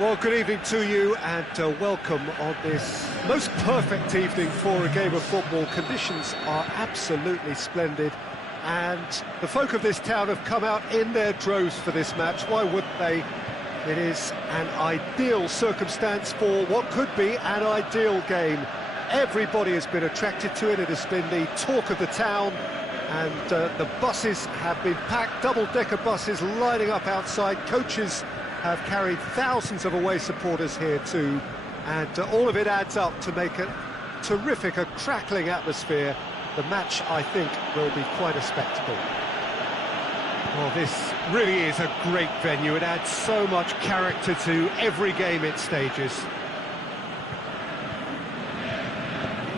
Well, good evening to you and welcome on this most perfect evening for a game of football. Conditions are absolutely splendid and the folk of this town have come out in their droves for this match. Why wouldn't they? It is an ideal circumstance for what could be an ideal game. Everybody has been attracted to it. It has been the talk of the town, and the buses have been packed, double-decker buses lining up outside. Coaches have carried thousands of away supporters here too, and all of it adds up to make a terrific, a crackling atmosphere. The match, I think, will be quite a spectacle. Well, this really is a great venue. It adds so much character to every game it stages.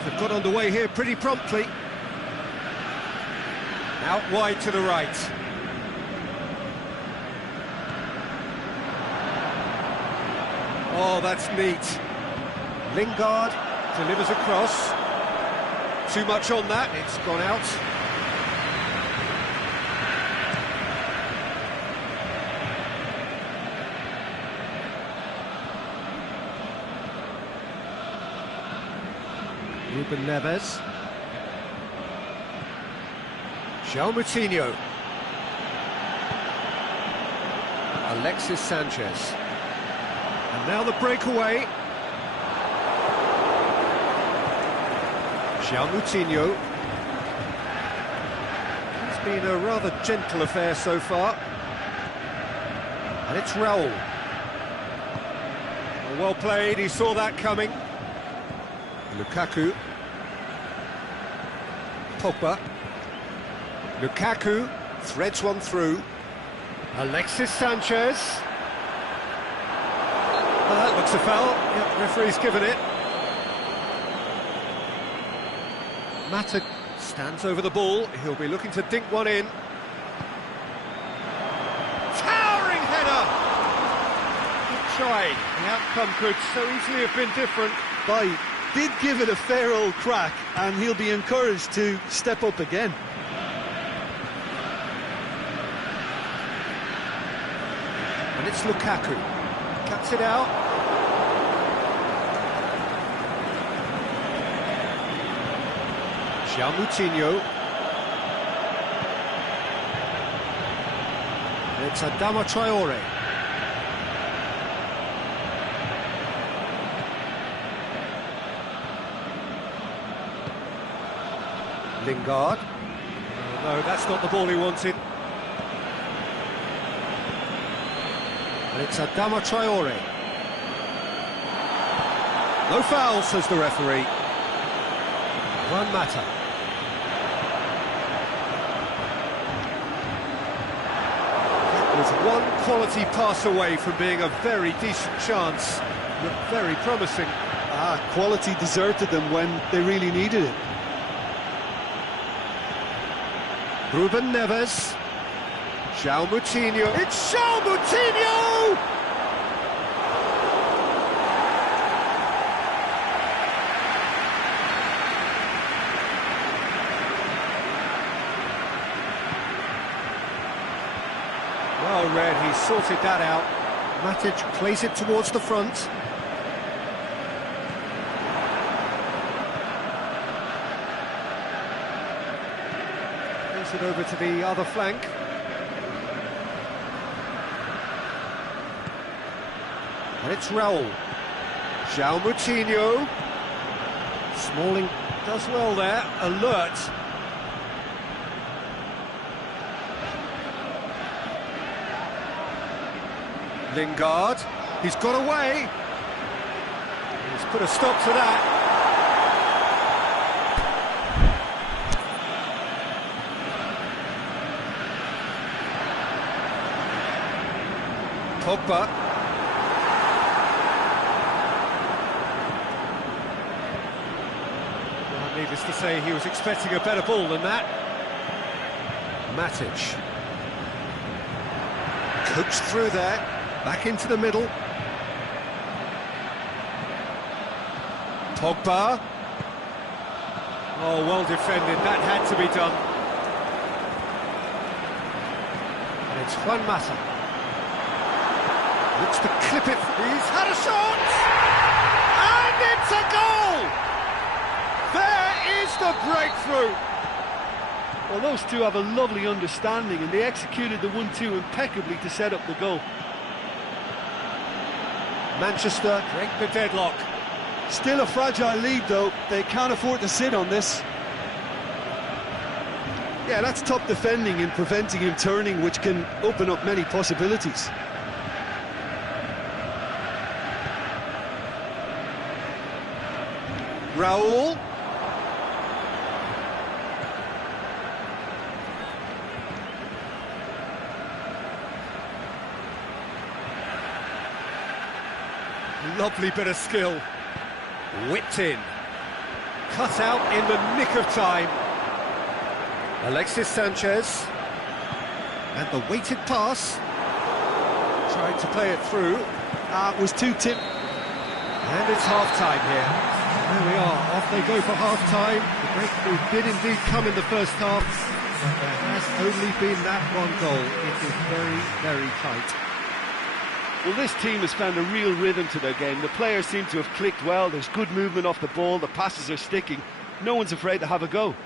They've got underway here pretty promptly. Out wide to the right. Oh, that's neat. Lingard delivers across. Too much on that, it's gone out. Ruben Neves. Moutinho. Alexis Sanchez. And now the breakaway. Moutinho. It's been a rather gentle affair so far. And it's Raul. Well played, he saw that coming. Lukaku. Pogba. Lukaku threads one through. Alexis Sanchez. Well, that looks a foul. Yep, referee's given it. Mata stands over the ball. He'll be looking to dink one in. Towering header! Good try. The outcome could so easily have been different. Bai did give it a fair old crack, and he'll be encouraged to step up again. And it's Lukaku. Cuts it out. Moutinho. It's Adama Traore. Lingard. Oh, no, that's not the ball he wanted. And it's Adama Traore. No foul, says the referee. One matter. Was one quality pass away from being a very decent chance. Looked very promising. Quality deserted them when they really needed it. Ruben Neves. Moutinho. It's Moutinho! Well read, he sorted that out. Matic plays it towards the front. Plays it over to the other flank. And it's Raul. Moutinho. Smalling does well there, alert. Lingard, he's got away. He's put a stop to that. Pogba. Well, needless to say, he was expecting a better ball than that. Matic. Coached through there. Back into the middle. Pogba. Oh, well defended. That had to be done. And it's Juan Mata. Looks to clip it. He's had a shot! And it's a goal! There is the breakthrough! Well, those two have a lovely understanding, and they executed the 1-2 impeccably to set up the goal. Manchester break the deadlock. Still a fragile lead, though. They can't afford to sit on this. Yeah, that's top defending and preventing him turning, which can open up many possibilities. Raul. Lovely bit of skill. Whipped in. Cut out in the nick of time. Alexis Sanchez. And the weighted pass. Trying to play it through. It was too tip. And it's half-time here. There we are, off they go for half-time. The breakthrough did indeed come in the first half. But there has only been that one goal. It is very, very tight. Well, this team has found a real rhythm to their game. The players seem to have clicked well. There's good movement off the ball. The passes are sticking. No one's afraid to have a go.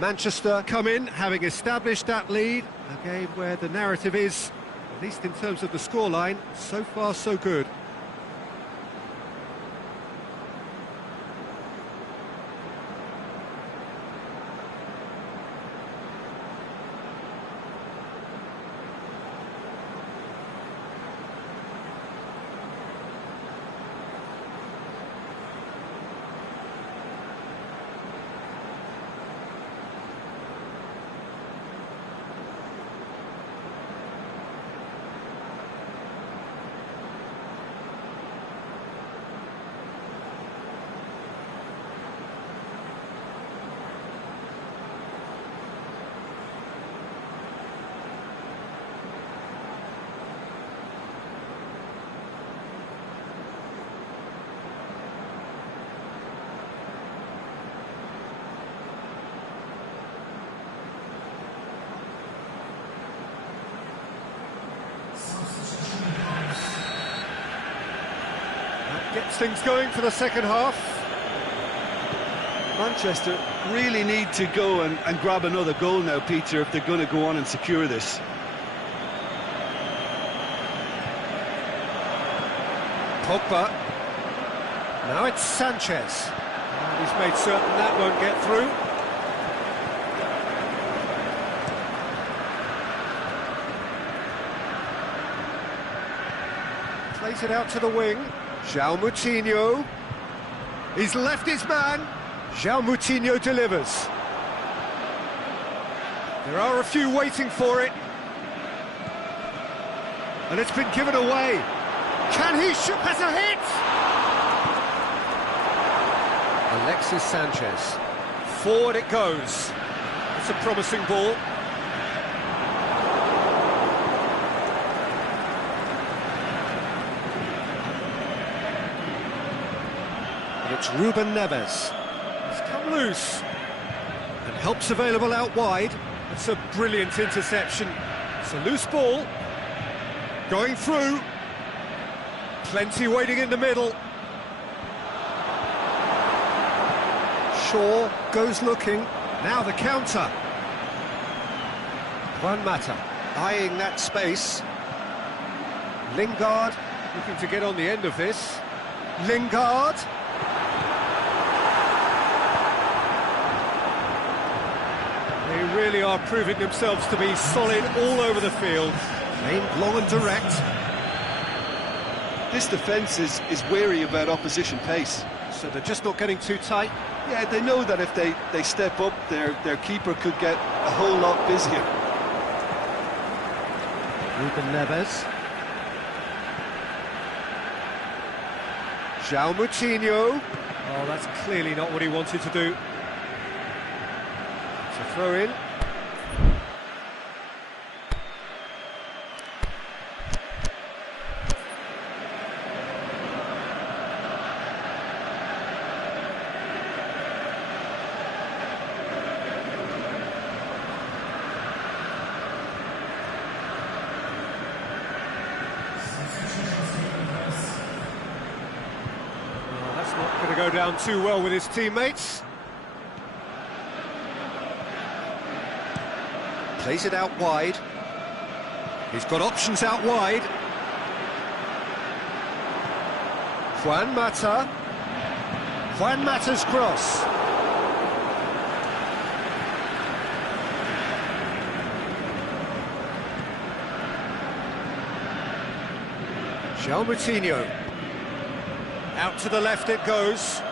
Manchester come in, having established that lead. A game where the narrative is, at least in terms of the scoreline, so far so good. Gets things going for the second half. Manchester really need to go and grab another goal now, Peter, if they're going to go on and secure this. Pogba. Now it's Sanchez. And he's made certain that won't get through. Plays it out to the wing. João Moutinho. He's left his man. João Moutinho delivers. There are a few waiting for it. And it's been given away. Can he shoot? Has a hit! Alexis Sanchez. Forward it goes. It's a promising ball. It's Ruben Neves. He's come loose. And help's available out wide. It's a brilliant interception. It's a loose ball. Going through. Plenty waiting in the middle. Shaw goes looking. Now the counter. Juan Mata eyeing that space. Lingard looking to get on the end of this. Lingard. They really are proving themselves to be solid all over the field. Aimed long and direct. This defence is wary about opposition pace. So they're just not getting too tight. Yeah, they know that if they step up, their keeper could get a whole lot busier. Ruben Neves. João Moutinho. Oh, that's clearly not what he wanted to do. It's a throw in. going to go down too well with his teammates. Plays it out wide. He's got options out wide. Juan Mata. Juan Mata's cross. João Moutinho. Out to the left it goes.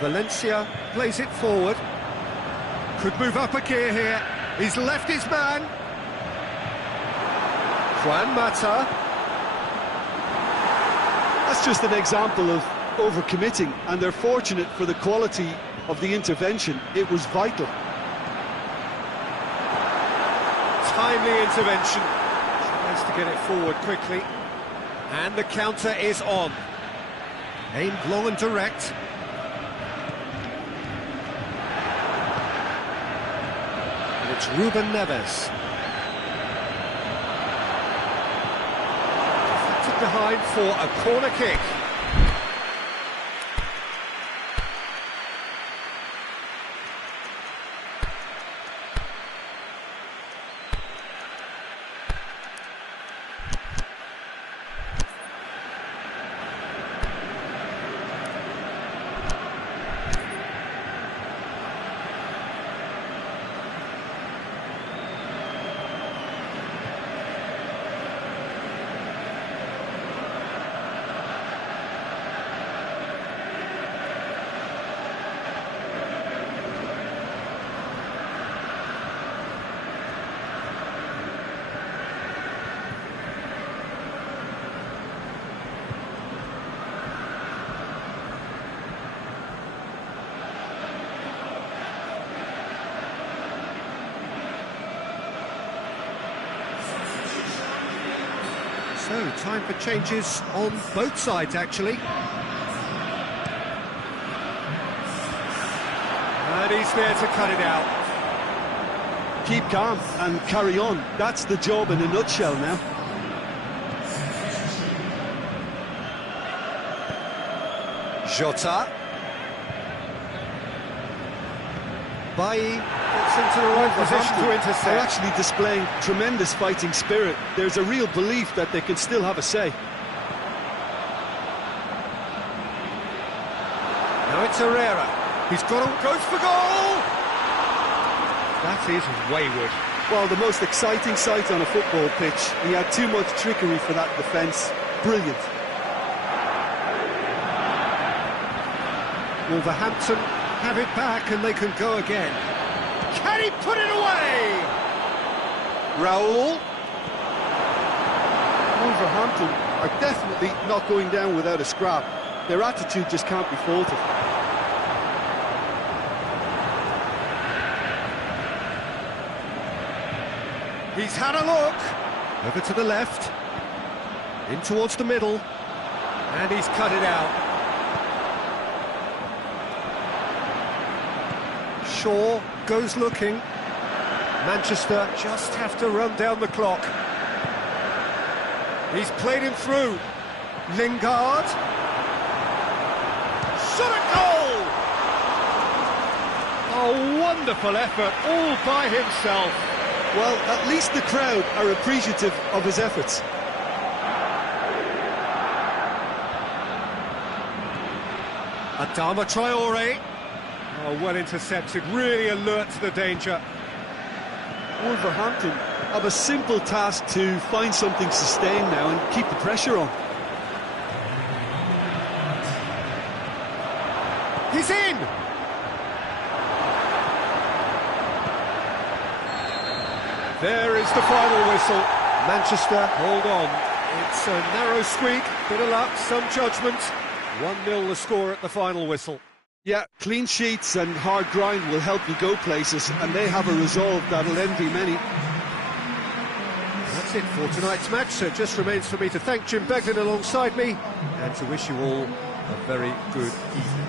Valencia plays it forward. Could move up a gear here. He's left his man. Juan Mata. That's just an example of overcommitting, and they're fortunate for the quality of the intervention. It was vital. Timely intervention. Tries to get it forward quickly. And the counter is on. Aimed long and direct. And it's Ruben Neves. Deflected behind for a corner kick. So, time for changes on both sides, actually. And he's there to cut it out. Keep calm and carry on. That's the job in a nutshell now. Jota. Bailly gets into the right position to intercept. They're actually displaying tremendous fighting spirit. There's a real belief that they can still have a say. Now it's Herrera. He's got a goes for goal. That is wayward. Well, the most exciting sight on a football pitch. He had too much trickery for that defence. Brilliant. Wolverhampton have it back and they can go again. Can he put it away? Raul. Wolverhampton are definitely not going down without a scrap. Their attitude just can't be faulted. He's had a look. Over to the left. In towards the middle. And he's cut it out. Shaw goes looking. Manchester just have to run down the clock. He's played him through. Lingard. Shot at goal! A wonderful effort all by himself. Well, at least the crowd are appreciative of his efforts. Adama Traore. Oh, well intercepted, really alert to the danger. Wolverhampton have a simple task to find something sustained now and keep the pressure on. He's in! There is the final whistle. Manchester, hold on. It's a narrow squeak, bit of luck, some judgment. 1-0 the score at the final whistle. Yeah, clean sheets and hard grind will help you go places, and they have a resolve that'll envy many. That's it for tonight's match, so it just remains for me to thank Jim Beglin alongside me and to wish you all a very good evening.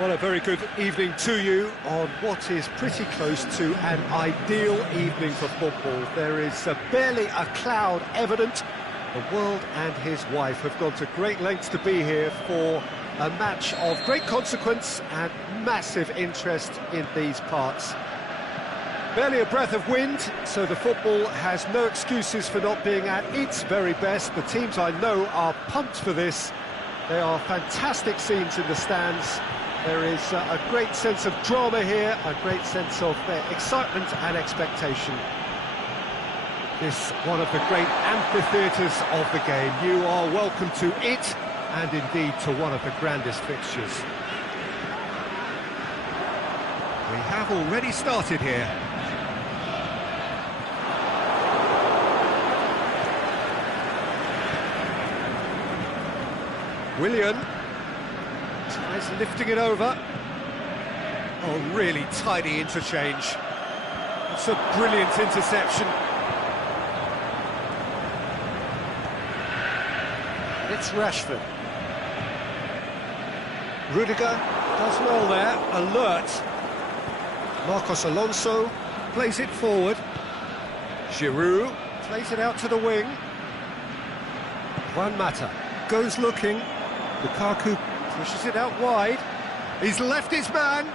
Well, a very good evening to you on what is pretty close to an ideal evening for football. There is barely a cloud evident. The world and his wife have gone to great lengths to be here for a match of great consequence and massive interest in these parts. Barely a breath of wind, so the football has no excuses for not being at its very best. The teams I know are pumped for this. There are fantastic scenes in the stands. There is a great sense of drama here, a great sense of excitement and expectation. This one of the great amphitheatres of the game. You are welcome to it, and indeed to one of the grandest fixtures. We have already started here. Willian tries lifting it over. Oh, really tidy interchange. It's a brilliant interception. It's Rashford. Rudiger does well there, alert. Marcos Alonso plays it forward. Giroud plays it out to the wing. Juan Mata goes looking. Lukaku pushes it out wide. He's left his man.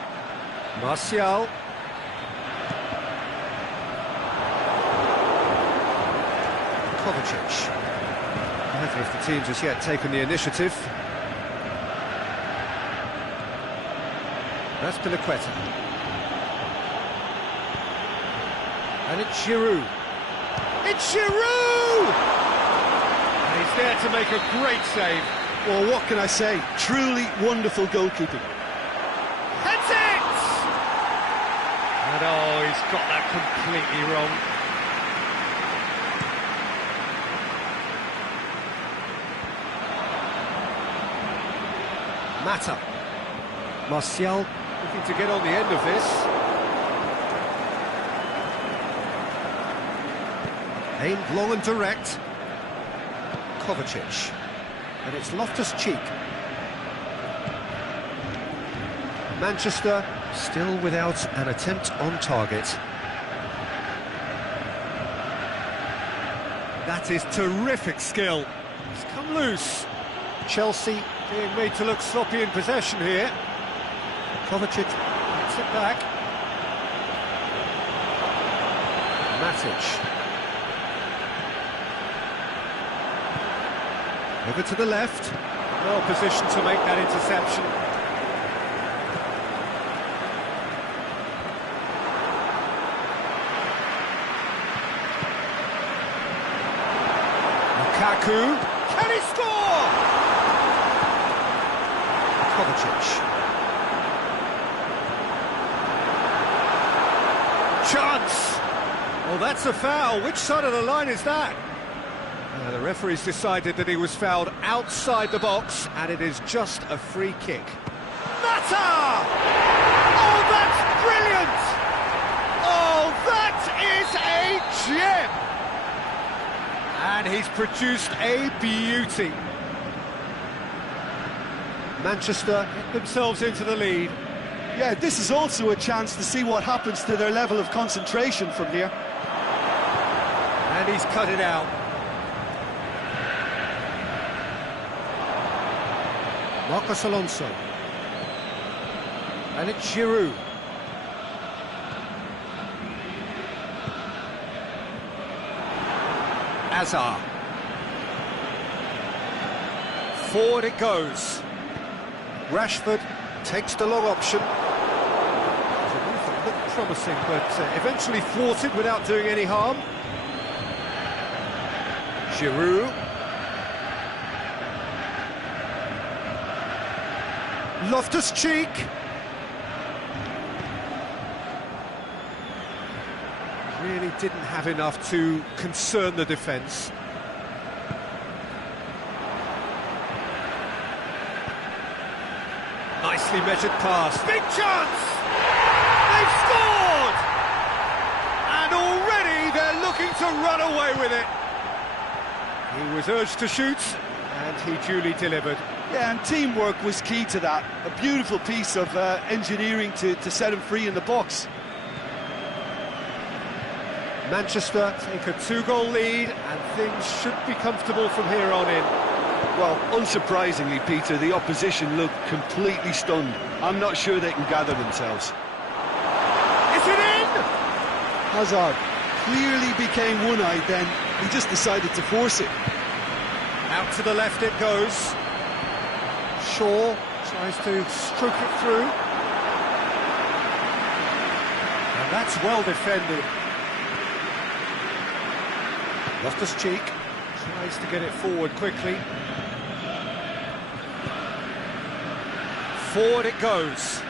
Martial. Kovacic. Neither of the teams has yet taken the initiative. That's Piliqueta. And it's Giroud. It's Giroud! And he's there to make a great save. Well, what can I say? Truly wonderful goalkeeping. That's it! And oh, he's got that completely wrong. Mata. Martial looking to get on the end of this. Aimed long and direct. Kovacic. And it's Loftus-Cheek. Manchester still without an attempt on target. That is terrific skill. It's come loose. Chelsea being made to look sloppy in possession here. Kovacic gets it back. Matic. Over to the left. Well positioned to make that interception. Lukaku. Can he score? Kovacic. Chance! Well, that's a foul. Which side of the line is that? The referee's decided that he was fouled outside the box, and it is just a free kick. Mata! Oh, that's brilliant! Oh, that is a gem! And he's produced a beauty. Manchester get themselves into the lead. Yeah, this is also a chance to see what happens to their level of concentration from here. And he's cut it out. Marcos Alonso. And it's Giroud. Hazard. Forward it goes. Rashford takes the long option. It's a move that looked promising, but eventually thwarted without doing any harm. Giroud. Loftus-Cheek. Really didn't have enough to concern the defence. Nicely measured pass. Big chance! They've scored! And already they're looking to run away with it. He was urged to shoot, and he duly delivered. Yeah, and teamwork was key to that. A beautiful piece of engineering to set him free in the box. Manchester take a 2-goal lead, and things should be comfortable from here on in. Well, unsurprisingly, Peter, the opposition looked completely stunned. I'm not sure they can gather themselves. Is it in? Hazard clearly became one-eyed then. He just decided to force it. Out to the left it goes. Shaw tries to stroke it through. And that's well defended. Loftus-Cheek tries to get it forward quickly. Forward it goes.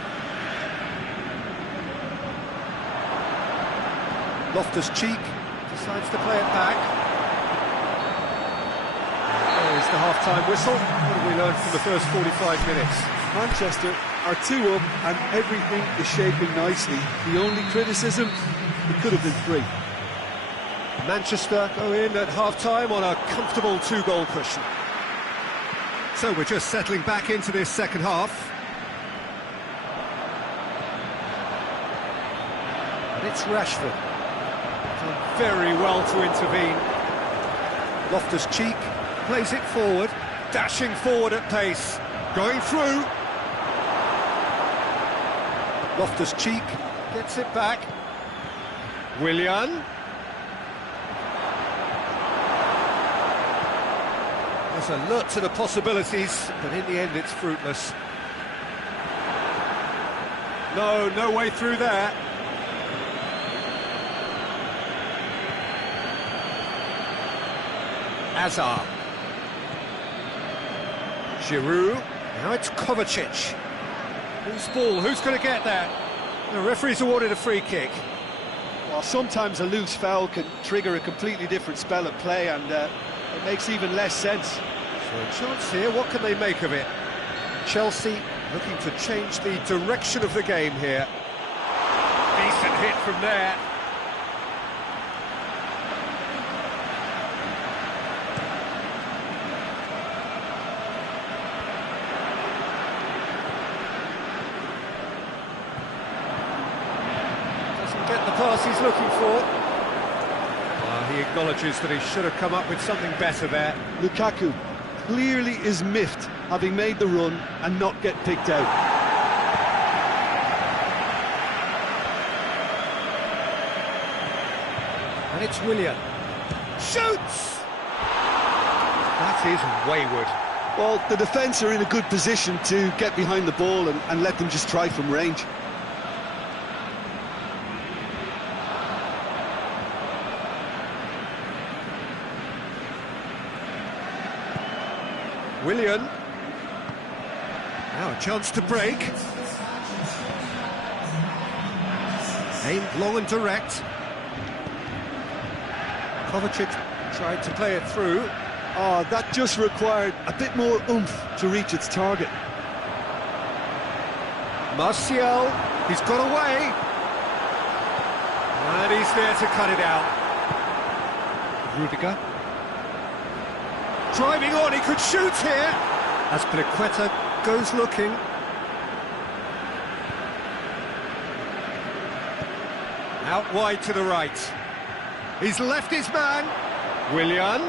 Loftus-Cheek decides to play it back. There's the half-time whistle. What have we learned from the first 45 minutes? Manchester are 2 up and everything is shaping nicely. The only criticism, it could have been 3. Manchester go in at half-time on a comfortable 2-goal cushion. So we're just settling back into this second half. And it's Rashford. Done very well to intervene. Loftus-Cheek plays it forward, dashing forward at pace, going through. Loftus-Cheek gets it back. Willian. There's a lot to the possibilities, but in the end it's fruitless. No way through there. Hazard. Giroud. Now it's Kovacic. Who's ball? Who's going to get that? The referee's awarded a free kick. Well, sometimes a loose foul can trigger a completely different spell at play, and it makes even less sense. So a chance here, what can they make of it? Chelsea looking to change the direction of the game here. Decent hit from there. Doesn't get the pass he's looking for. He acknowledges that he should have come up with something better there. Lukaku clearly is miffed, having made the run and not get picked out. And it's Willian. Shoots! That is wayward. Well, the defence are in a good position to get behind the ball and let them just try from range. Willian. Now a chance to break. Aimed long and direct. Kovacic tried to play it through. Oh, that just required a bit more oomph to reach its target. Martial, he's got away. And he's there to cut it out. Rudiger. Driving on, he could shoot here. As Azpilicueta goes looking. Out wide to the right. He's left his man. Willian.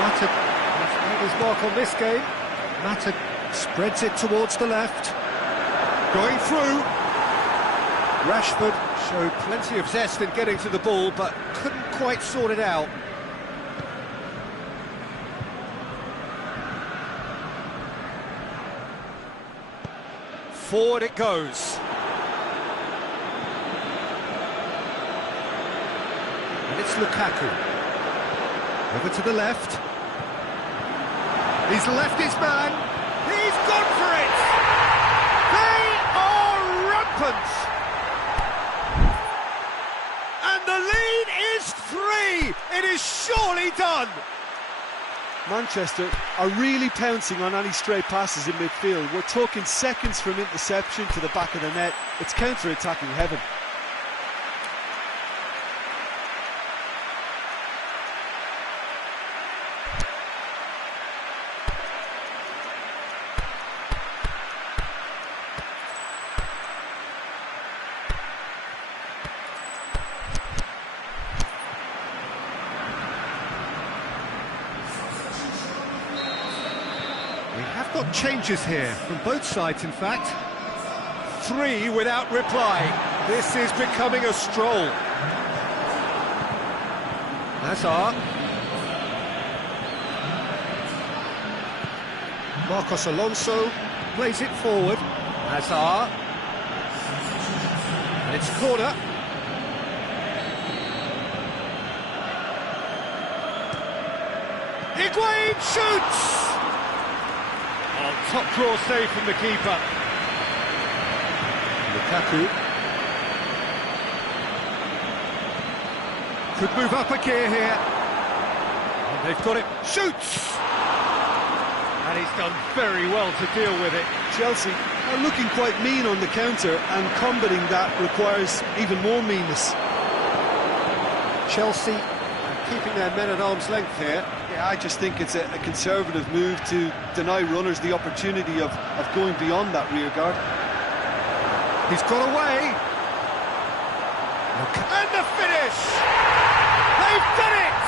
Mata has made his mark on this game. Mata spreads it towards the left. Going through. Rashford showed plenty of zest in getting to the ball, but couldn't quite sort it out. Forward it goes. And it's Lukaku. Over to the left. He's left his man. He's gone for it! They are rampant! And the lead is 3! It is surely done! Manchester are really pouncing on any stray passes in midfield. We're talking seconds from interception to the back of the net. It's counter-attacking heaven. We have got changes here, from both sides in fact. 3 without reply. This is becoming a stroll. Hazard. Marcos Alonso plays it forward. Hazard. And it's a corner. Higuain shoots! Oh, top draw save from the keeper. Lukaku. Could move up a gear here. And they've got it. Shoots! And he's done very well to deal with it. Chelsea are looking quite mean on the counter, and combating that requires even more meanness. Chelsea keeping their men at arm's length here. Yeah, I just think it's a conservative move to deny runners the opportunity of going beyond that rear guard. He's got away. And the finish! They've done it!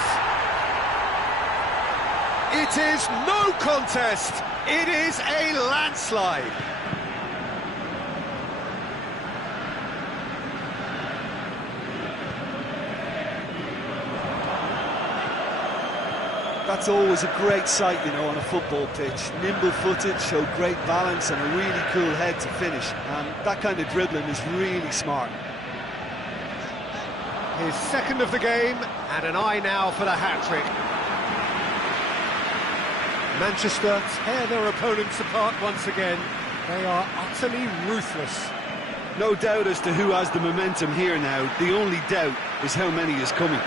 It is no contest. It is a landslide. That's always a great sight, you know, on a football pitch. Nimble-footed, show great balance and a really cool head to finish. And that kind of dribbling is really smart. His second of the game, and an eye now for the hat-trick. Manchester tear their opponents apart once again. They are utterly ruthless. No doubt as to who has the momentum here now. The only doubt is how many is coming.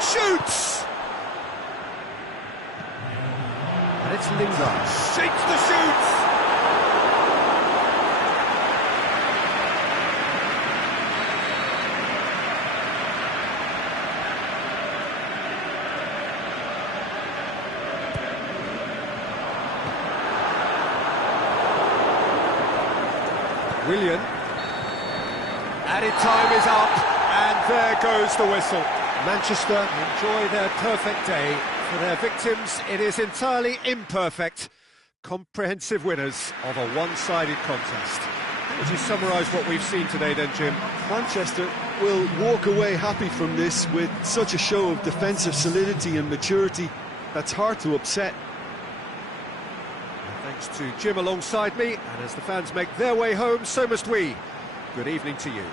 Shoots! And it's Lingard. Shakes the shoots! Willian. Added time is up, and there goes the whistle. Manchester enjoy their perfect day. For their victims, it is entirely imperfect. Comprehensive winners of a one-sided contest. How would you summarise what we've seen today then, Jim? Manchester will walk away happy from this with such a show of defensive solidity and maturity that's hard to upset. Thanks to Jim alongside me, and as the fans make their way home, so must we. Good evening to you.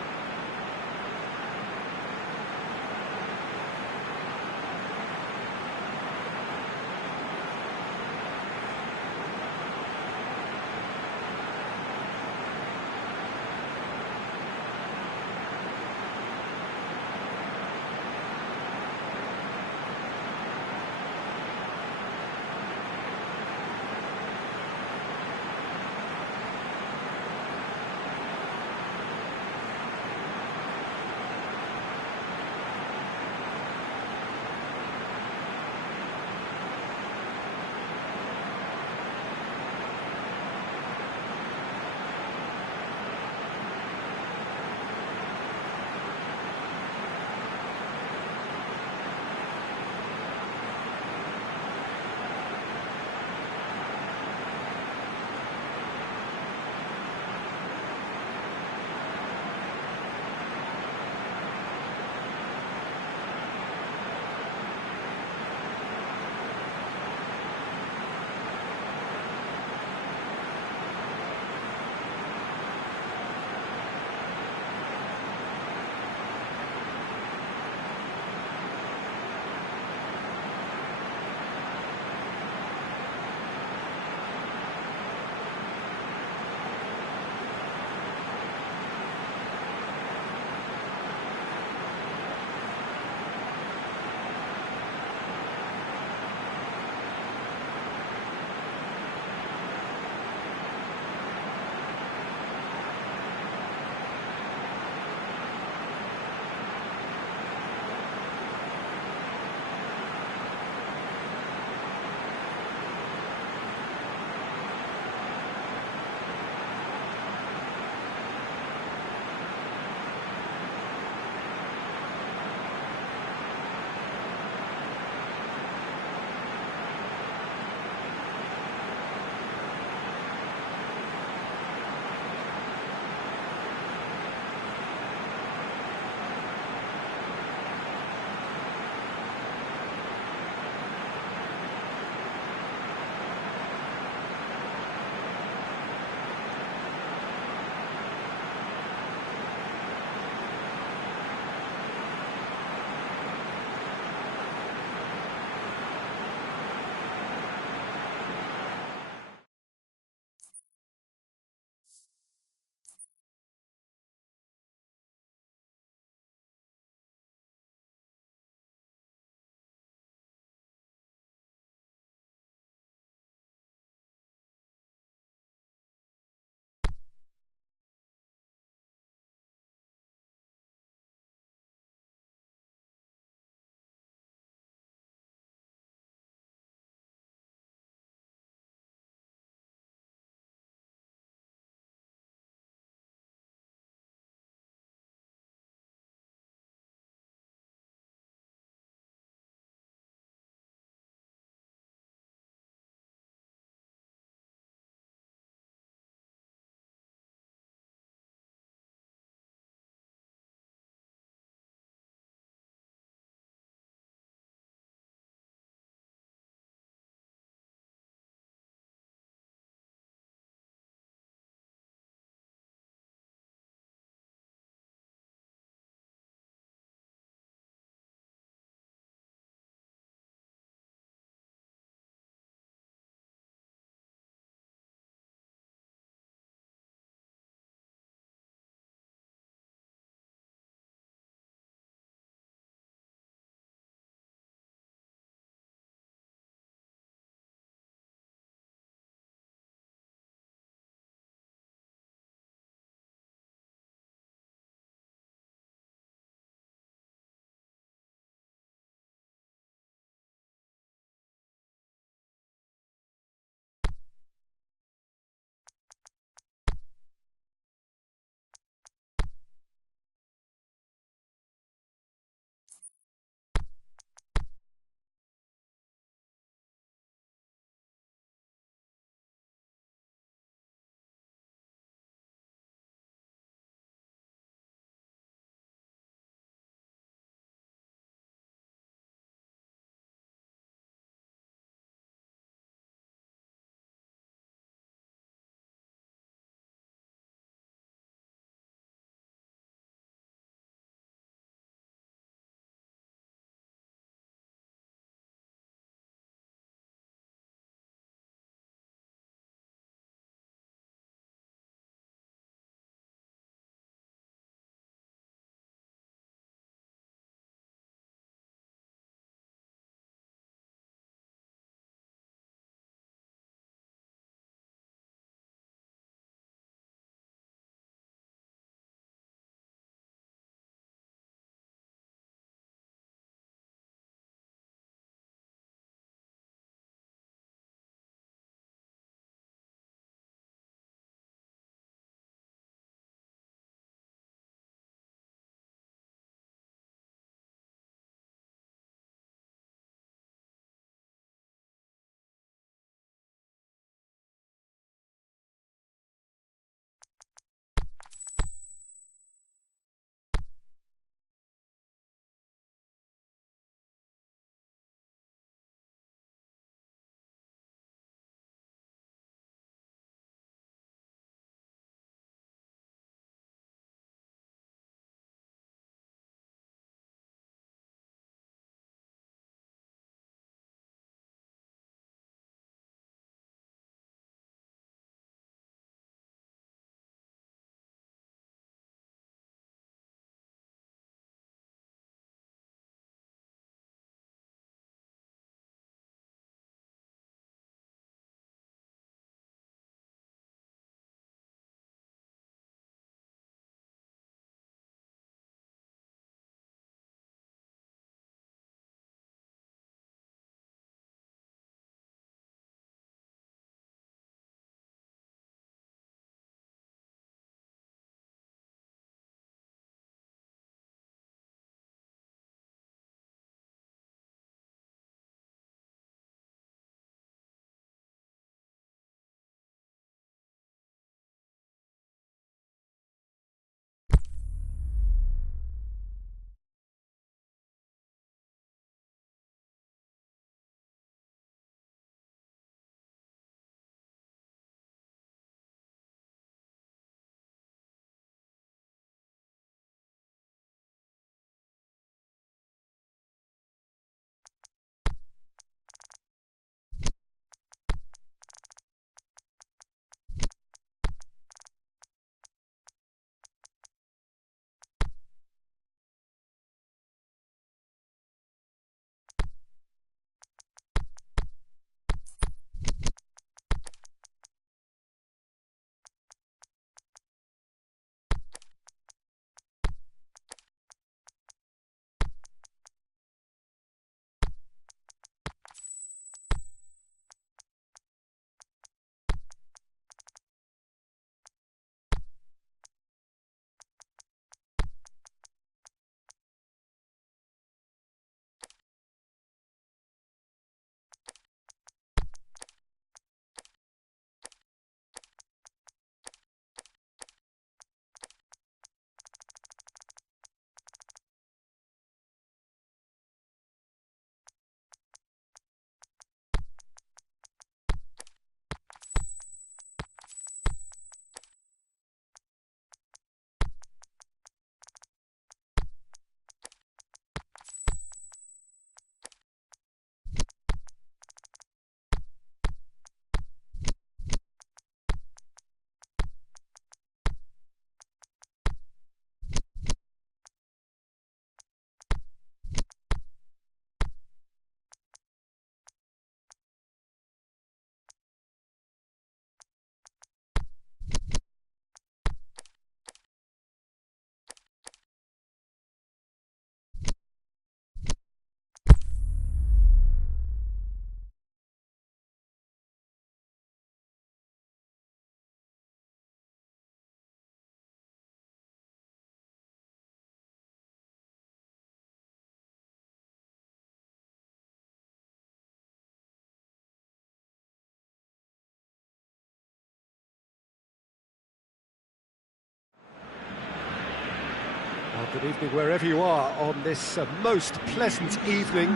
Good evening wherever you are on this most pleasant evening.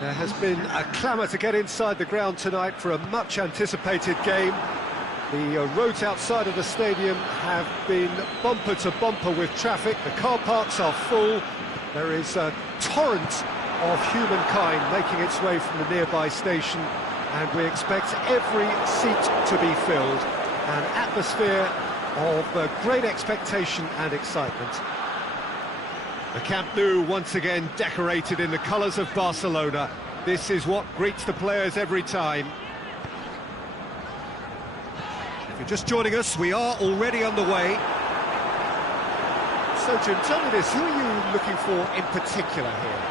There has been a clamour to get inside the ground tonight for a much-anticipated game. The roads outside of the stadium have been bumper to bumper with traffic. The car parks are full. There is a torrent of humankind making its way from the nearby station, and we expect every seat to be filled. An atmosphere of great expectation and excitement. The Camp Nou once again decorated in the colours of Barcelona. This is what greets the players every time. If you're just joining us, we are already underway. So Jim, tell me this, who are you looking for in particular here?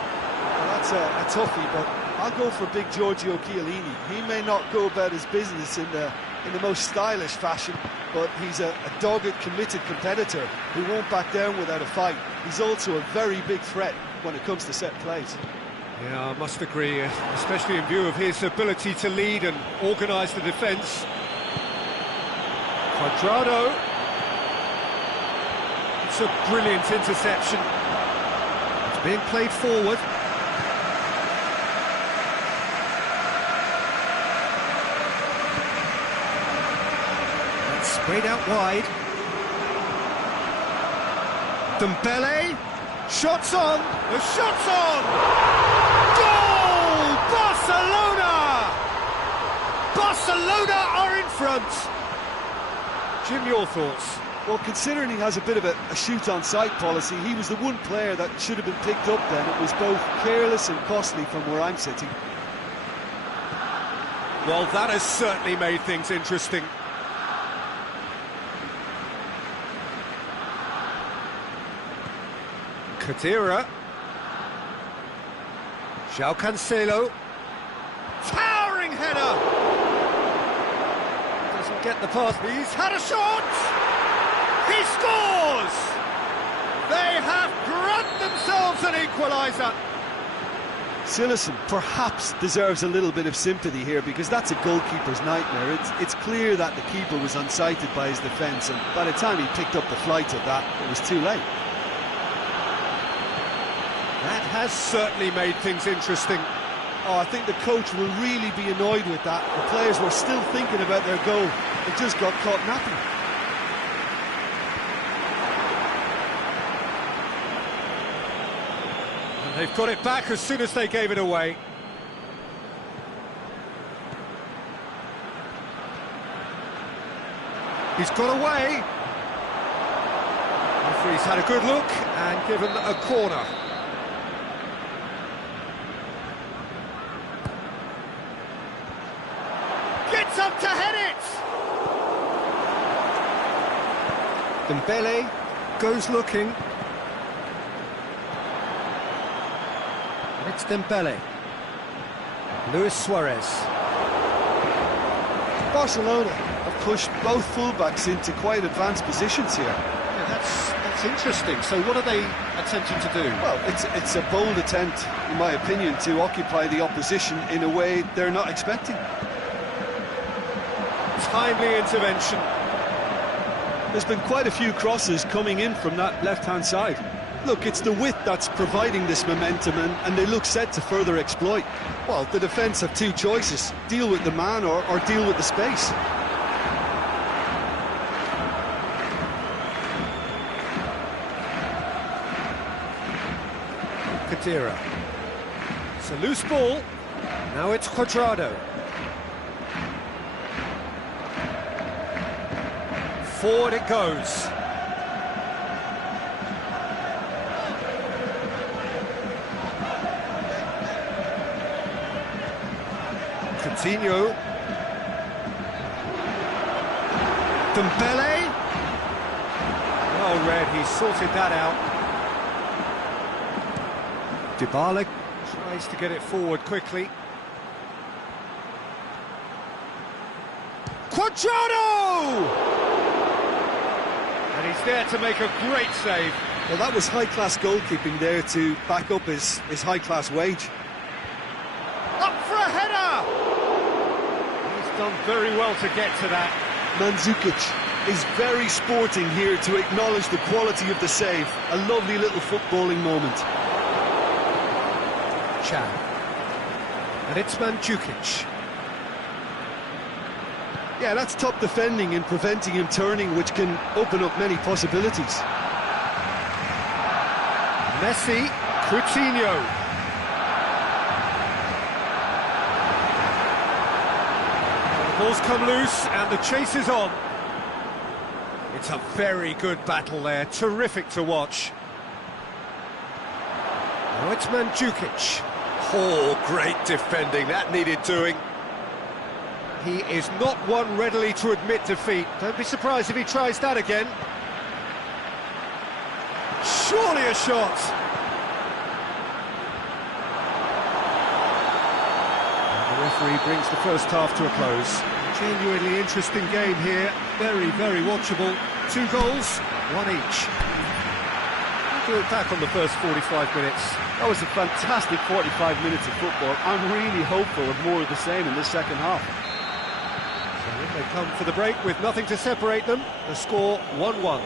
Well, that's a toughie, but I'll go for big Giorgio Chiellini. He may not go about his business in the most stylish fashion, but he's a dogged, committed competitor who won't back down without a fight. He's also a very big threat when it comes to set plays. Yeah, I must agree, especially in view of his ability to lead and organise the defence. Cuadrado. It's a brilliant interception. It's being played forward. Sprayed out wide. Dembele, shots on, the shot's on! Goal! Barcelona! Barcelona are in front! Jim, your thoughts? Well, considering he has a bit of a shoot-on-sight policy, he was the one player that should have been picked up then. It was both careless and costly from where I'm sitting. Well, that has certainly made things interesting. Kadira. João Cancelo. Towering header! Doesn't get the pass. He's had a shot! He scores! They have grabbed themselves an equaliser. Cillessen perhaps deserves a little bit of sympathy here, because that's a goalkeeper's nightmare. It's clear that the keeper was unsighted by his defence, and by the time he picked up the flight of that, it was too late. That has certainly made things interesting. Oh, I think the coach will really be annoyed with that. The players were still thinking about their goal. It just got caught napping. And they've got it back as soon as they gave it away. He's got away. Referee's had a good look and given a corner. Gets up to head it! Dembele goes looking. It's Dembele. Luis Suarez. Barcelona have pushed both fullbacks into quite advanced positions here. Yeah, that's interesting. So what are they attempting to do? Well, it's a bold attempt, in my opinion, to occupy the opposition in a way they're not expecting. Timely intervention. There's been quite a few crosses coming in from that left-hand side. Look, it's the width that's providing this momentum, and they look set to further exploit. Well, the defence have two choices: deal with the man or deal with the space. Kadira. It's a loose ball. Now it's Cuadrado. Forward it goes. Coutinho. Dembele. Well read, he sorted that out. Dybala tries to get it forward quickly. Cuadrado! And he's there to make a great save. Well, that was high-class goalkeeping there to back up his high-class wage. Up for a header! He's done very well to get to that. Mandzukic is very sporting here to acknowledge the quality of the save. A lovely little footballing moment. Chan. And it's Mandzukic. Yeah, that's top defending and preventing him turning, which can open up many possibilities. Messi, Coutinho. The ball's come loose and the chase is on. It's a very good battle there, terrific to watch. Now it's Mandzukic. Oh, great defending, that needed doing. He is not one readily to admit defeat. Don't be surprised if he tries that again. Surely a shot. And the referee brings the first half to a close. Genuinely interesting game here. Very, very watchable. 2 goals, 1 each. To look back on the first 45 minutes. That was a fantastic 45 minutes of football. I'm really hopeful of more of the same in this second half. So in they come for the break with nothing to separate them. The score 1-1.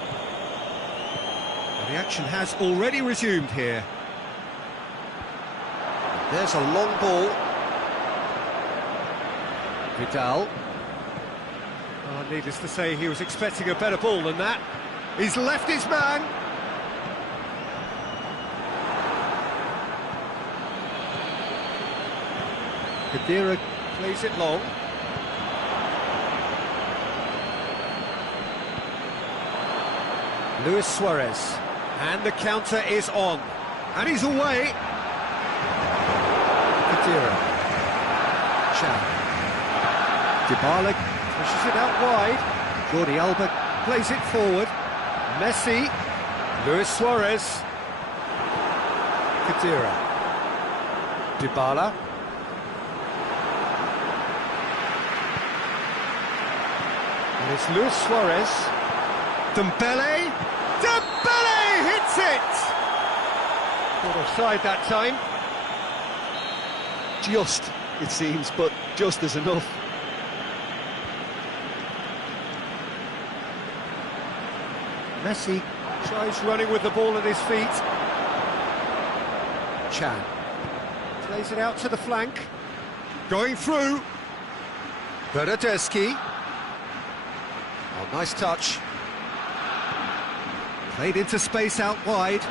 The action has already resumed here. There's a long ball. Vidal. Oh, needless to say, he was expecting a better ball than that. He's left his man. Khedira plays it long. Luis Suarez. And the counter is on. And he's away. Khedira. Chan. Dybala pushes it out wide. Jordi Alba plays it forward. Messi. Luis Suarez. Khedira. Dybala. And it's Luis Suarez. Dembele. Dembele hits it! Not offside that time. Just, it seems, but just is enough. Messi tries running with the ball at his feet. Chan plays it out to the flank. Going through. Bernardeschi. Oh, nice touch. Played into space out wide.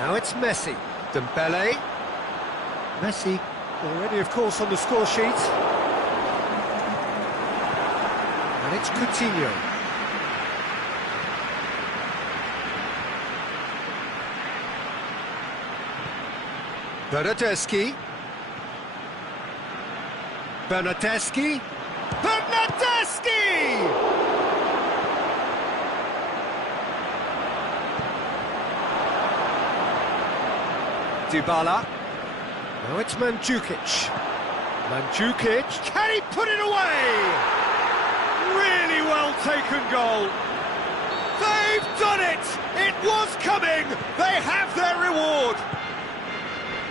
Now it's Messi. Dembele. Messi already, of course, on the score sheet. And it's Coutinho. Bernardeschi. Bernardeschi. Bernardeschi! Dybala. Now it's Mandzukic. Mandzukic. Can he put it away? Really well taken goal. They've done it! It was coming! They have their reward!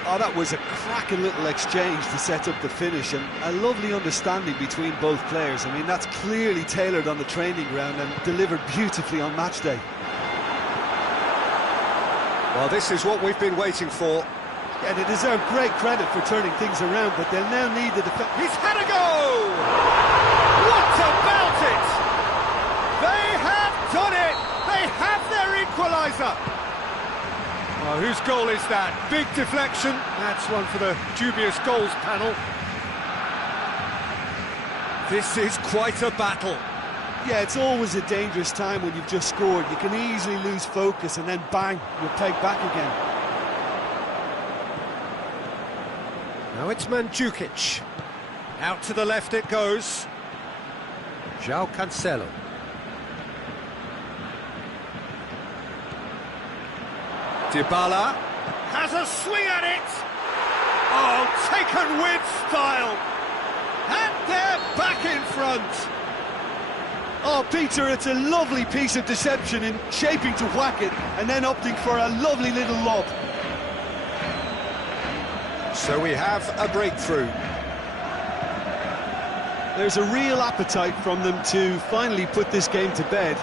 Oh, that was a cracking little exchange to set up the finish, and a lovely understanding between both players. I mean, that's clearly tailored on the training ground and delivered beautifully on match day. Well, this is what we've been waiting for. Yeah, they deserve great credit for turning things around, but they'll now need the defense. He's had a go! What about it? They have done it! They have their equaliser! Oh, whose goal is that? Big deflection. That's one for the dubious goals panel. This is quite a battle. Yeah, it's always a dangerous time when you've just scored. You can easily lose focus and then bang, you're pegged back again. Now it's Mandzukic. Out to the left it goes. João Cancelo. Dybala has a swing at it. Oh, taken with style. And they're back in front. Oh, Peter, it's a lovely piece of deception in shaping to whack it and then opting for a lovely little lob. So we have a breakthrough. There's a real appetite from them to finally put this game to bed,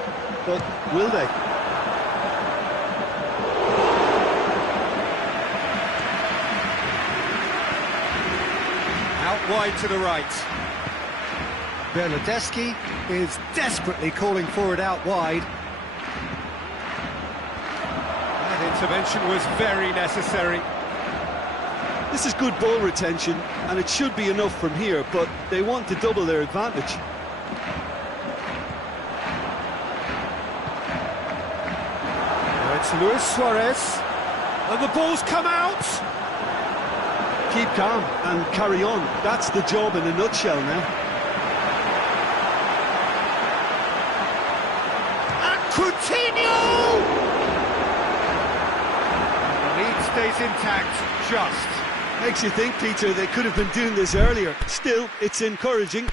but will they? Out wide to the right. Bernardeschi is desperately calling for it out wide. That intervention was very necessary. This is good ball retention, and it should be enough from here, but they want to double their advantage. Now it's Luis Suarez, and the ball's come out! Keep calm and carry on. That's the job in a nutshell now. And Coutinho! The lead stays intact, just. Makes you think, Peter, they could have been doing this earlier. Still, it's encouraging.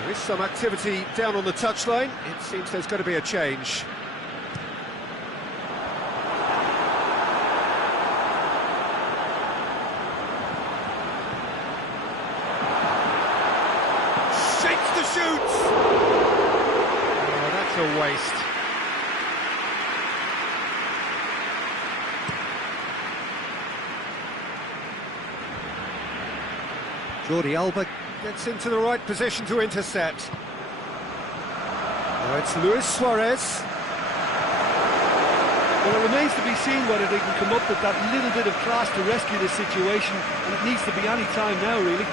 There is some activity down on the touchline. It seems there's going to be a change. Shakes to shoot! Oh, that's a waste. Jordi Alba gets into the right position to intercept. Now it's Luis Suarez. Well, it remains to be seen whether they can come up with that little bit of class to rescue the situation, and it needs to be any time now, really.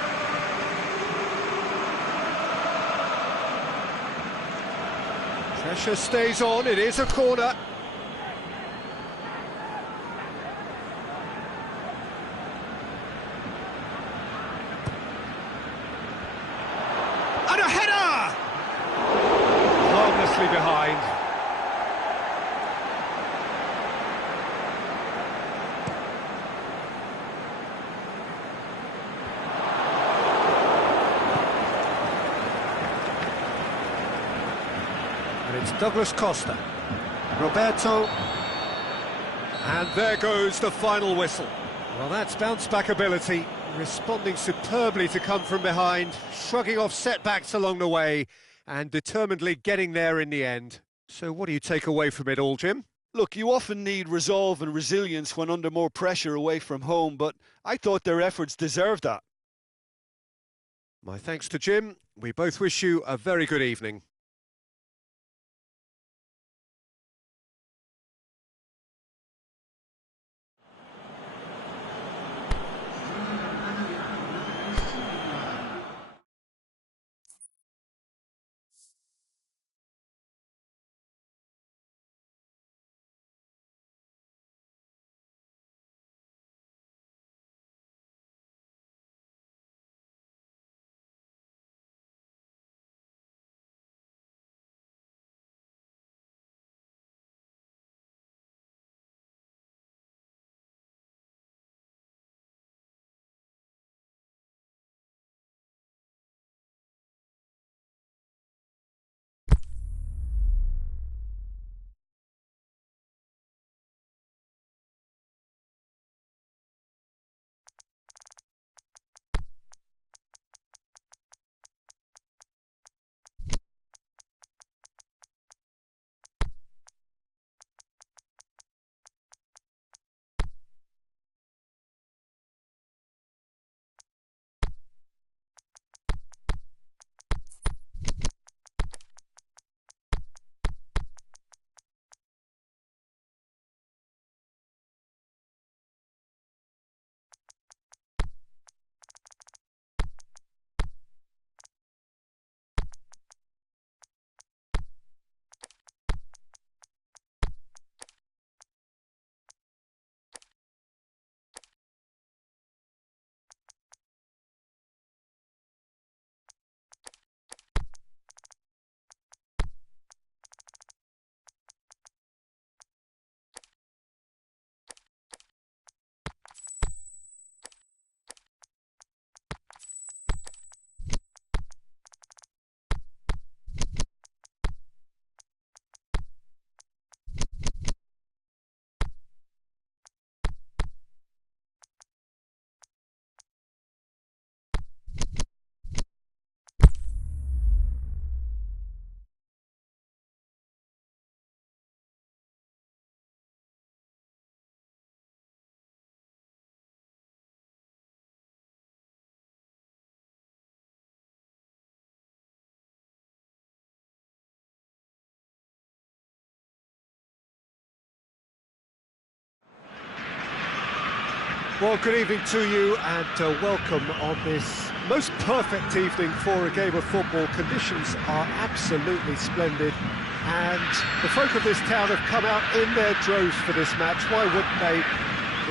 Pressure stays on, it is a corner. And a header! Harmlessly behind. And it's Douglas Costa. Roberto. And there goes the final whistle. Well, that's bounce-back ability, responding superbly to come from behind, shrugging off setbacks along the way, and determinedly getting there in the end. So what do you take away from it all, Jim? Look, you often need resolve and resilience when under more pressure away from home, but I thought their efforts deserved that. My thanks to Jim. We both wish you a very good evening. Well, good evening to you and welcome on this most perfect evening for a game of football. Conditions are absolutely splendid and the folk of this town have come out in their droves for this match. Why wouldn't they?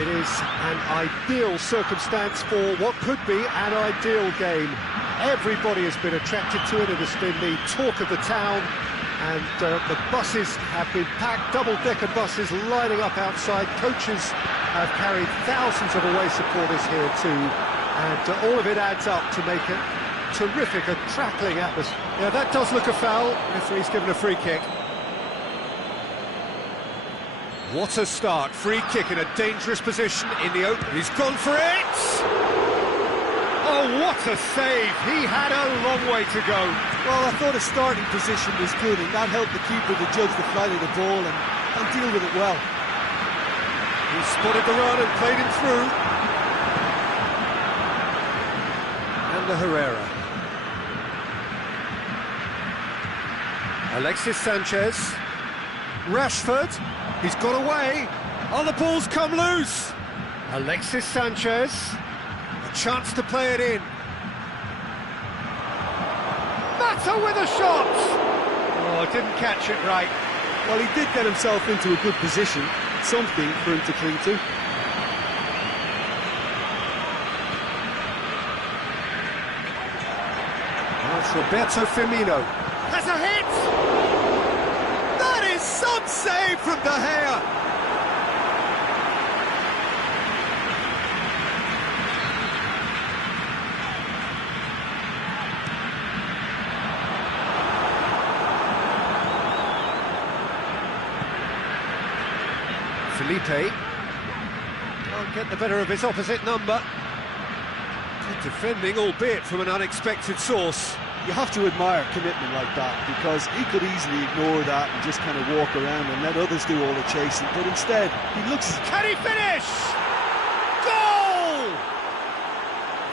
It is an ideal circumstance for what could be an ideal game. Everybody has been attracted to it. It has been the talk of the town. And the buses have been packed, double-decker buses lining up outside. Coaches have carried thousands of away supporters here too. And all of it adds up to make it terrific, a crackling atmosphere. Yeah, that does look a foul. Referee's given a free kick. What a start. Free kick in a dangerous position in the open. He's gone for it! Oh, what a save! He had a long way to go. Well, I thought his starting position was good, and that helped the keeper to judge the flight of the ball and deal with it well. He spotted the run and played him through. And the Herrera. Alexis Sanchez. Rashford. He's got away. Oh, the ball's come loose. Alexis Sanchez. A chance to play it in. Mata with a shot! Oh, didn't catch it right. Well, he did get himself into a good position, something for him to cling to. That's Roberto Firmino. Has a hit! That is some save from De Gea! Felipe can't get the better of his opposite number. Good defending, albeit from an unexpected source. You have to admire commitment like that, because he could easily ignore that and just kind of walk around and let others do all the chasing, but instead he looks... Can he finish? Goal!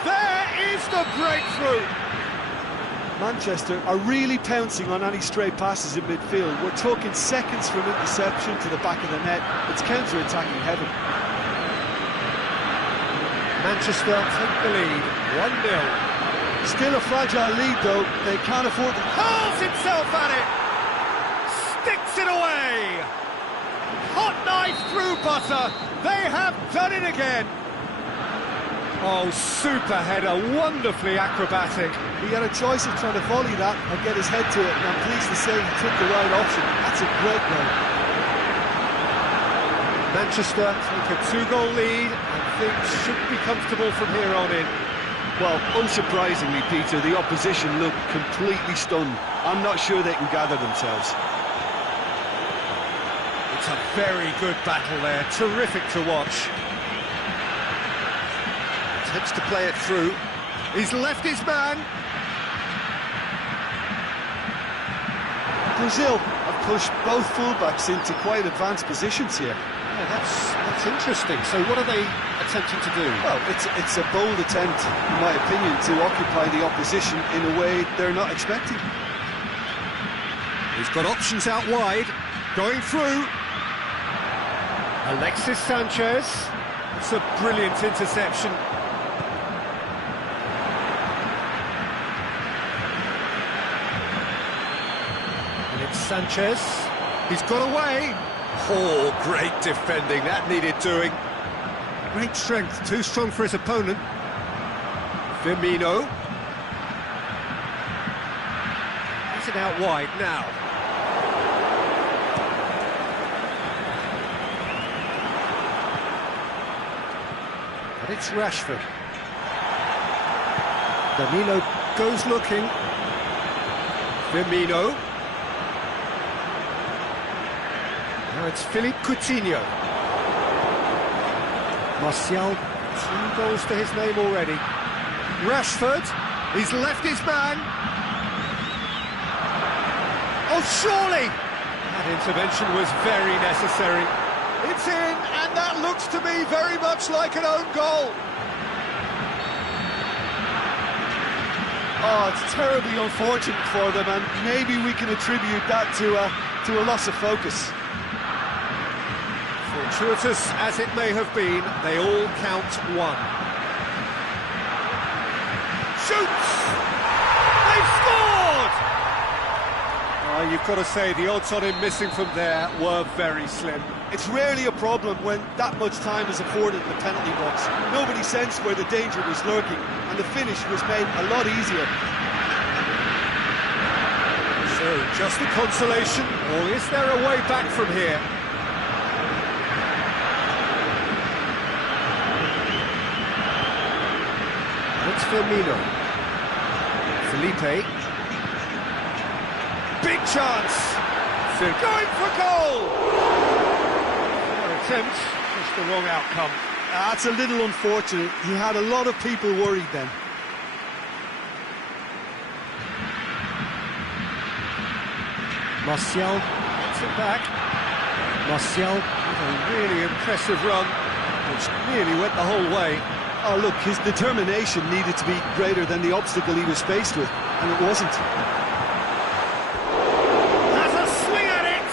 There is the breakthrough! Manchester are really pouncing on any stray passes in midfield. We're talking seconds from interception to the back of the net. It's counter-attacking heaven. Manchester take the lead, 1-0. Still a fragile lead though, they can't afford to... Hurls himself at it! Sticks it away! Hot knife through butter! They have done it again! Oh, super header, wonderfully acrobatic. He had a choice of trying to volley that or get his head to it, and I'm pleased to say he took the right option. That's a great goal. Manchester take a 2-goal lead, and things should be comfortable from here on in. Well, unsurprisingly, Peter, the opposition look completely stunned. I'm not sure they can gather themselves. It's a very good battle there, terrific to watch. Attempts to play it through. He's left his man. Brazil have pushed both fullbacks into quite advanced positions here. Yeah, that's interesting. So what are they attempting to do? Well, it's a bold attempt, in my opinion, to occupy the opposition in a way they're not expecting. He's got options out wide, going through. Alexis Sanchez. It's a brilliant interception. And it's Sanchez. He's got away. Oh, great defending, that needed doing. Great strength, too strong for his opponent. Firmino. He's it out wide now. And it's Rashford. Danilo goes looking. Firmino. Now it's Philippe Coutinho. Martial, 2 goals to his name already. Rashford, he's left his man. Oh, surely! That intervention was very necessary. It's in, and that looks to me very much like an own goal. Oh, it's terribly unfortunate for them, and maybe we can attribute that to a loss of focus. For Fortuitous as it may have been, they all count one. Shoots! They've scored! You've got to say, the odds on him missing from there were very slim. It's rarely a problem when that much time is afforded in the penalty box. Nobody sensed where the danger was lurking, and the finish was made a lot easier. So, just a consolation, or is there a way back from here? It's Firmino. Felipe. Big chance! Going for goal! Attempt, just the wrong outcome. That's a little unfortunate. He had a lot of people worried then. Martial gets it back. Martial with a really impressive run, which nearly went the whole way. Oh, look, his determination needed to be greater than the obstacle he was faced with, and it wasn't. Has a swing at it!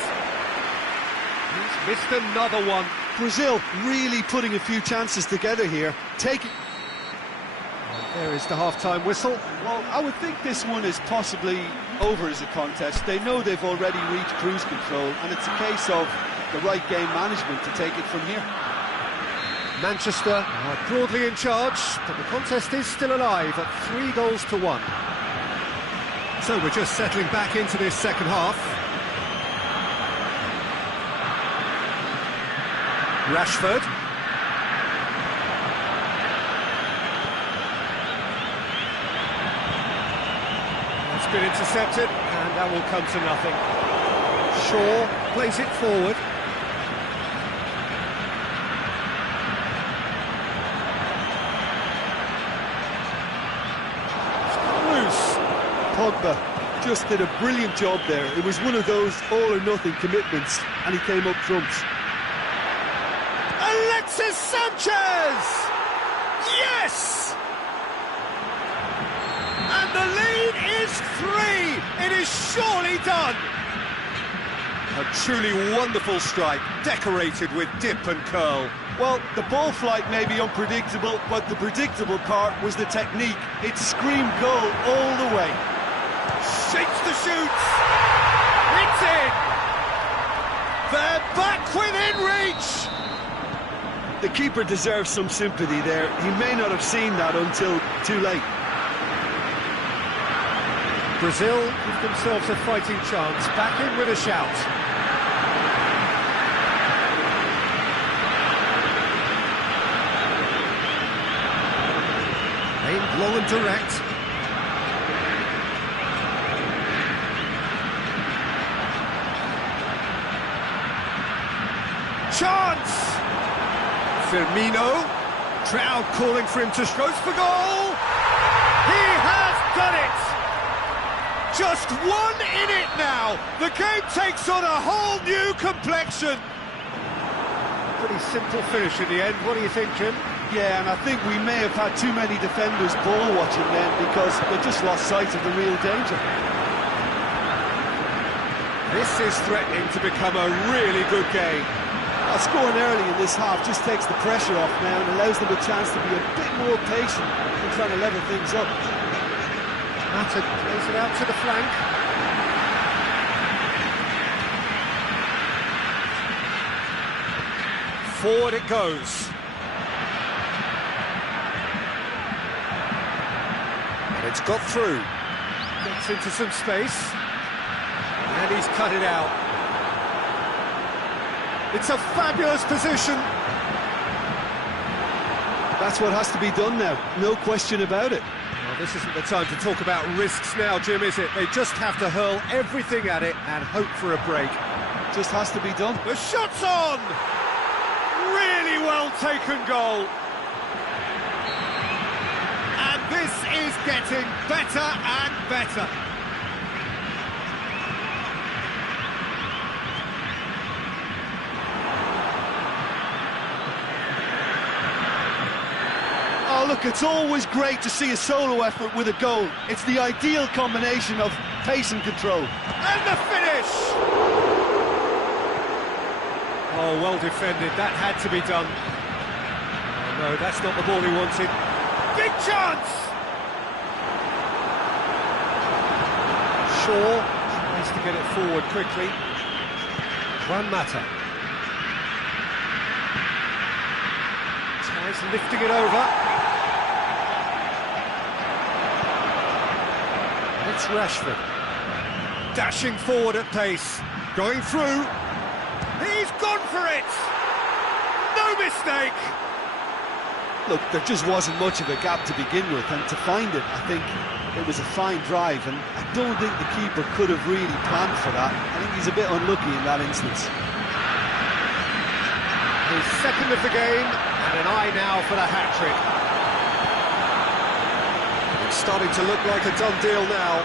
He's missed another one. Brazil really putting a few chances together here. There is the half-time whistle. Well, I would think this one is possibly over as a contest. They know they've already reached cruise control, and it's a case of the right game management to take it from here. Manchester are broadly in charge, but the contest is still alive at 3-1. So we're just settling back into this second half. Rashford. That's been intercepted, and that will come to nothing. Shaw plays it forward. Pogba just did a brilliant job there. It was one of those all-or-nothing commitments, and he came up trumps. Alexis Sanchez! Yes! And the lead is 3! It is surely done! A truly wonderful strike, decorated with dip and curl. Well, the ball flight may be unpredictable, but the predictable part was the technique. It screamed goal all the way. Shakes the shoots! It's in! They're back within reach! The keeper deserves some sympathy there. He may not have seen that until too late. Brazil give themselves a fighting chance, back in with a shout. Aimed long and direct. Chance! Firmino. Crowd calling for him to shoot for goal. He has done it! Just one in it now. The game takes on a whole new complexion. Pretty simple finish in the end. What do you think, Jim? Yeah, and I think we may have had too many defenders ball watching then because they just lost sight of the real danger. This is threatening to become a really good game. Scoring early in this half just takes the pressure off now and allows them a chance to be a bit more patient in trying to level things up. Mata plays it out to the flank. Forward it goes. And it's got through. Gets into some space. And he's cut it out. It's a fabulous position. That's what has to be done now, no question about it. Well, this isn't the time to talk about risks now, Jim, is it? They just have to hurl everything at it and hope for a break. Just has to be done. The shot's on! Really well taken goal. And this is getting better and better. Oh, look, it's always great to see a solo effort with a goal. It's the ideal combination of pace and control. And the finish! Oh, well defended. That had to be done. Oh, no, that's not the ball he wanted. Big chance! Shaw tries to get it forward quickly. Juan Mata. Tries lifting it over. And it's Rashford. Dashing forward at pace. Going through. He's gone for it! No mistake! Look, there just wasn't much of a gap to begin with, and to find it, I think it was a fine drive, and I don't think the keeper could have really planned for that. I think he's a bit unlucky in that instance. His second of the game, and an eye now for the hat-trick. It's starting to look like a done deal now.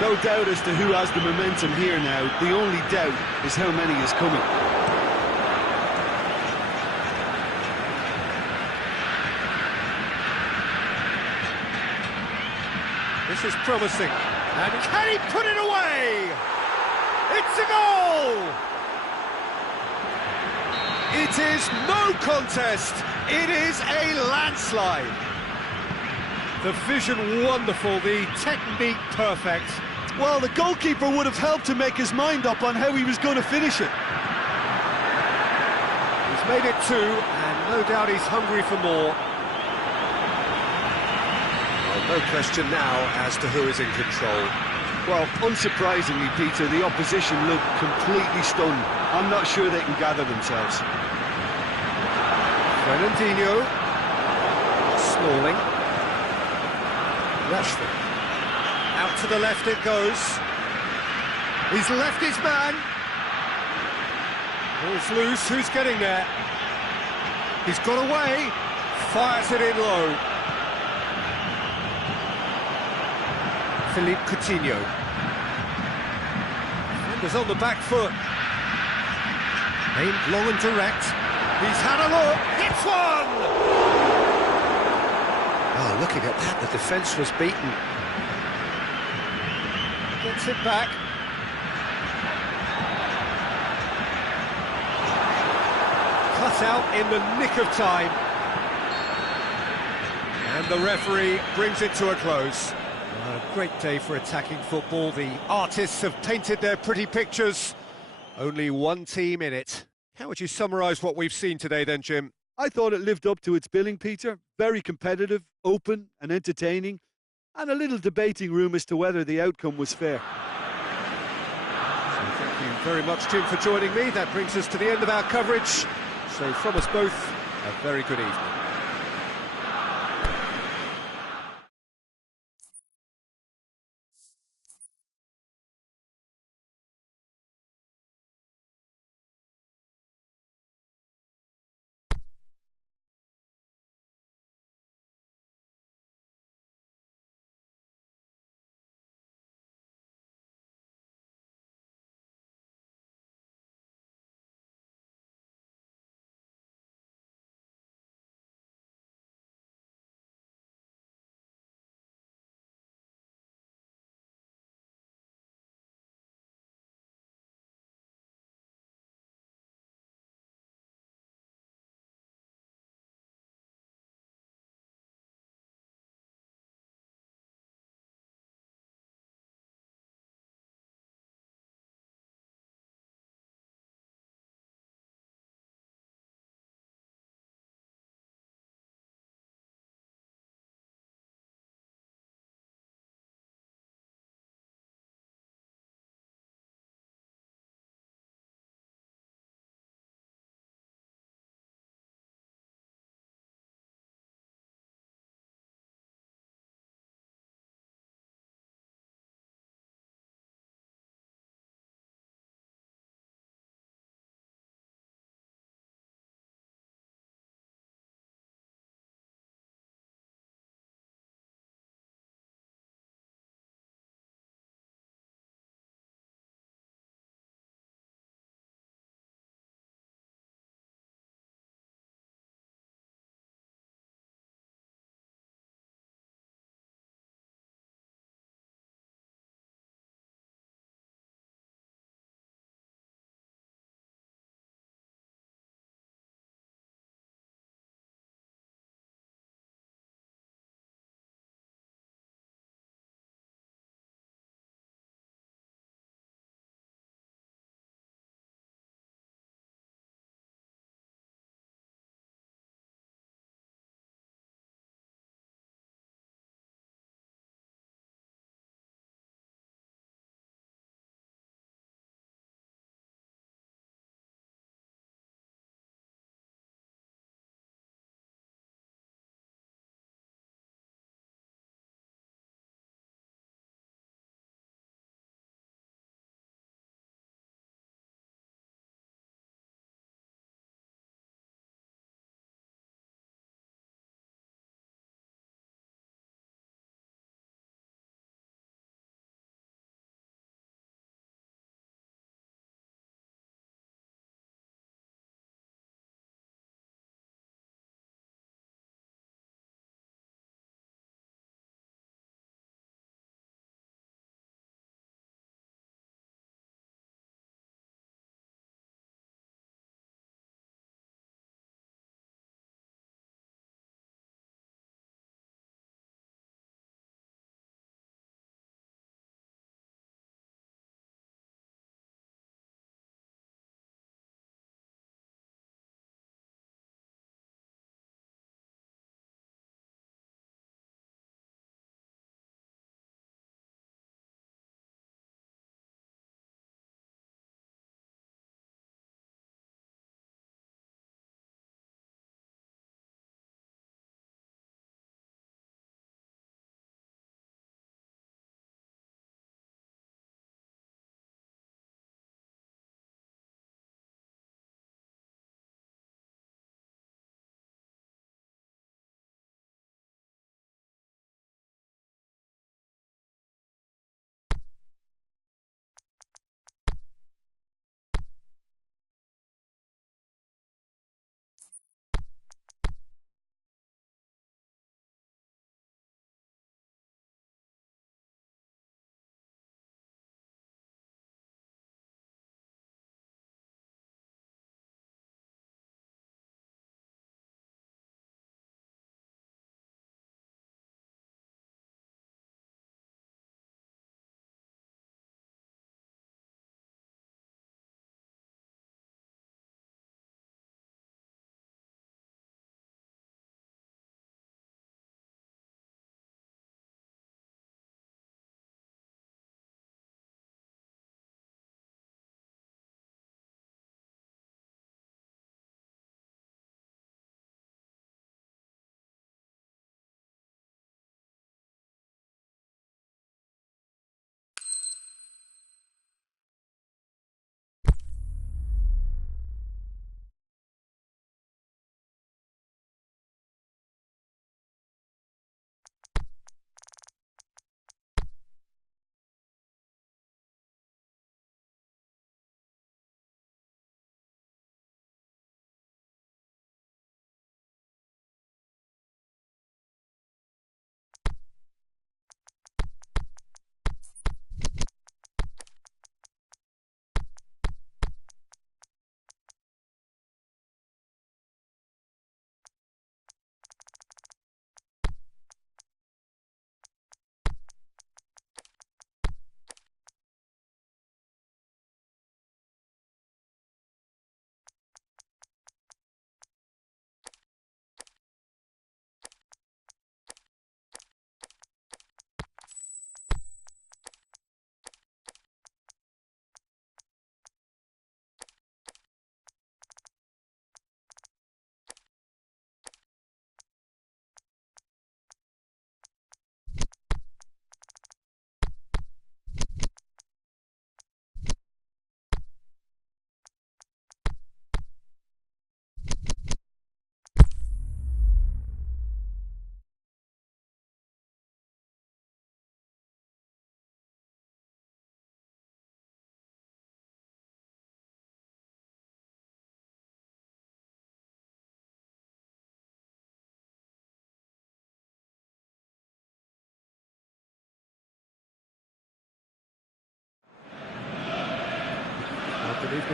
No doubt as to who has the momentum here now. The only doubt is how many is coming. This is promising. And can he put it away? It's a goal! It is no contest. It is a landslide. The vision wonderful, the technique perfect. Well, the goalkeeper would have helped to make his mind up on how he was going to finish it. He's made it 2, and no doubt he's hungry for more. Well, no question now as to who is in control. Well, unsurprisingly, Peter, the opposition look completely stunned. I'm not sure they can gather themselves. Fernandinho. Smalling. Rashford. Out to the left it goes. He's left his man. Ball's loose, who's getting there? He's got away. Fires it in low. Philippe Coutinho. Defenders on the back foot. Aimed long and direct. He's had a look. Hits one! Oh, looking at that, the defence was beaten. Gets it back. Cut out in the nick of time. And the referee brings it to a close. A great day for attacking football. The artists have painted their pretty pictures. Only one team in it. How would you summarise what we've seen today then, Jim? I thought it lived up to its billing, Peter. Very competitive, open and entertaining, and a little debating room as to whether the outcome was fair. So thank you very much, Jim, for joining me. That brings us to the end of our coverage. So from us both, a very good evening.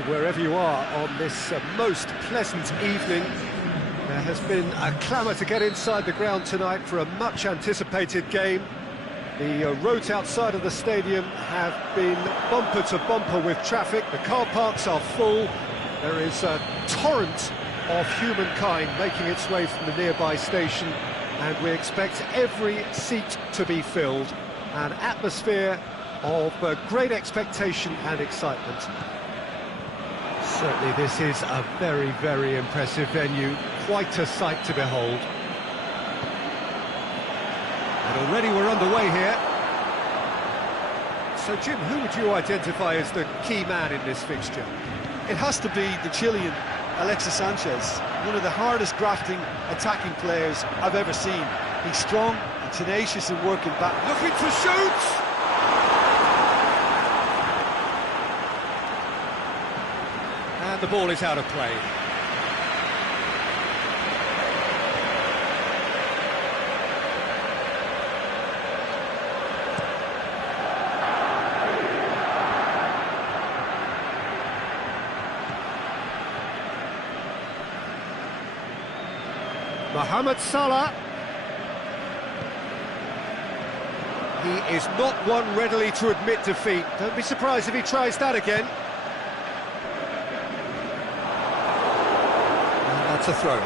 Wherever you are on this most pleasant evening, there has been a clamour to get inside the ground tonight for a much-anticipated game. The roads outside of the stadium have been bumper to bumper with traffic. The car parks are full. There is a torrent of humankind making its way from the nearby station, and we expect every seat to be filled. An atmosphere of great expectation and excitement. Certainly this is a very, very impressive venue, quite a sight to behold. And already we're underway here. So Jim, who would you identify as the key man in this fixture? It has to be the Chilean, Alexis Sanchez, one of the hardest grafting attacking players I've ever seen. He's strong and tenacious in working back. Looking to shoot! And the ball is out of play. Mohamed Salah. He is not one readily to admit defeat. Don't be surprised if he tries that again. And that's a throw.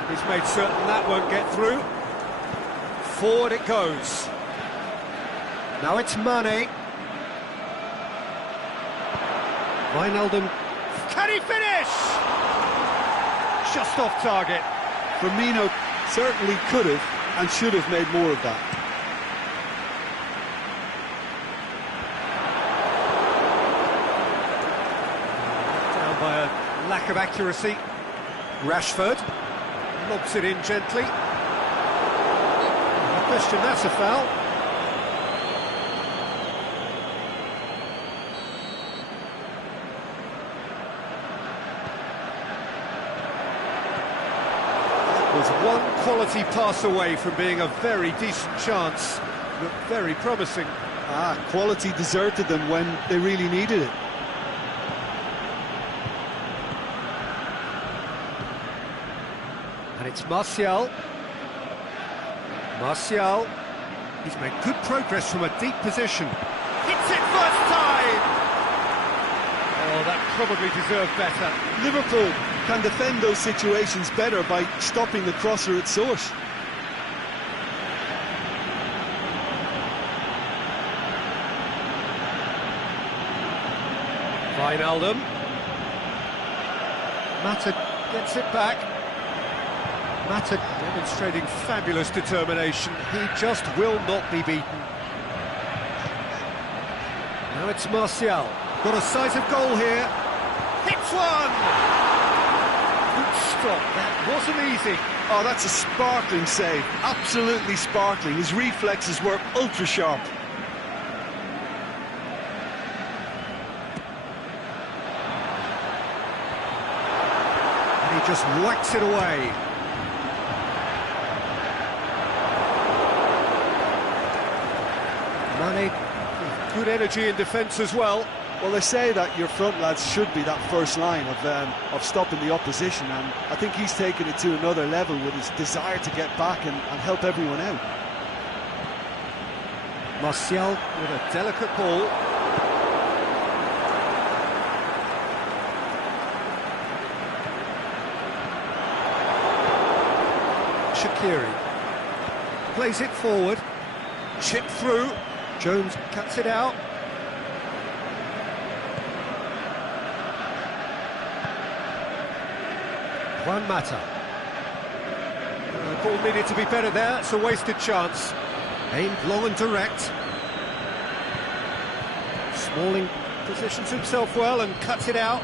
And he's made certain that won't get through. Forward it goes. Now it's Mane. Wijnaldum, can he finish? Just off target. Firmino certainly could have and should have made more of that. Down by a lack of accuracy. Rashford lobs it in gently. No question, that's a foul. Was one quality pass away from being a very decent chance. Looked very promising. Quality deserted them when they really needed it. And it's Martial. Martial. He's made good progress from a deep position. Hits it first time! Oh, that probably deserved better. Liverpool can defend those situations better by stopping the crosser at source. Wijnaldum. Mata gets it back. Mata demonstrating fabulous determination. He just will not be beaten. Now it's Martial. Got a sight of goal here. Hits one! Good stop, that wasn't easy. Oh, that's a sparkling save. Absolutely sparkling. His reflexes were ultra sharp. And he just whacks it away. Mane, good energy in defence as well. Well, they say that your front lads should be that first line of stopping the opposition, and I think he's taken it to another level with his desire to get back and help everyone out. Martial with a delicate ball. Shaqiri plays it forward. Chip through. Jones cuts it out. Juan Mata. The ball needed to be better there, it's a wasted chance. Aimed long and direct. Smalling positions himself well and cuts it out.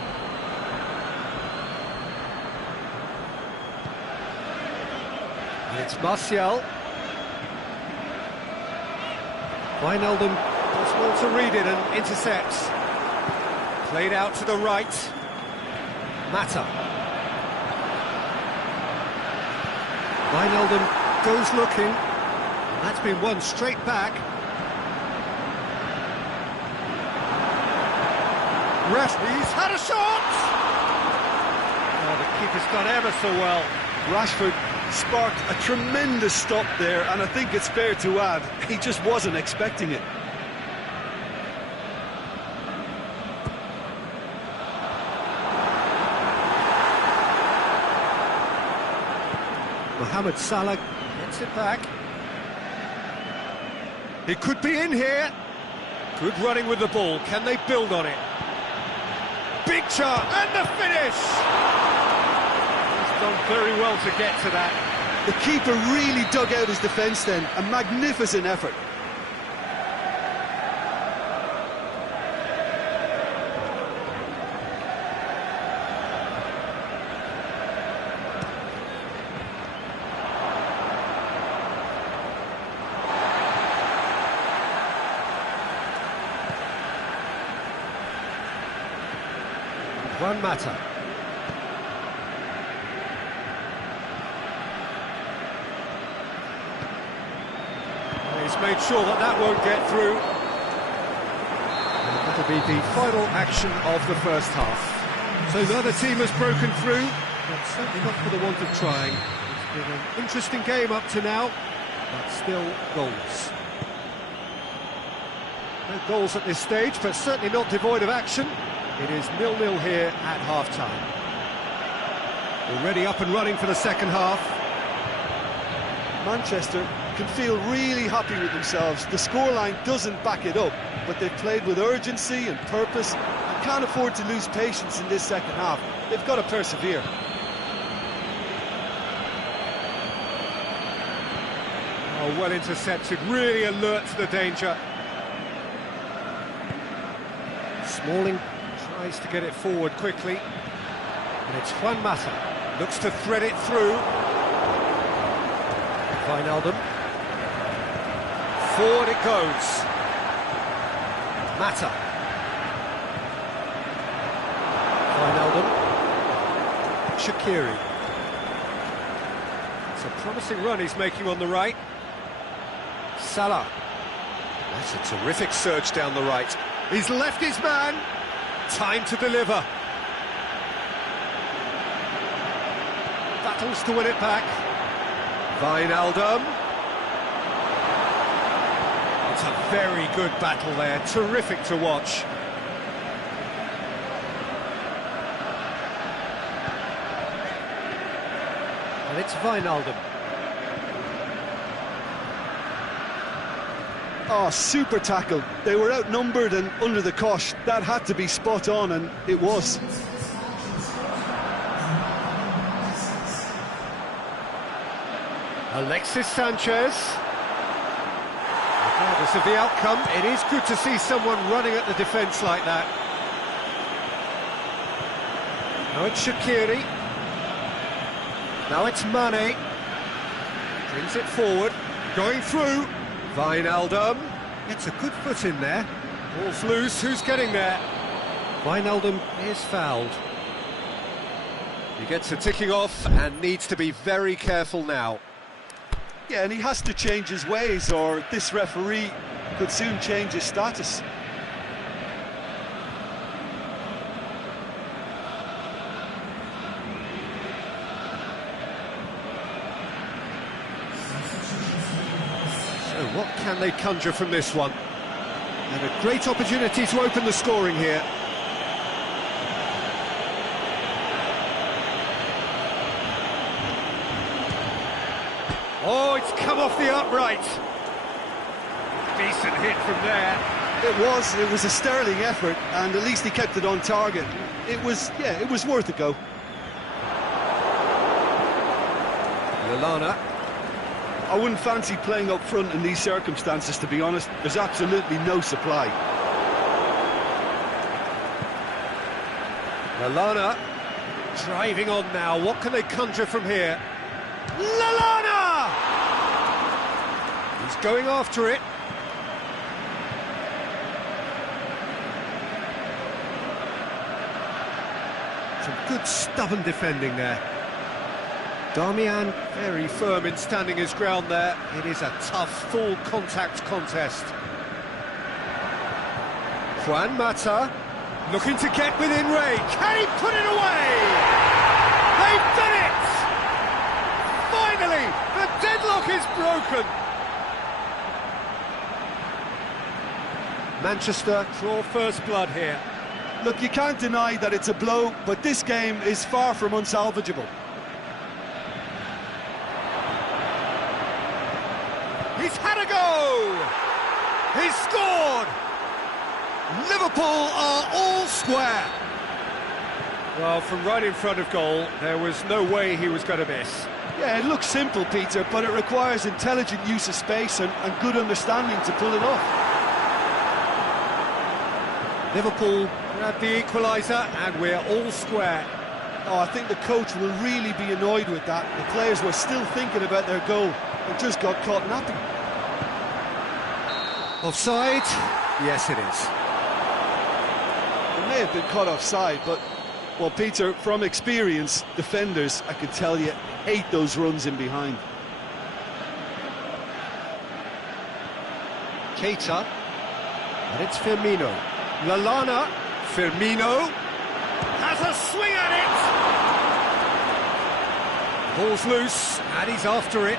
And it's Martial. Wijnaldum does well to read it and intercepts. Played out to the right. Mata. Wijnaldum goes looking. That's been won straight back. He's had a shot! Oh, the keeper's done ever so well. Rashford sparked a tremendous stop there, and I think it's fair to add, he just wasn't expecting it. Mohamed Salah gets it back. He could be in here. Good running with the ball. Can they build on it? Big chance, and the finish! He's done very well to get to that. The keeper really dug out his defence then, a magnificent effort. One matter. He's made sure that that won't get through. And that'll be the final action of the first half. So the other team has broken through, but certainly not for the want of trying. It's been an interesting game up to now, but still goals. No goals at this stage, but certainly not devoid of action. It is 0-0 here at half-time. Already up and running for the second half. Manchester can feel really happy with themselves. The scoreline doesn't back it up, but they've played with urgency and purpose and can't afford to lose patience in this second half. They've got to persevere. Oh, well intercepted, really alert to the danger. Smalling tries to get it forward quickly, and it's Juan Mata, looks to thread it through. Wijnaldum, forward it goes. Mata. Wijnaldum. Shaqiri. It's a promising run he's making on the right. Salah. That's a terrific surge down the right. He's left his man. Time to deliver. Battles to win it back. Wijnaldum. It's a very good battle there. Terrific to watch. And it's Wijnaldum. Oh, super tackle. They were outnumbered and under the cosh. That had to be spot on, and it was. Alexis Sanchez. Regardless of the outcome, it is good to see someone running at the defence like that. Now it's Shaqiri. Now it's Mane. Brings it forward. Going through. Wijnaldum. Gets a good foot in there. Ball's loose. Who's getting there? Wijnaldum is fouled. He gets a ticking off and needs to be very careful now. Yeah, and he has to change his ways, or this referee could soon change his status. So what can they conjure from this one? And a great opportunity to open the scoring here. Oh, it's come off the upright. Decent hit from there. It was a sterling effort, and at least he kept it on target. It was worth a go. Lallana. I wouldn't fancy playing up front in these circumstances, to be honest. There's absolutely no supply. Lallana driving on now. What can they conjure from here? Lallana! He's going after it. Some good stubborn defending there. Darmian very firm in standing his ground there. It is a tough, full contact contest. Juan Mata looking to get within range. Can he put it away? They've done it! Finally, the deadlock is broken. Manchester draw first blood here. Look, you can't deny that it's a blow, but this game is far from unsalvageable. He's had a go! He's scored! Liverpool are all square. Well, from right in front of goal, there was no way he was going to miss. Yeah, it looks simple, Peter, but it requires intelligent use of space and good understanding to pull it off. Liverpool grab the equaliser and we're all square. Oh, I think the coach will really be annoyed with that. The players were still thinking about their goal and just got caught napping. Offside? Yes, it is. It may have been caught offside, but, well, Peter, from experience, defenders, I can tell you, hate those runs in behind. Keita, and it's Firmino. Lallana, Firmino, has a swing at it! Ball's loose, and he's after it.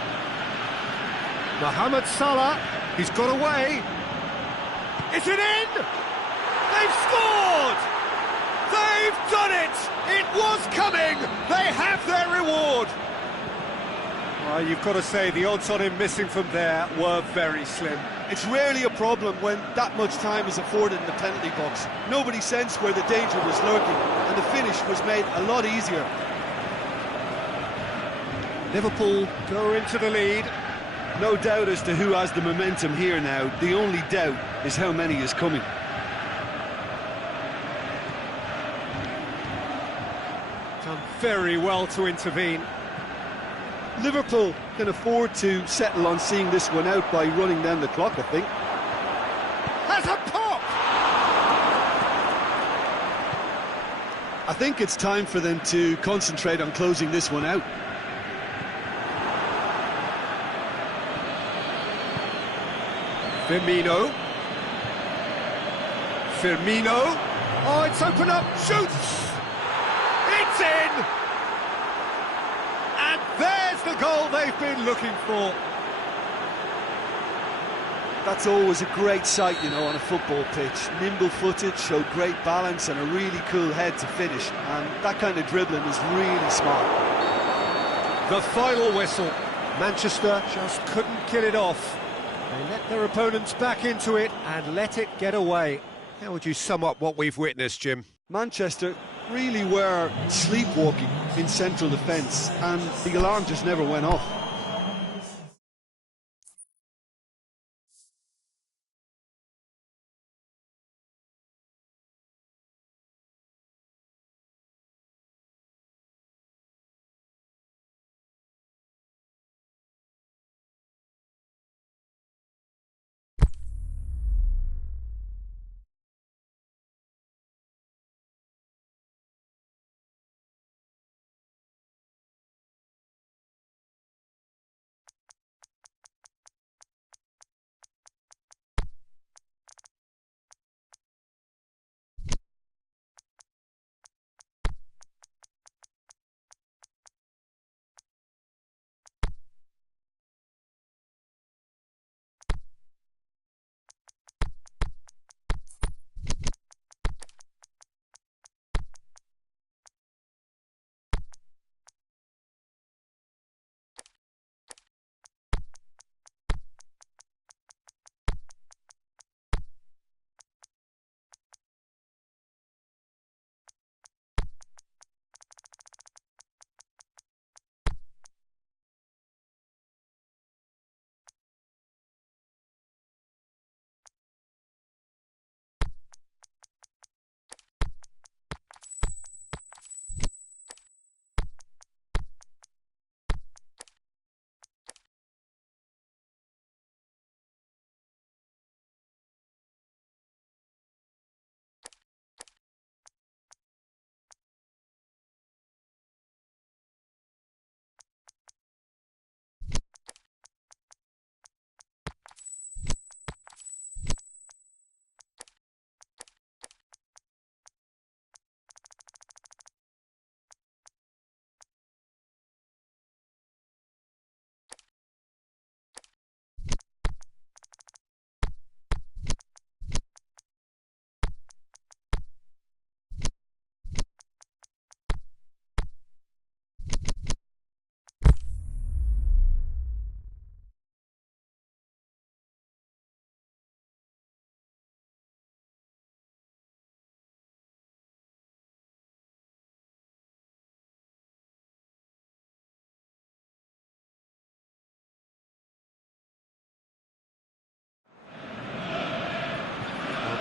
Mohamed Salah, he's got away. Is it in? They've scored! They've done it! It was coming! They have their reward! Well, you've got to say, the odds on him missing from there were very slim. It's rarely a problem when that much time is afforded in the penalty box. Nobody sensed where the danger was lurking, and the finish was made a lot easier. Liverpool go into the lead. No doubt as to who has the momentum here now. The only doubt is how many is coming. Done very well to intervene. Liverpool can afford to settle on seeing this one out by running down the clock, I think. Has a pop! I think it's time for them to concentrate on closing this one out. Firmino. Firmino. Oh, it's open up. Shoots! It's in! And there's the goal they've been looking for. That's always a great sight, you know, on a football pitch. Nimble-footed, showed great balance and a really cool head to finish. And that kind of dribbling is really smart. The final whistle. Manchester just couldn't kill it off. They let their opponents back into it and let it get away. How would you sum up what we've witnessed, Jim? Manchester really were sleepwalking in central defence, and the alarm just never went off.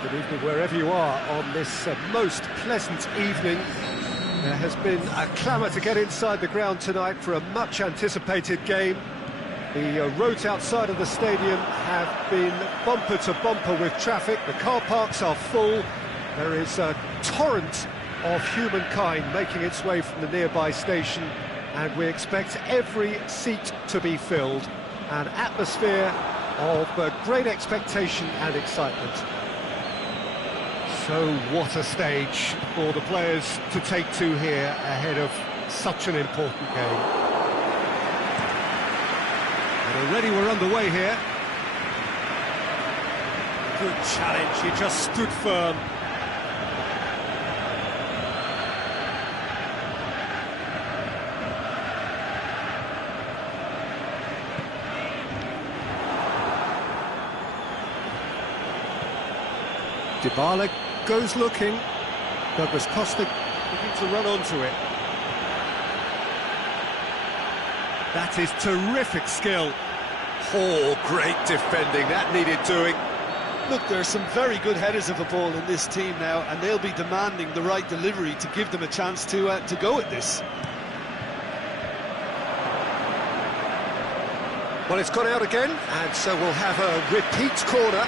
Good evening wherever you are on this most pleasant evening. There has been a clamour to get inside the ground tonight for a much-anticipated game. The roads outside of the stadium have been bumper to bumper with traffic. The car parks are full. There is a torrent of humankind making its way from the nearby station, and we expect every seat to be filled. An atmosphere of great expectation and excitement. So what a stage for the players to take to here ahead of such an important game. And already we're underway here. Good challenge, he just stood firm. Dybala goes looking. Douglas Costa looking to run onto it. That is terrific skill. Oh, great defending, that needed doing. Look, there are some very good headers of a ball in this team now, and they'll be demanding the right delivery to give them a chance to go at this. Well, it's gone out again, and so we'll have a repeat corner.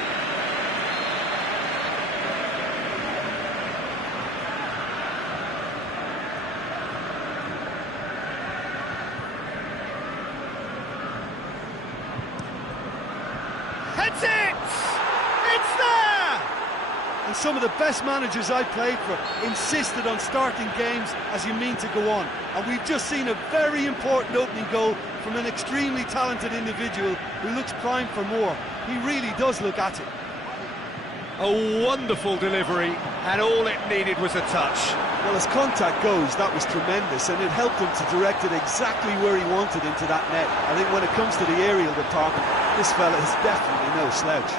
That's it! It's there! And some of the best managers I played for insisted on starting games as you mean to go on. And we've just seen a very important opening goal from an extremely talented individual who looks primed for more. He really does look at it. A wonderful delivery, and all it needed was a touch. Well, as contact goes, that was tremendous, and it helped him to direct it exactly where he wanted into that net. I think when it comes to the aerial department, this fella is definitely no slouch.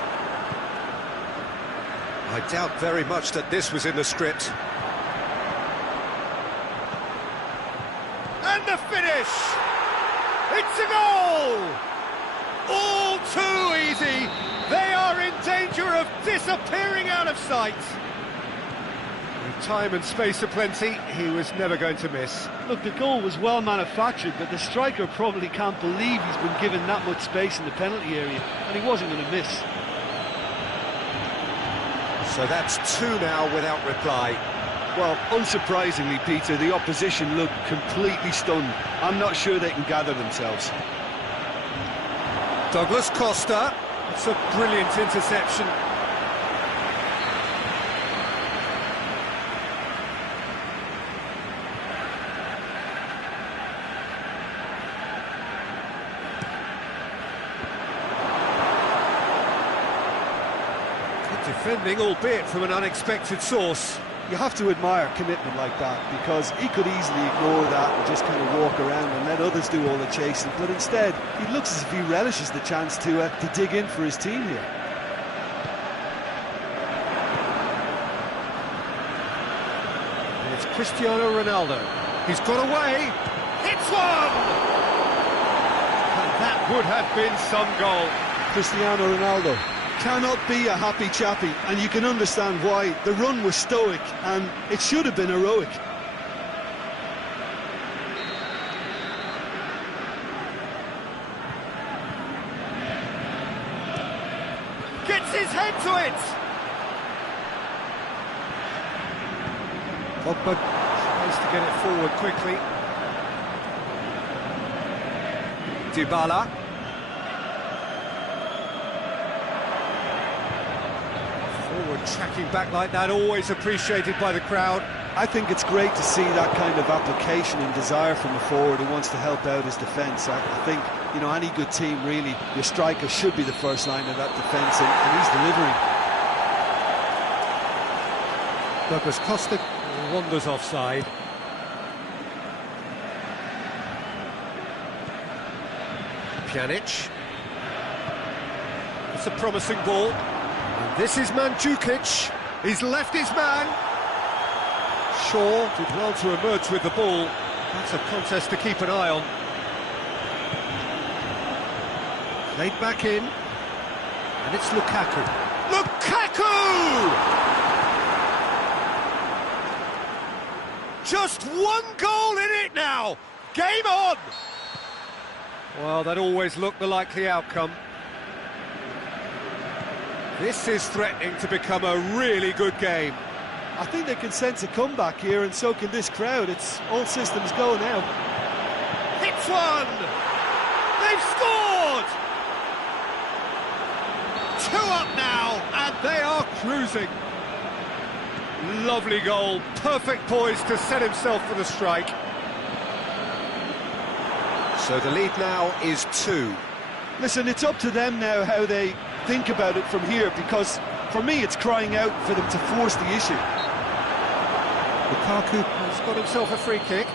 I doubt very much that this was in the script. And the finish! It's a goal! All too easy! They are in danger of disappearing out of sight. With time and space aplenty, he was never going to miss. Look, the goal was well manufactured, but the striker probably can't believe he's been given that much space in the penalty area, and he wasn't going to miss. So that's two now without reply. Well, unsurprisingly, Peter, the opposition looked completely stunned. I'm not sure they can gather themselves. Douglas Costa. It's a brilliant interception. Good defending, albeit from an unexpected source. You have to admire commitment like that, because he could easily ignore that and just kind of walk around and let others do all the chasing, but instead he looks as if he relishes the chance to dig in for his team here. And it's Cristiano Ronaldo. He's got away. It's one! And that would have been some goal. Cristiano Ronaldo cannot be a happy chappy, and you can understand why. The run was stoic, and it should have been heroic. Gets his head to it! Pogba tries to get it forward quickly. Dybala. Forward tracking back like that, always appreciated by the crowd. I think it's great to see that kind of application and desire from a forward who wants to help out his defence. I think, you know, any good team, really, your striker should be the first line of that defence, and he's delivering. Douglas Costa wanders offside. Pjanic. It's a promising ball. And this is Mandzukic. He's left his man. Shaw did well to emerge with the ball. That's a contest to keep an eye on. Played back in. And it's Lukaku. Lukaku! Just one goal in it now. Game on. Well, that always looked the likely outcome. This is threatening to become a really good game. I think they can sense a comeback here, and so can this crowd. It's all systems go now. Hits one! They've scored! 2 up now, and they are cruising. Lovely goal, perfect poise to set himself for the strike. So the lead now is 2. Listen, it's up to them now how they think about it from here, because for me it's crying out for them to force the issue. Lukaku has got himself a free kick.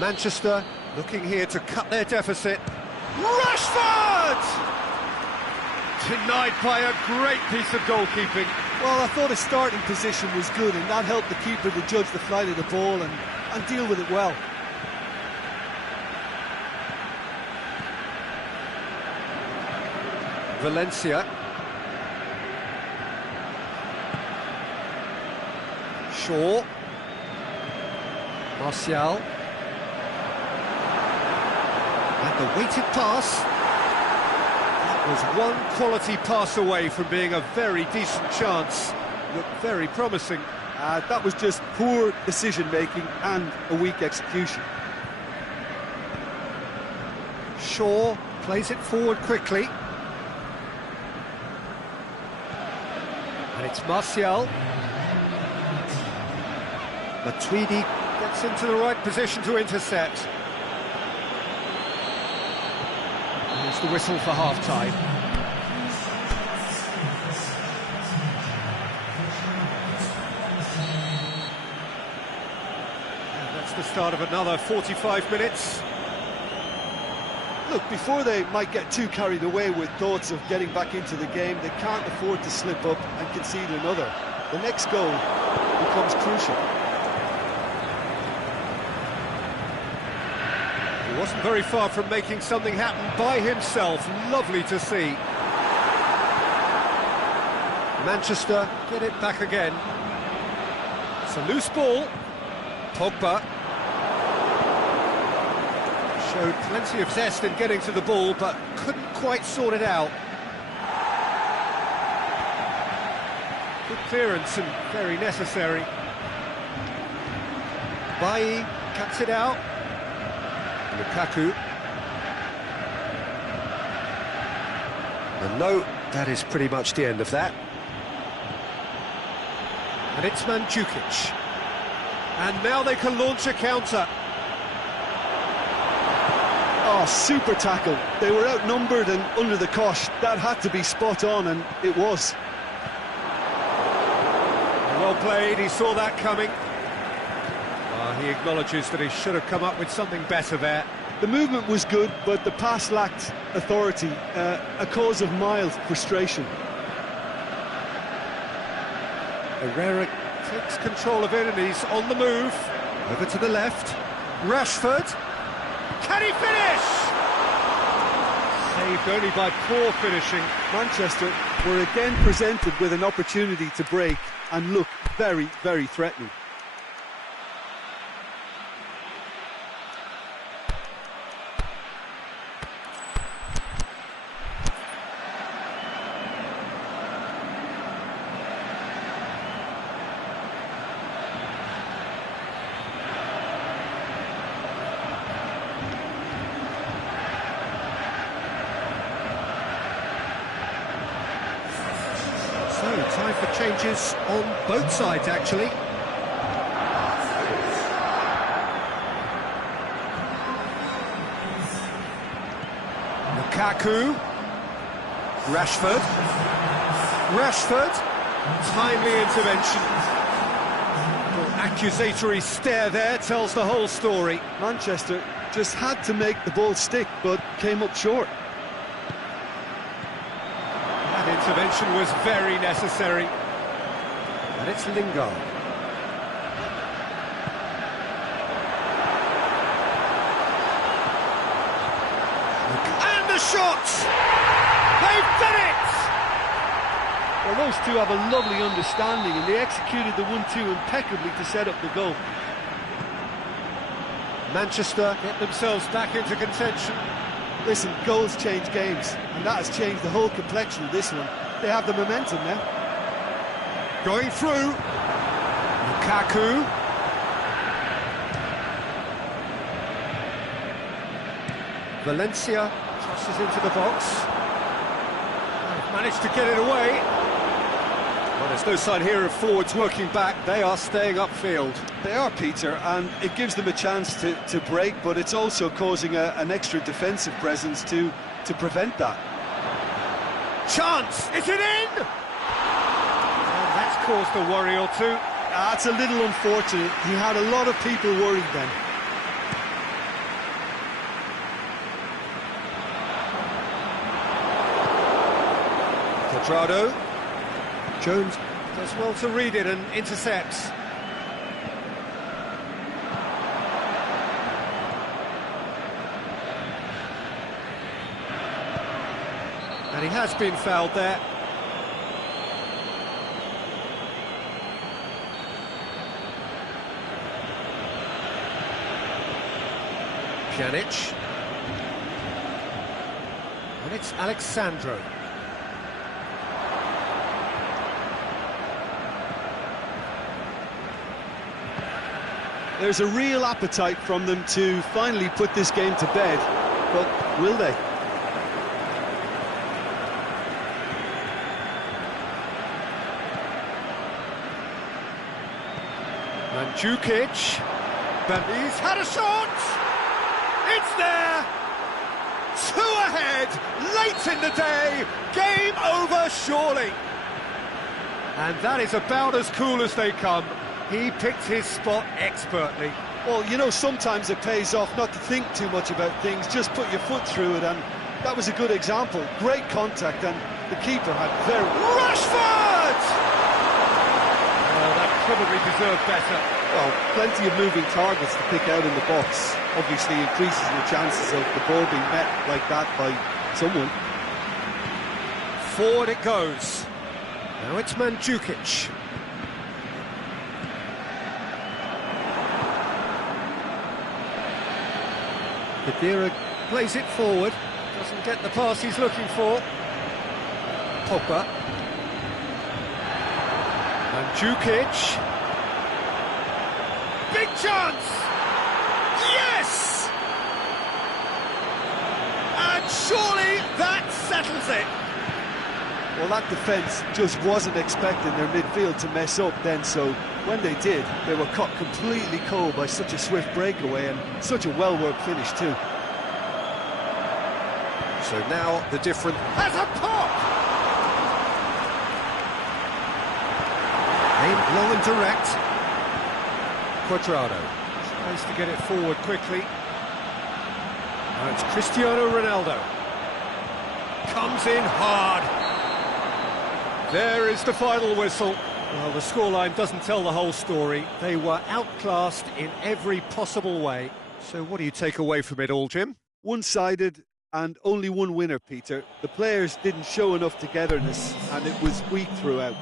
Manchester looking here to cut their deficit. Rashford! Denied by a great piece of goalkeeping. Well, I thought his starting position was good, and that helped the keeper to judge the flight of the ball and deal with it well. Valencia. Shaw. Martial. And the weighted pass. That was one quality pass away from being a very decent chance. Looked very promising. That was just poor decision-making and a weak execution. Shaw plays it forward quickly. And it's Martial. Matuidi gets into the right position to intercept. Here's the whistle for half-time. And that's the start of another 45 minutes. Look, before they might get too carried away with thoughts of getting back into the game, they can't afford to slip up and concede another. The next goal becomes crucial. He wasn't very far from making something happen by himself. Lovely to see. Manchester get it back again. It's a loose ball. Pogba showed plenty of zest in getting to the ball, but couldn't quite sort it out. Good clearance and very necessary. Bailly cuts it out. Lukaku. And no, that is pretty much the end of that. And it's Mandzukic. And now they can launch a counter. Oh, super tackle. They were outnumbered and under the cosh. That had to be spot on, and it was. Well played, he saw that coming. He acknowledges that he should have come up with something better there. The movement was good, but the pass lacked authority, a cause of mild frustration. Herrera takes control of it and he's on the move. Over to the left. Rashford. Can he finish? Saved only by poor finishing. Manchester were again presented with an opportunity to break and look very, very threatening. So, time for changes on both sides, actually. Lukaku. Rashford. Rashford. Timely intervention. Little accusatory stare there tells the whole story. Manchester just had to make the ball stick, but came up short. That intervention was very necessary. And it's Lingard. And the shot! They've done it! Well, those two have a lovely understanding, and they executed the 1-2 impeccably to set up the goal. Manchester get themselves back into contention. Listen, goals change games, and that has changed the whole complexion of this one. They have the momentum now. Going through. Lukaku. Valencia crosses into the box. They've managed to get it away. Well, there's no sign here of forwards working back. They are staying upfield. They are, Peter, and it gives them a chance to break, but it's also causing an extra defensive presence to prevent that. Chance! Is it in? And that's caused a worry or two. That's a little unfortunate. He had a lot of people worried then. Quadrado. Jones does well to read it and intercepts. And he has been fouled there. Pjanic. And it's Alexandro. There's a real appetite from them to finally put this game to bed, but will they? Mandzukic. But he's had a shot! It's there! 2 ahead, late in the day, game over surely. And that is about as cool as they come. He picked his spot expertly. Well, you know, sometimes it pays off not to think too much about things, just put your foot through it, and that was a good example. Great contact, and the keeper had very... Rashford! Oh, that probably deserved better. Well, plenty of moving targets to pick out in the box. Obviously increases the chances of the ball being met like that by someone. Forward it goes. Now it's Mandzukic. Khedira plays it forward, doesn't get the pass he's looking for. Pogba. Mandzukic. Big chance! Yes! And surely that settles it. Well, that defence just wasn't expecting their midfield to mess up then, so when they did, they were caught completely cold by such a swift breakaway and such a well-worked finish too. So now the different... Has a pop! Aimed long and direct. Quadrado tries to get it forward quickly. Now it's Cristiano Ronaldo. Comes in hard. There is the final whistle. Well, the scoreline doesn't tell the whole story. They were outclassed in every possible way. So what do you take away from it all, Jim? One-sided and only one winner, Peter. The players didn't show enough togetherness and it was weak throughout.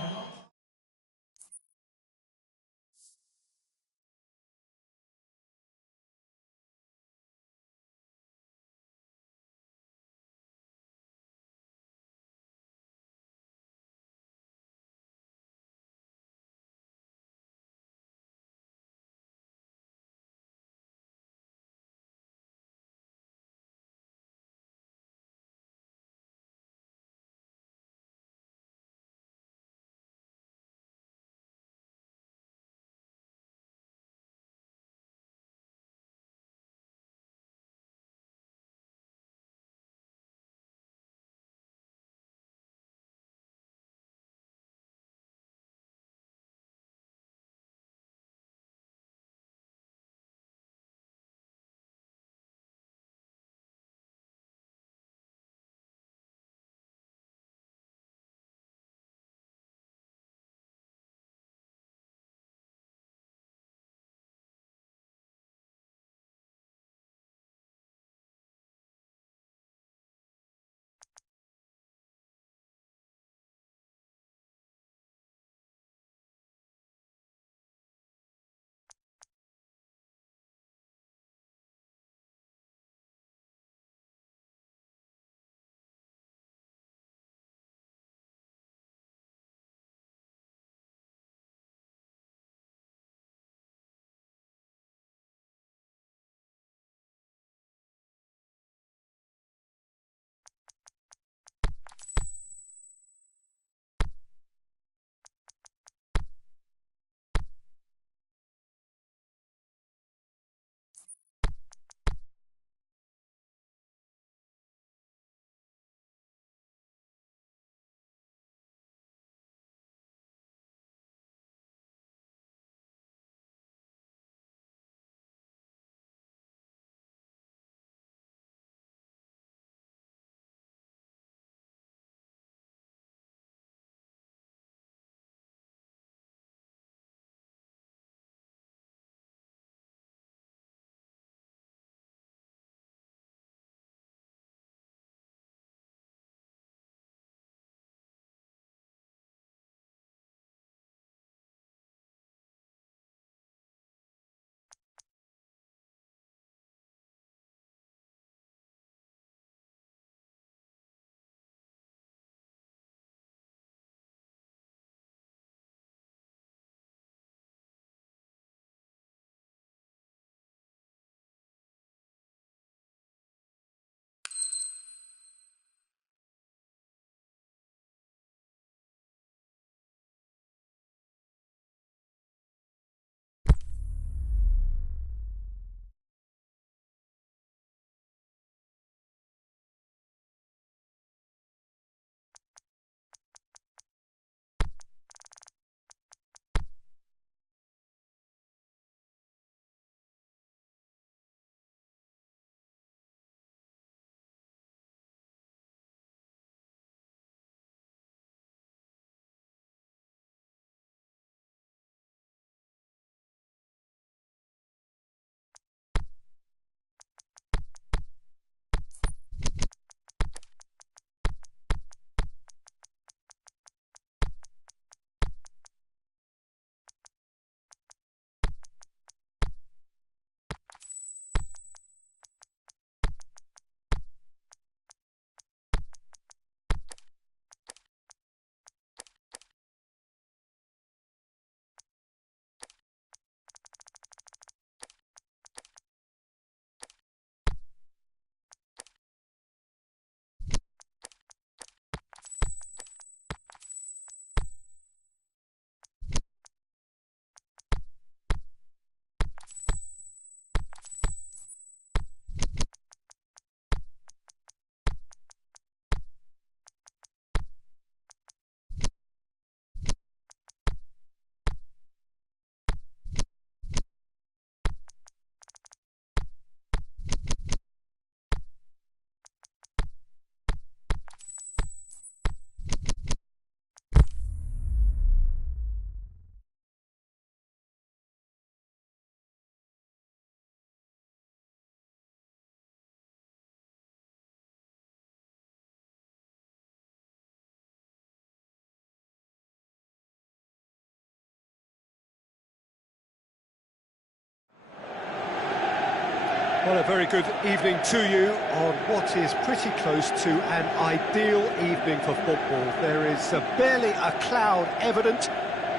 Well, a very good evening to you on what is pretty close to an ideal evening for football. There is barely a cloud evident.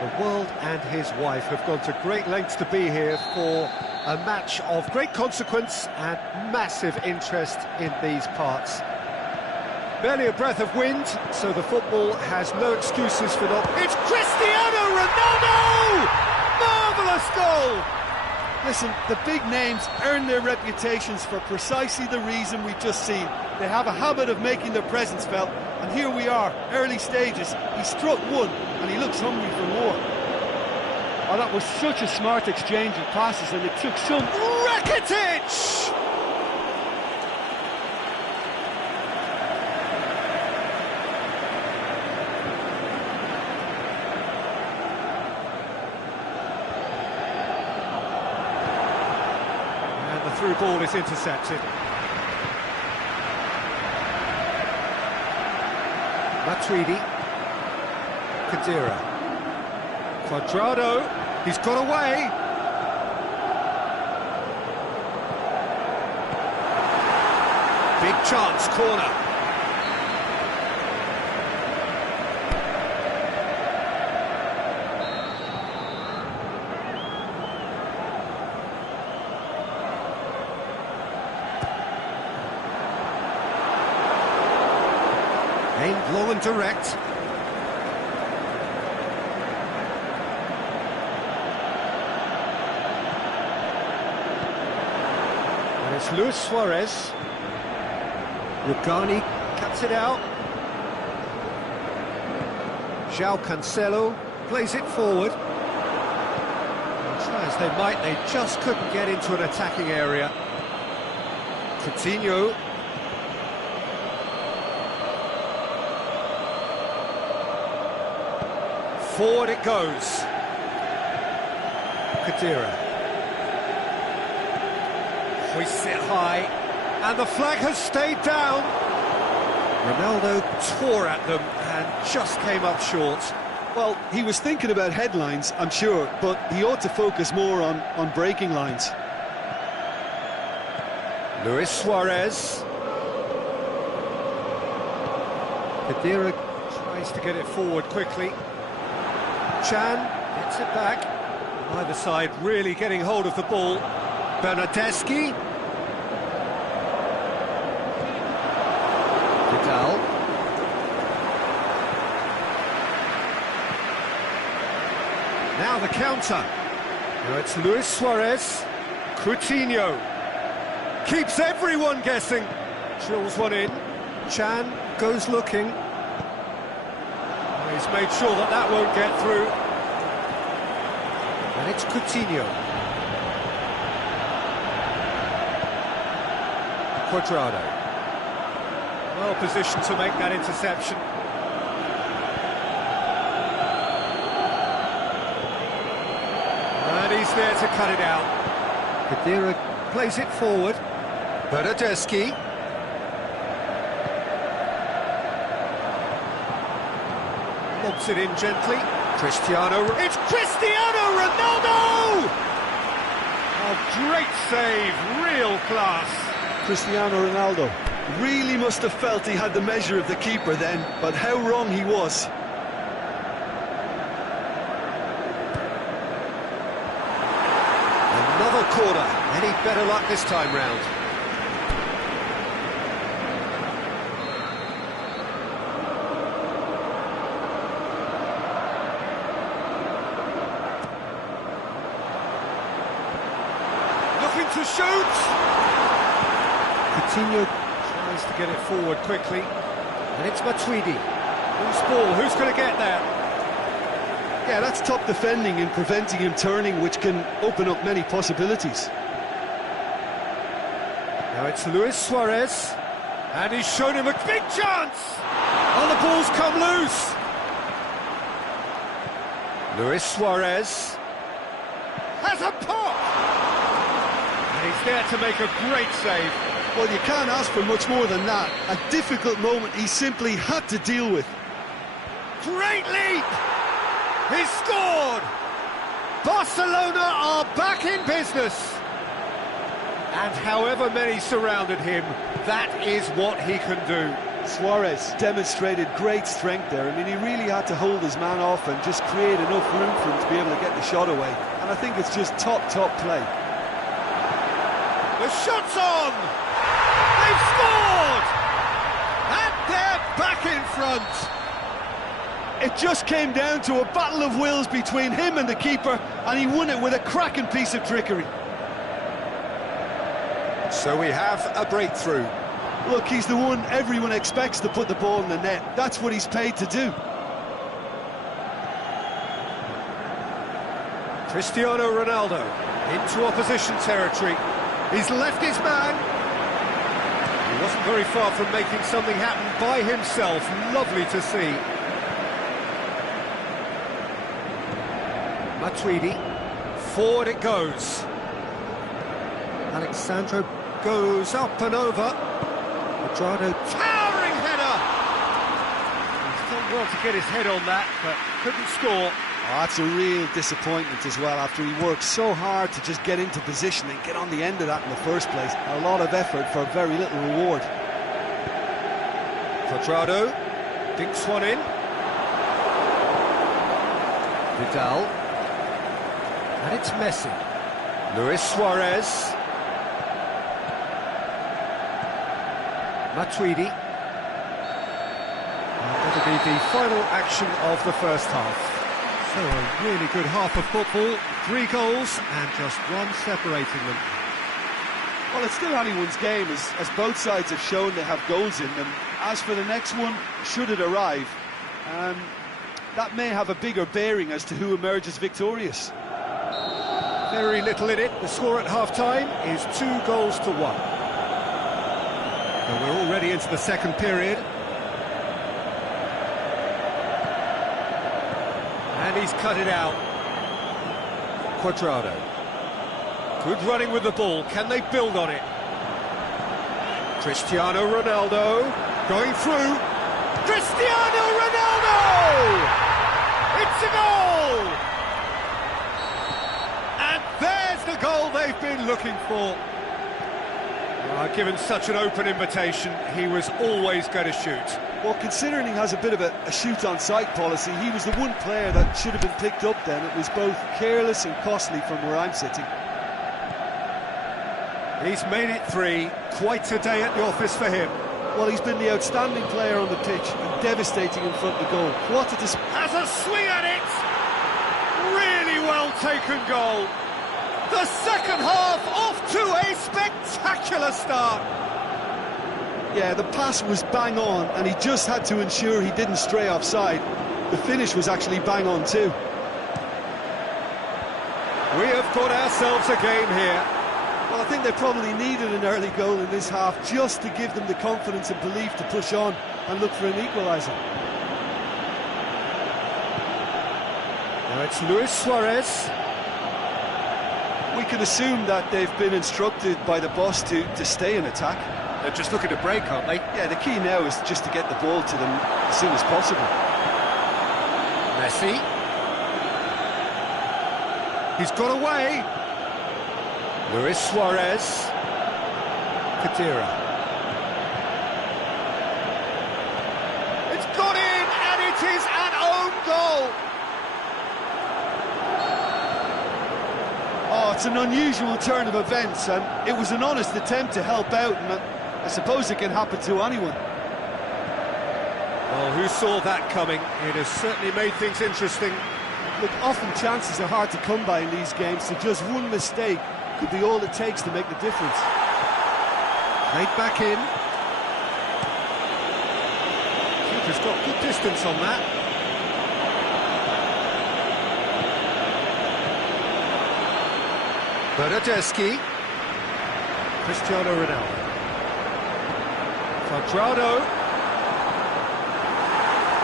The world and his wife have gone to great lengths to be here for a match of great consequence and massive interest in these parts. Barely a breath of wind, so the football has no excuses for not... It's Cristiano Ronaldo! Marvellous goal! Listen, the big names earn their reputations for precisely the reason we've just seen. They have a habit of making their presence felt, and here we are, early stages. He struck one, and he looks hungry for more. Oh, that was such a smart exchange of passes, and it took some... Rakitic! Through ball is intercepted. Matuidi. Kadira. Cuadrado. He's got away. Big chance, corner. Aimed low and direct. And it's Luis Suarez. Rugani cuts it out. João Cancelo plays it forward. And try as they might, they just couldn't get into an attacking area. Coutinho. Forward it goes. Kadira. Hoists it high. And the flag has stayed down. Ronaldo tore at them and just came up short. Well, he was thinking about headlines, I'm sure, but he ought to focus more on breaking lines. Luis Suarez. Kadira tries to get it forward quickly. Chan gets it back. Either side really getting hold of the ball. Bernardeschi. Vidal. Now the counter. Now it's Luis Suarez. Coutinho. Keeps everyone guessing. Drills one in. Chan goes looking. He's made sure that that won't get through. And it's Coutinho. Cuadrado. Well positioned to make that interception. And he's there to cut it out. Kadira plays it forward. Bernardeschi. Lobs it in gently. Cristiano. It's Cristiano Ronaldo! A great save, real class. Cristiano Ronaldo really must have felt he had the measure of the keeper then, but how wrong he was. Another corner. Any better luck this time round? To shoot! Coutinho tries to get it forward quickly, and it's Matuidi. Loose ball, who's going to get there? Yeah, that's top defending and preventing him turning, which can open up many possibilities. Now it's Luis Suarez, and he's shown him a big chance! And the ball's come loose! Luis Suarez has a pop! And he's there to make a great save. Well, you can't ask for much more than that. A difficult moment he simply had to deal with. Great leap! He's scored! Barcelona are back in business. And however many surrounded him, that is what he can do. Suarez demonstrated great strength there. I mean, he really had to hold his man off and just create enough room for him to be able to get the shot away. And I think it's just top play. The shot's on! They've scored! And they're back in front! It just came down to a battle of wills between him and the keeper, and he won it with a cracking piece of trickery. So we have a breakthrough. Look, he's the one everyone expects to put the ball in the net. That's what he's paid to do. Cristiano Ronaldo into opposition territory. He's left his man. He wasn't very far from making something happen by himself. Lovely to see. Matuidi, forward it goes. Alexandro goes up and over. Quadrado, towering header! He's done well to get his head on that, but couldn't score. Oh, that's a real disappointment as well, after he worked so hard to just get into position and get on the end of that in the first place. A lot of effort for very little reward. Quadrado dinks one in. Vidal. And it's Messi. Luis Suarez. Matuidi. And that'll be the final action of the first half. So a really good half of football. 3 goals and just one separating them. Well, it's still anyone's game, as both sides have shown they have goals in them. As for the next one, should it arrive, that may have a bigger bearing as to who emerges victorious. Very little in it. The score at half-time is 2 goals to 1. And we're already into the second period. And he's cut it out. Quadrado. Good running with the ball. Can they build on it? Cristiano Ronaldo going through. Cristiano Ronaldo! It's a goal! And there's the goal they've been looking for. Given such an open invitation, he was always going to shoot. Well, considering he has a bit of a shoot-on-sight policy, he was the one player that should have been picked up then. It was both careless and costly from where I'm sitting. He's made it 3. Quite a day at the office for him. Well, he's been the outstanding player on the pitch and devastating in front of the goal. What a has a swing at it! Really well taken goal. The second half off to a spectacular start. Yeah, the pass was bang on, and he just had to ensure he didn't stray offside. The finish was actually bang on too. We have got ourselves a game here. Well, I think they probably needed an early goal in this half just to give them the confidence and belief to push on and look for an equaliser. Now it's Luis Suarez. We can assume that they've been instructed by the boss to stay in attack. They're just looking to break, aren't they? Yeah, the key now is just to get the ball to them as soon as possible. Messi. He's got away. Luis Suarez. Kadira. It's got in, and it is an own goal. Oh, it's an unusual turn of events, and it was an honest attempt to help out, and I suppose it can happen to anyone. Well, who saw that coming? It has certainly made things interesting. Look, often chances are hard to come by in these games, so just one mistake could be all it takes to make the difference. Played back in. Keeper's got good distance on that. Bernardeschi. Cristiano Ronaldo. Quadrado.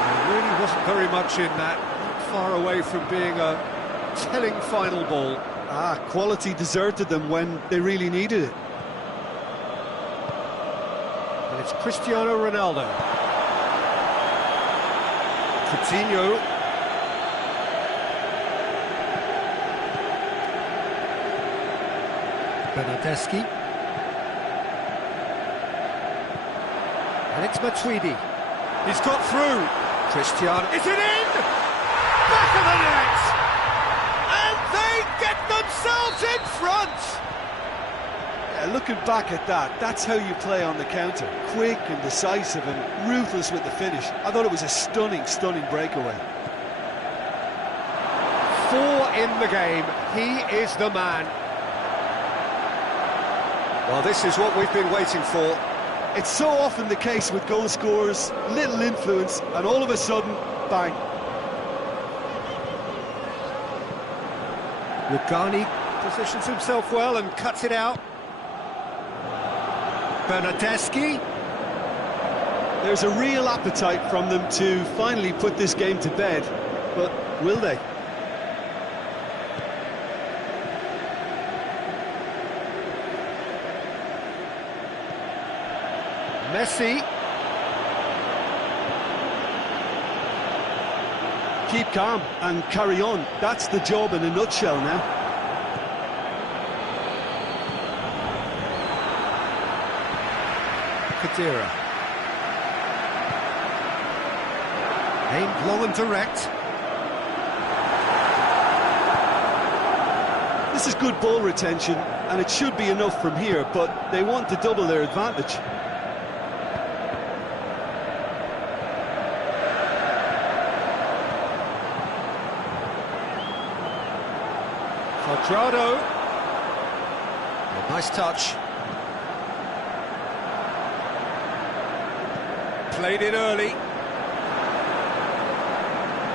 There really wasn't very much in that. Not far away from being a telling final ball. Quality deserted them when they really needed it. And it's Cristiano Ronaldo. Coutinho. Bernardeschi. And it's Matuidi. He's got through. Cristiano. Is it in? Back of the net! And they get themselves in front! Yeah, looking back at that, that's how you play on the counter. Quick and decisive and ruthless with the finish. I thought it was a stunning, stunning breakaway. 4 in the game. He is the man. Well, this is what we've been waiting for. It's so often the case with goal scorers, little influence, and all of a sudden, bang. Rugani positions himself well and cuts it out. Bernardeschi. There's a real appetite from them to finally put this game to bed, but will they? Messi. Keep calm and carry on. That's the job in a nutshell now. Kadira. Aimed long and direct. This is good ball retention, and it should be enough from here, but they want to double their advantage. Quadrado. Nice touch. Played it early.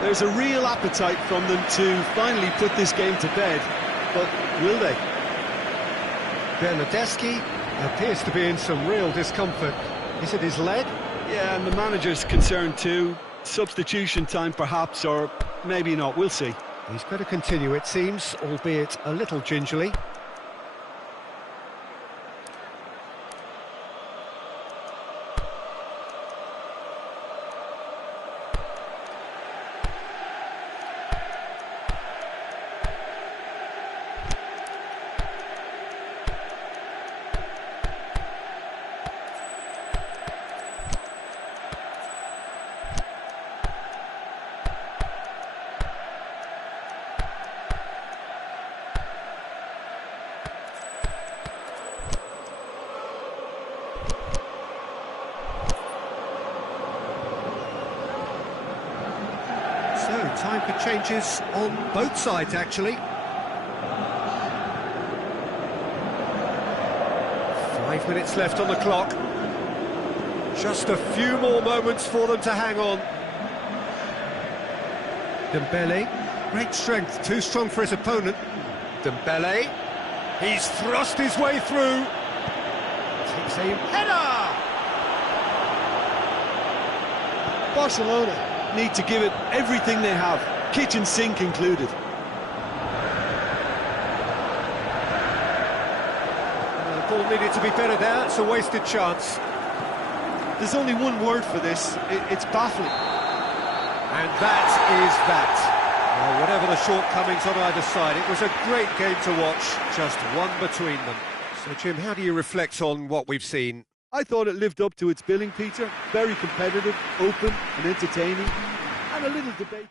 There's a real appetite from them to finally put this game to bed, but will they? Bernardeschi appears to be in some real discomfort. Is it his leg? Yeah, and the manager's concerned too. Substitution time perhaps, or maybe not, we'll see. He's going to continue, it seems, albeit a little gingerly. So, time for changes on both sides, actually. 5 minutes left on the clock. Just a few more moments for them to hang on. Dembele, great strength, too strong for his opponent. Dembele, he's thrust his way through. Takes aim, header! Barcelona need to give it everything they have, kitchen sink included. The ball needed to be better there, it's a wasted chance. There's only one word for this, it's baffling. And that is that. Well, whatever the shortcomings on either side, it was a great game to watch, just one between them. So, Jim, how do you reflect on what we've seen? I thought it lived up to its billing, Peter. Very competitive, open and entertaining, and a little debate.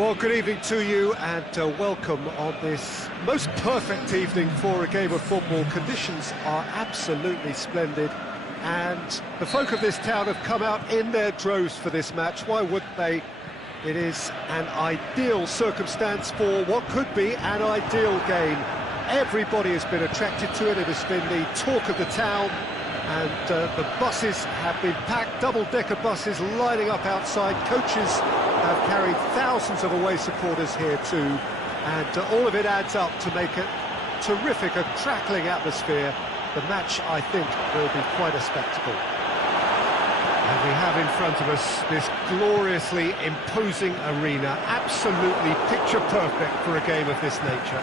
Well, good evening to you and welcome on this most perfect evening for a game of football. Conditions are absolutely splendid and the folk of this town have come out in their droves for this match. Why wouldn't they? It is an ideal circumstance for what could be an ideal game. Everybody has been attracted to it. It has been the talk of the town. And the buses have been packed, double-decker buses lining up outside. Coaches have carried thousands of away supporters here too. And all of it adds up to make it terrific, a crackling atmosphere. The match, I think, will be quite a spectacle. And we have in front of us this gloriously imposing arena, absolutely picture-perfect for a game of this nature.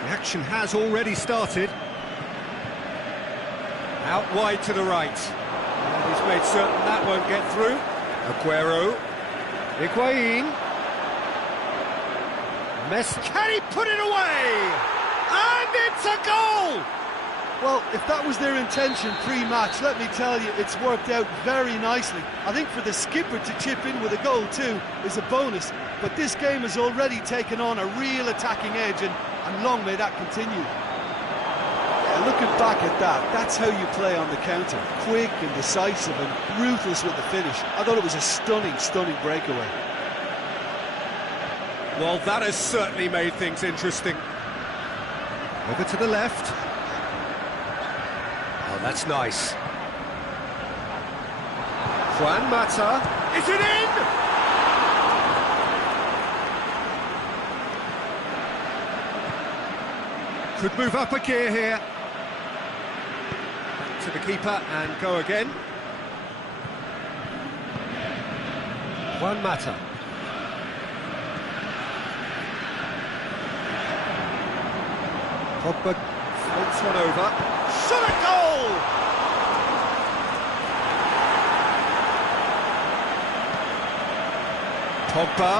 The action has already started. Out wide to the right. And he's made certain that won't get through. Aguero. Higuain. Messi. Can he put it away? And it's a goal! Well, if that was their intention pre-match, let me tell you, it's worked out very nicely. I think for the skipper to chip in with a goal too is a bonus, but this game has already taken on a real attacking edge, and long may that continue. Yeah, looking back at that, that's how you play on the counter. Quick and decisive and ruthless with the finish. I thought it was a stunning, stunning breakaway. Well, that has certainly made things interesting. Over to the left. Oh, that's nice. Juan Mata. Is it in? Could move up a gear here. Back to the keeper and go again. Juan Mata. Pogba floats one over. Shot a goal! Pogba.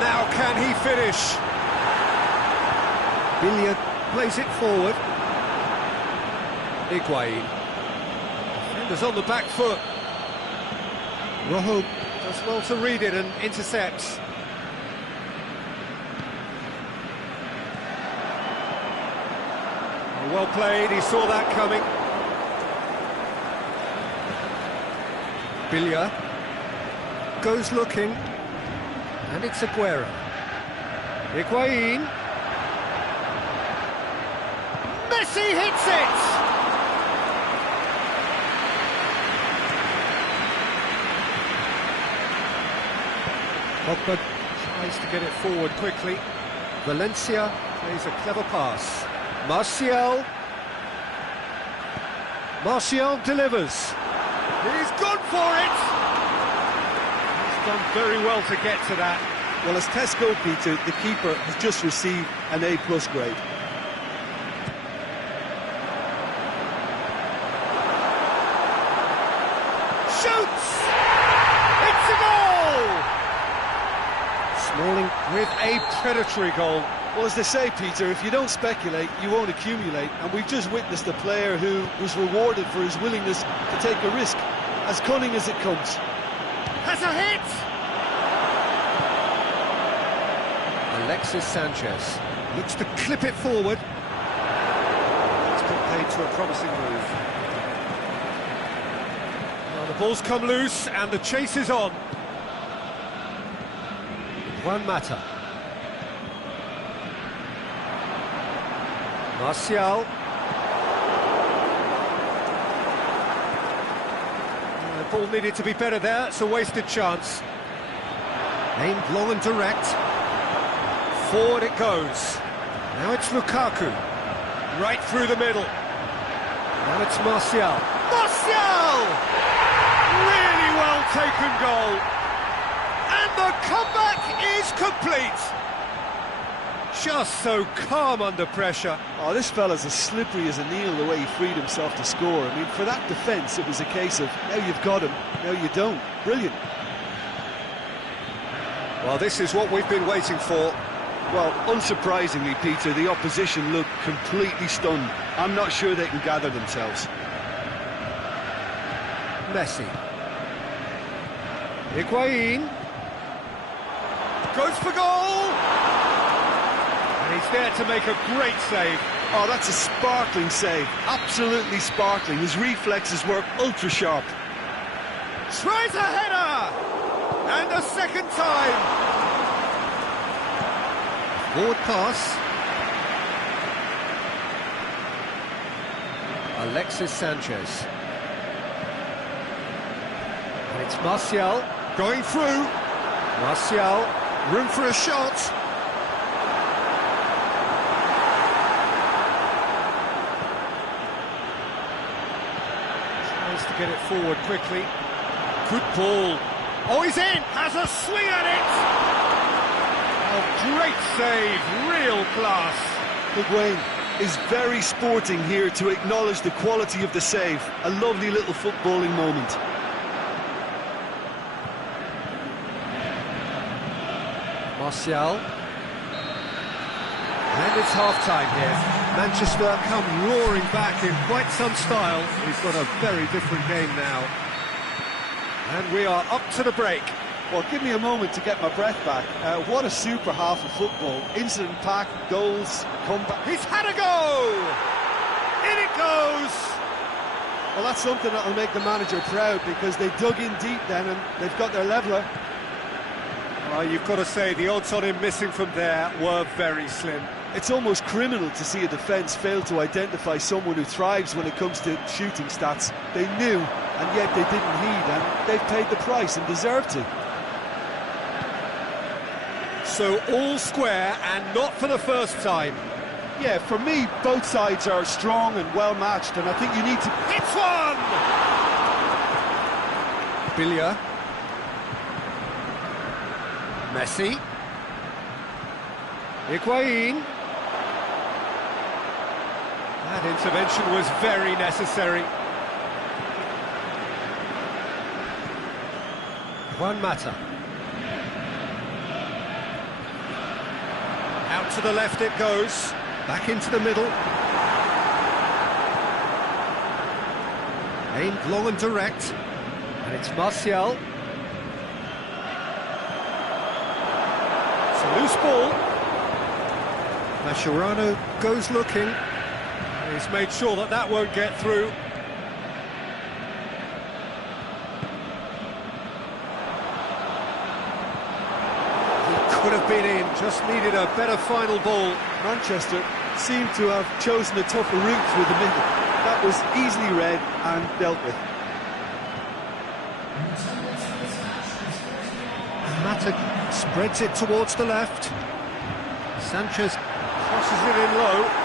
Now can he finish? Billiard plays it forward. Higuain. Defenders on the back foot. Rojo does well to read it and intercepts. Well played, he saw that coming. Billiard goes looking, and it's Aguero. Higuain. Messi hits it! Pogba tries to get it forward quickly. Valencia plays a clever pass. Martial delivers. He's gone for it! He's done very well to get to that. Well, as tests go, Peter, the keeper has just received an A+ grade. Shoots! It's a goal! Smalling with a predatory goal. Well, as they say, Peter, if you don't speculate, you won't accumulate. And we've just witnessed a player who was rewarded for his willingness to take a risk, as cunning as it comes. Has a hit! Alexis Sanchez looks to clip it forward. It's been played to a promising move. Well, the ball's come loose and the chase is on. Juan Mata. Martial. The ball needed to be better there, it's a wasted chance. Aimed long and direct. Forward it goes. Now it's Lukaku. Right through the middle. Now it's Martial. Martial! Really well taken goal. And the comeback is complete. Just so calm under pressure. Oh, this fella's as slippery as a needle the way he freed himself to score. I mean, for that defence, it was a case of, now you've got him, now you don't. Brilliant. Well, this is what we've been waiting for. Well, unsurprisingly, Peter, the opposition look completely stunned. I'm not sure they can gather themselves. Messi. Higuain goes for goal! And he's there to make a great save. Oh, that's a sparkling save. Absolutely sparkling. His reflexes work ultra sharp. Tries a header! And a second time! Forward pass. Alexis Sanchez. And it's Martial going through. Martial, room for a shot. Tries to get it forward quickly. Good ball. Oh, he's in! Has a swing at it! Oh, great save, real class. Higuain is very sporting here to acknowledge the quality of the save. A lovely little footballing moment. Martial. And it's half-time here. Manchester come roaring back in quite some style. We've got a very different game now. And we are up to the break. Well, give me a moment to get my breath back. What a super half of football. Incident-packed, goals, comeback. He's had a go! In it goes! Well, that's something that'll make the manager proud, because they dug in deep then and they've got their leveller. You've got to say, the odds on him missing from there were very slim. It's almost criminal to see a defence fail to identify someone who thrives when it comes to shooting stats. They knew, and yet they didn't heed, and they've paid the price and deserve to. So all square, and not for the first time. Yeah, for me, both sides are strong and well-matched, and I think you need to... It's one! Billia. Messi. Higuain. That intervention was very necessary. Juan Mata. Out to the left it goes. Back into the middle. Aimed long and direct. And it's Martial. It's a loose ball. Mascherano goes looking. He's made sure that that won't get through. He could have been in, just needed a better final ball. Manchester seemed to have chosen a tougher route through the middle. That was easily read and dealt with. Mata spreads it towards the left. Sanchez crosses it in low.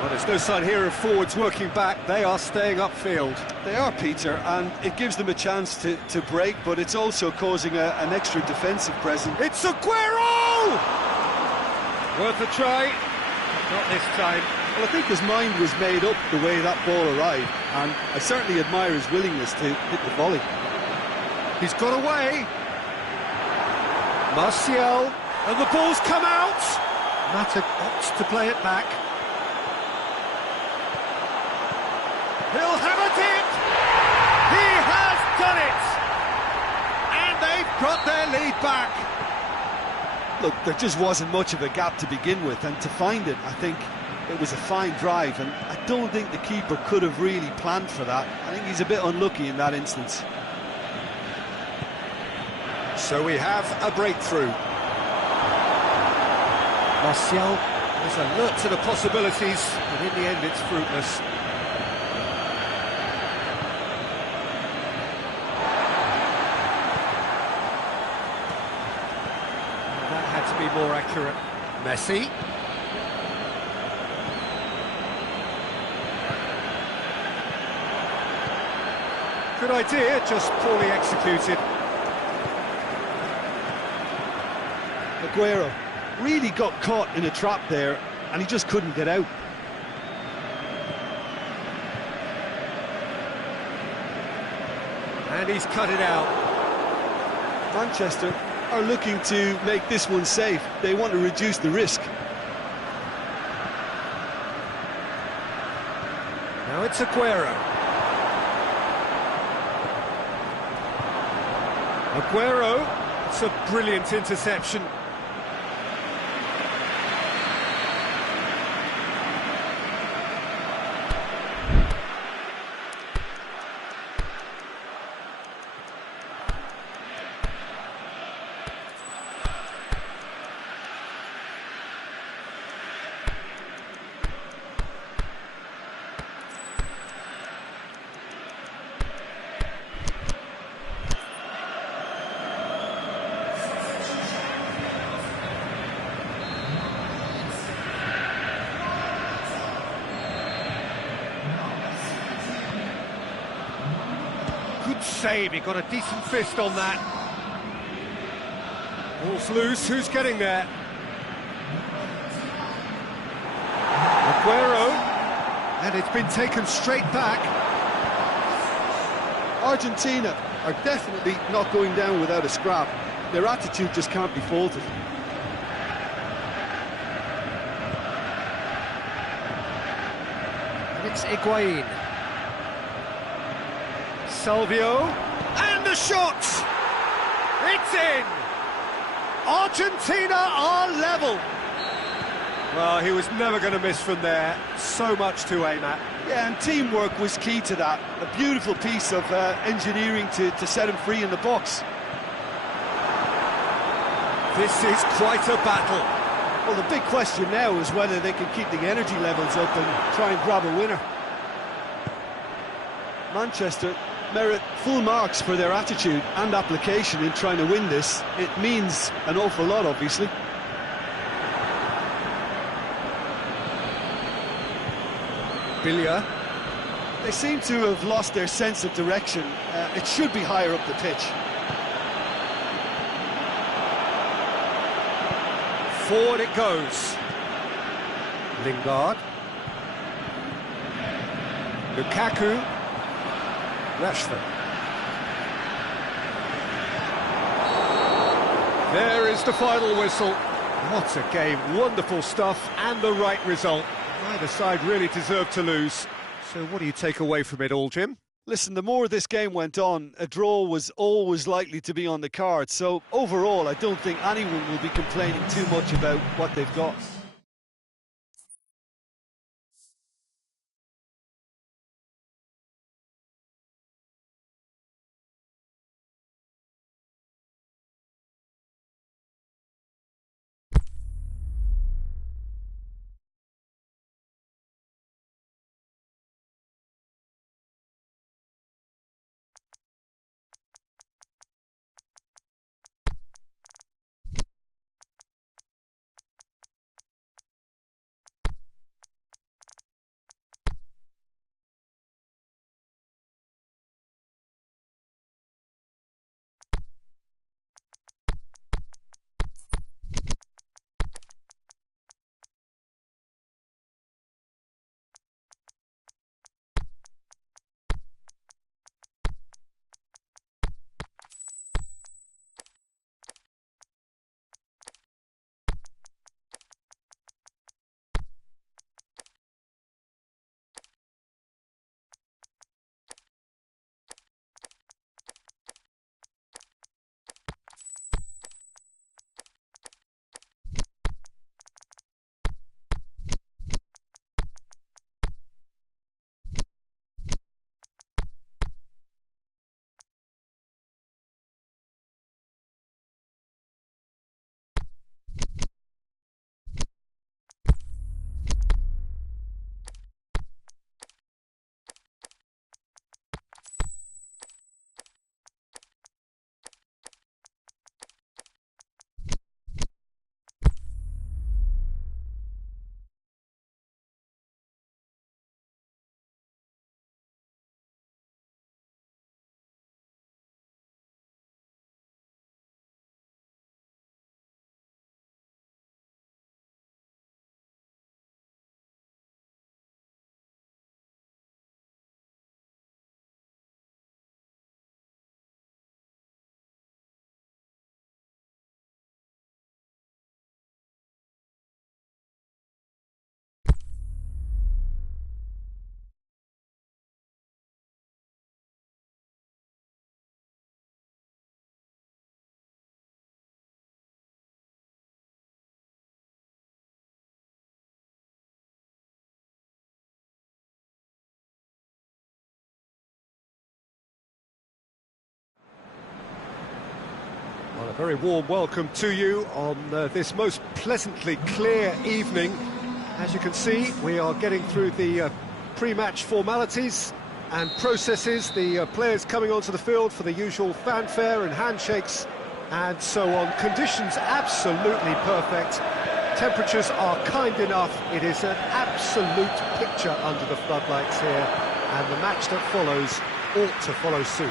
Well, there's no sign here of forwards working back. They are staying upfield. They are, Peter, and it gives them a chance to break, but it's also causing an extra defensive presence. It's Aguero! Worth a try, but not this time. Well, I think his mind was made up the way that ball arrived, and I certainly admire his willingness to hit the volley. He's got away. Martial, and the ball's come out. Mata opts to play it back. He'll have it in! He has done it! And they've got their lead back. Look, there just wasn't much of a gap to begin with, and to find it, I think it was a fine drive, and I don't think the keeper could have really planned for that. I think he's a bit unlucky in that instance. So we have a breakthrough. Martial is alert to the possibilities, but in the end it's fruitless. That had to be more accurate. Messi. Good idea, just poorly executed. Aguero really got caught in a trap there, and he just couldn't get out. And he's cut it out. Manchester are looking to make this one safe. They want to reduce the risk. Now it's Aguero. Aguero, it's a brilliant interception. Good save, he got a decent fist on that. Ball's loose, who's getting there? Aguero, and it's been taken straight back. Argentina are definitely not going down without a scrap. Their attitude just can't be faulted. And it's Higuain. Salvio, and the shot! It's in! Argentina are level! Well, he was never going to miss from there. So much to aim at. Yeah, and teamwork was key to that. A beautiful piece of engineering to set him free in the box. This is quite a battle. Well, the big question now is whether they can keep the energy levels up and try and grab a winner. Manchester merit full marks for their attitude and application in trying to win this. It means an awful lot, obviously. Billia. They seem to have lost their sense of direction. It should be higher up the pitch. Forward it goes. Lingard. Lukaku. Rashford. There is the final whistle. What a game, wonderful stuff, and the right result. Neither side really deserved to lose. So what do you take away from it all, Jim? Listen, the more this game went on, a draw was always likely to be on the cards. So overall, I don't think anyone will be complaining too much about what they've got. Well, a very warm welcome to you on this most pleasantly clear evening. As you can see, we are getting through the pre-match formalities and processes, the players coming onto the field for the usual fanfare and handshakes and so on. Conditions absolutely perfect. Temperatures are kind enough. It is an absolute picture under the floodlights here, and the match that follows ought to follow suit.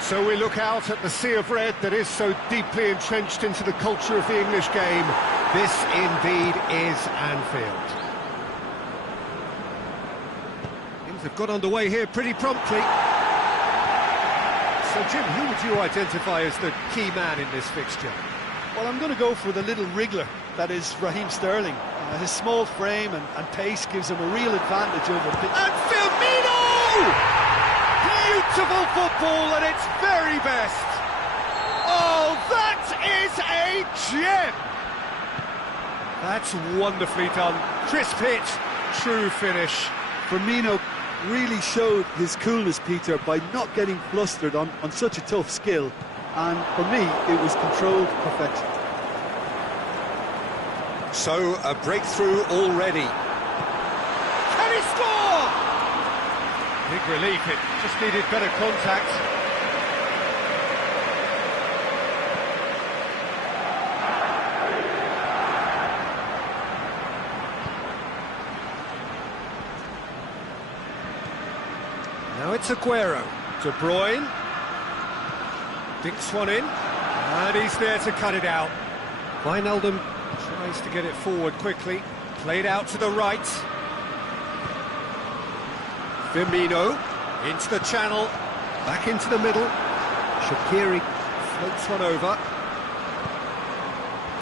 So we look out at the sea of red that is so deeply entrenched into the culture of the English game. This indeed is Anfield. Things have got underway here pretty promptly. So Jim, who would you identify as the key man in this fixture? Well, I'm going to go for the little wriggler, that is Raheem Sterling. His small frame and pace gives him a real advantage over... And Firmino! Beautiful football at its very best. Oh, that is a gem! That's wonderfully done. Crisp hit, true finish. Firmino really showed his coolness, Peter, by not getting flustered on such a tough skill. And for me, it was controlled perfection. So, a breakthrough already. Can he score? Big relief, it just needed better contact. Now it's Aguero. De Bruyne. Dinks one in, and he's there to cut it out. Wijnaldum tries to get it forward quickly. Played out to the right. Firmino into the channel, back into the middle. Shaqiri floats one over.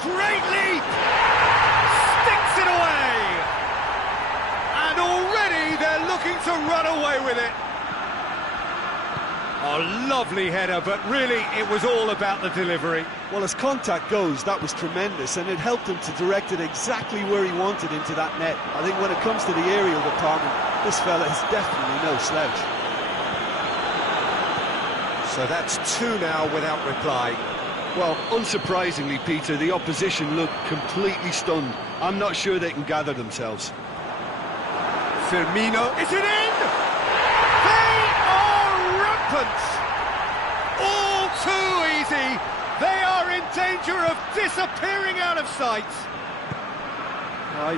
Great leap! Sticks it away! And already they're looking to run away with it. A lovely header, but really it was all about the delivery. Well, as contact goes, that was tremendous, and it helped him to direct it exactly where he wanted into that net. I think when it comes to the aerial department, this fella is definitely no slouch. So that's two now without reply. Well, unsurprisingly, Peter, the opposition look completely stunned. I'm not sure they can gather themselves. Firmino, is it in? All too easy. They are in danger of disappearing out of sight.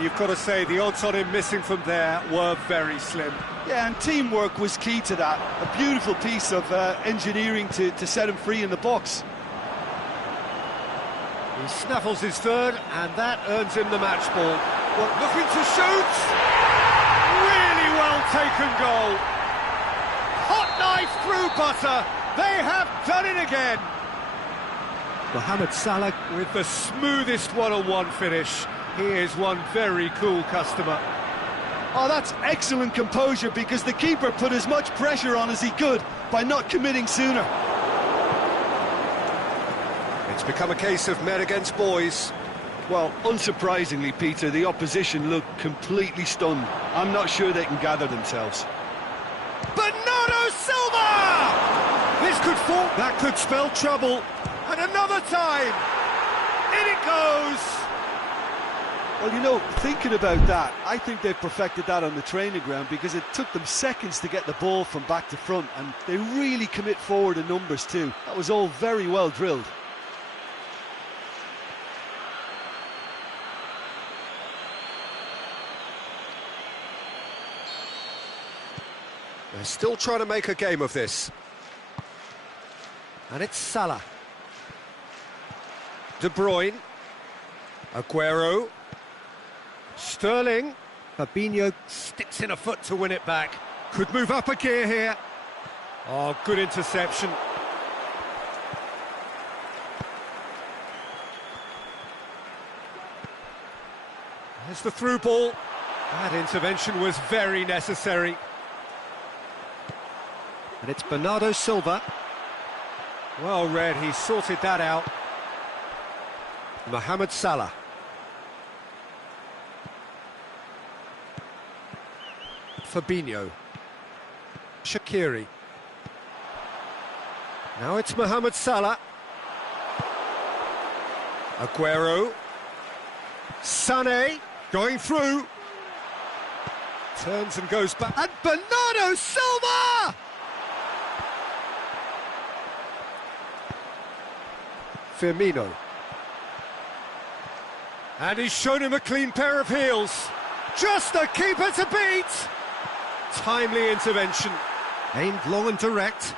You've got to say the odds on him missing from there were very slim. Yeah, and teamwork was key to that. A beautiful piece of engineering to set him free in the box. He snaffles his third, and that earns him the match ball. Well, looking to shoot. Really well taken goal. Hot knife through butter. They have done it again. Mohamed Salah with the smoothest one-on-one finish. He is one very cool customer. Oh, that's excellent composure, because the keeper put as much pressure on as he could by not committing sooner. It's become a case of men against boys. Well, unsurprisingly, Peter, the opposition look completely stunned. I'm not sure they can gather themselves. Bernardo Silva! This could fall, that could spell trouble. And another time, in it goes. Well, you know, thinking about that, I think they've perfected that on the training ground, because it took them seconds to get the ball from back to front, and they really commit forward in numbers too. That was all very well drilled. They're still trying to make a game of this. And it's Salah. De Bruyne. Aguero. Sterling. Fabinho sticks in a foot to win it back. Could move up a gear here. Oh, good interception. There's the through ball. That intervention was very necessary. And it's Bernardo Silva. Well read, he sorted that out. Mohamed Salah. Fabinho. Shaqiri. Now it's Mohamed Salah. Aguero. Sané going through. Turns and goes back. And Bernardo Silva! Firmino. And he's shown him a clean pair of heels. Just the keeper to beat! Timely intervention. Aimed long and direct.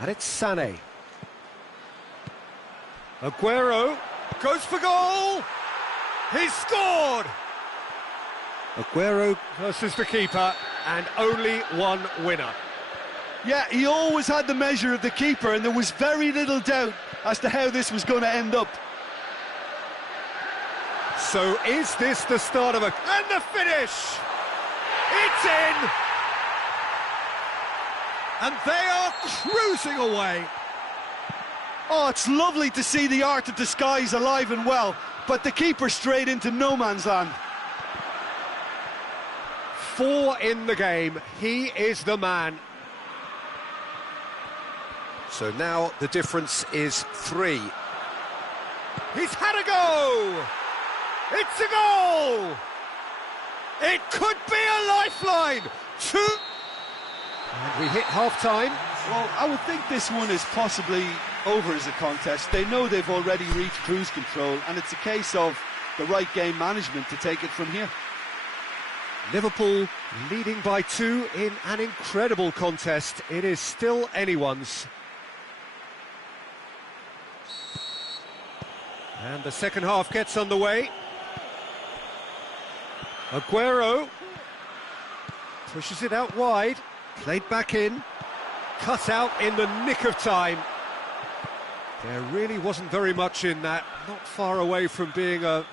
And it's Sané. Aguero goes for goal! He's scored! Aguero versus the keeper, and only one winner. Yeah, he always had the measure of the keeper, and there was very little doubt as to how this was going to end up. So is this the start of a... And the finish! It's in! And they are cruising away. Oh, it's lovely to see the art of disguise alive and well, but the keeper straight into no man's land. 4 in the game, he is the man. So now the difference is 3. He's had a go! It's a goal! It could be a lifeline! 2! And we hit half-time. Well, I would think this one is possibly over as a contest. They know they've already reached cruise control, and it's a case of the right game management to take it from here. Liverpool leading by 2 in an incredible contest. It is still anyone's. And the second half gets underway. Aguero pushes it out wide, played back in, cut out in the nick of time. There really wasn't very much in that, not far away from being a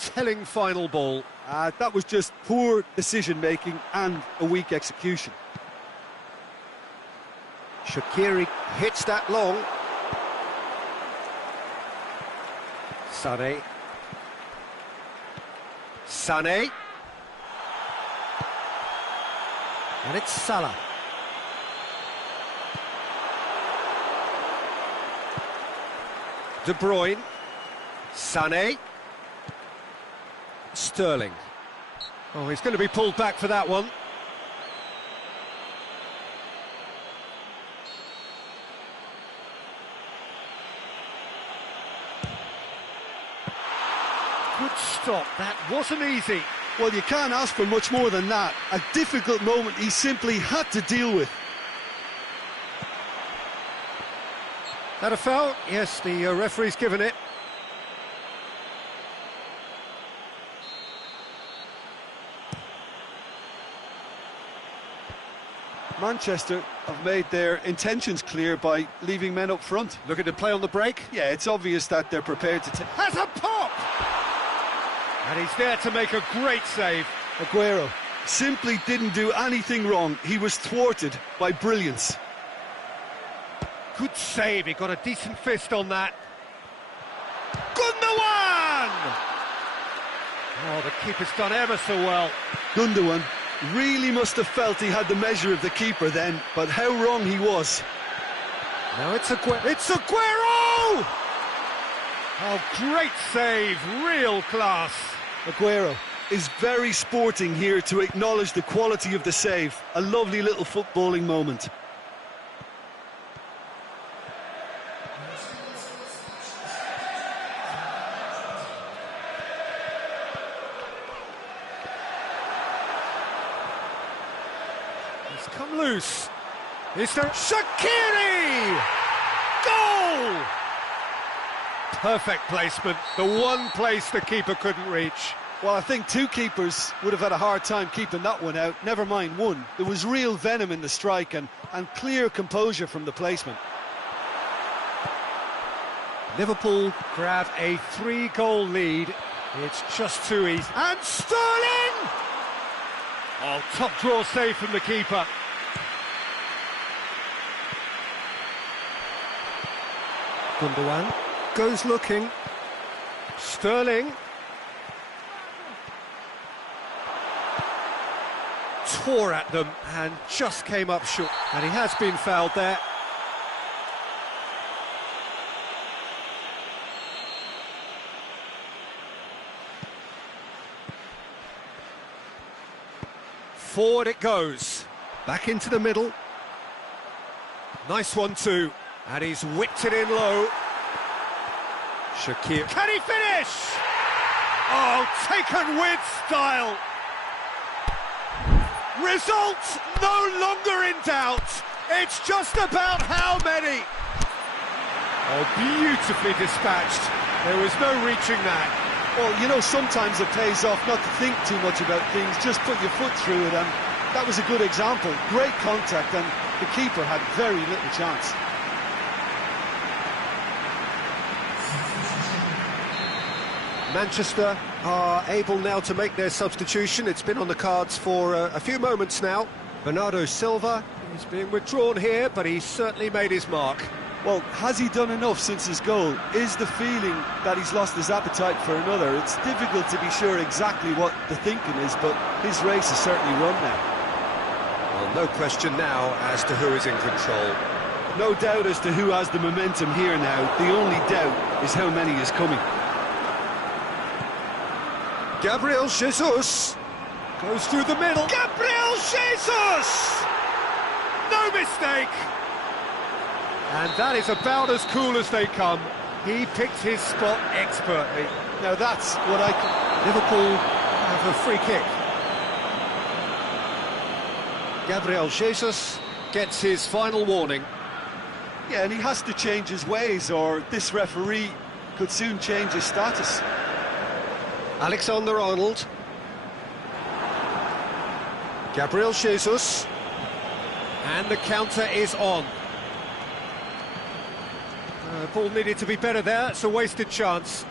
telling final ball. That was just poor decision-making and a weak execution. Shaqiri hits that long. Sané. Sané. And it's Salah. De Bruyne. Sané. Sterling. Oh, he's going to be pulled back for that one. Good stop, that wasn't easy. Well, you can't ask for much more than that. A difficult moment he simply had to deal with. That a foul? Yes, the referee's given it. Manchester have made their intentions clear by leaving men up front. Looking to play on the break. Yeah, it's obvious that they're prepared to take... Has a pop! And he's there to make a great save. Aguero simply didn't do anything wrong. He was thwarted by brilliance. Good save, he got a decent fist on that. Gundogan! Oh, the keeper's done ever so well. Gundogan really must have felt he had the measure of the keeper then, but how wrong he was. Now it's Aguero. It's Aguero! Oh, great save, real class. Aguero is very sporting here to acknowledge the quality of the save. A lovely little footballing moment. He's come loose. Is there Shaqiri? Goal! Perfect placement, the one place the keeper couldn't reach. Well, I think 2 keepers would have had a hard time keeping that one out, never mind 1. There was real venom in the strike and clear composure from the placement. Liverpool grab a 3-goal lead. It's just too easy. And Sterling! Oh, top draw save from the keeper. Gundogan goes looking. Sterling. Tore at them and just came up short. And he has been fouled there. Forward it goes. Back into the middle. Nice one too. And he's whipped it in low. Shaqiri. Can he finish? Oh, taken with style. Result no longer in doubt. It's just about how many. Oh, beautifully dispatched. There was no reaching that. Well, you know, sometimes it pays off not to think too much about things, just put your foot through it, and that was a good example. Great contact, and the keeper had very little chance. Manchester are able now to make their substitution. It's been on the cards for a few moments now. Bernardo Silva is being withdrawn here, but he's certainly made his mark. Well, has he done enough since his goal? Is the feeling that he's lost his appetite for another? It's difficult to be sure exactly what the thinking is, but his race is certainly run now. Well, no question now as to who is in control. No doubt as to who has the momentum here now. The only doubt is how many is coming. Gabriel Jesus goes through the middle. Gabriel Jesus! No mistake! And that is about as cool as they come. He picked his spot expertly. Now that's what I can... Liverpool have a free kick. Gabriel Jesus gets his final warning. Yeah, and he has to change his ways, or this referee could soon change his status. Alexander-Arnold. Gabriel Jesus. And the counter is on. Ball needed to be better there, it's a wasted chance.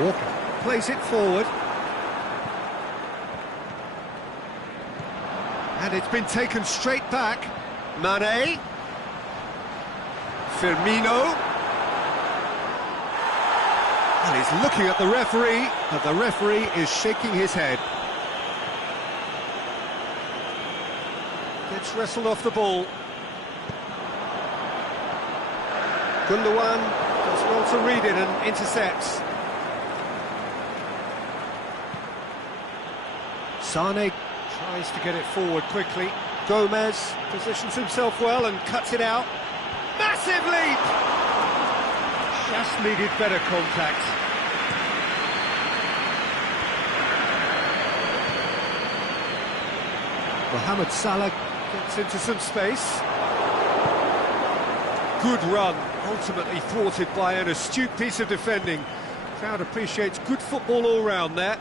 Walker plays it forward. And it's been taken straight back. Mane. Firmino. And he's looking at the referee, but the referee is shaking his head. Gets wrestled off the ball. Gundogan does well to read it and intercepts. Sane tries to get it forward quickly. Gomez positions himself well and cuts it out. Massive leap! Just needed better contact. Mohamed Salah gets into some space. Good run, ultimately thwarted by an astute piece of defending. Crowd appreciates good football all round there.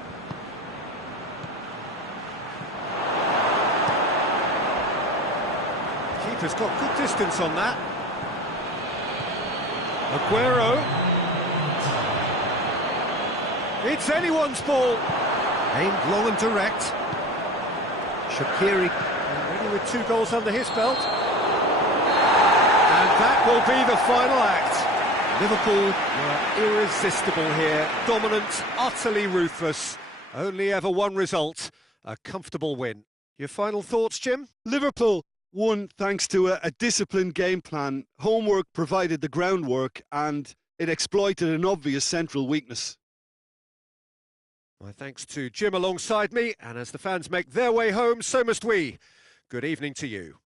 Keeper's got good distance on that. Aguero. It's anyone's ball. Aimed low and direct. Shaqiri ready with 2 goals under his belt. And that will be the final act. Liverpool were irresistible here. Dominant, utterly ruthless. Only ever one result, a comfortable win. Your final thoughts, Jim? Liverpool won thanks to a disciplined game plan. Homework provided the groundwork, and it exploited an obvious central weakness. My thanks to Jim alongside me, and as the fans make their way home, so must we. Good evening to you.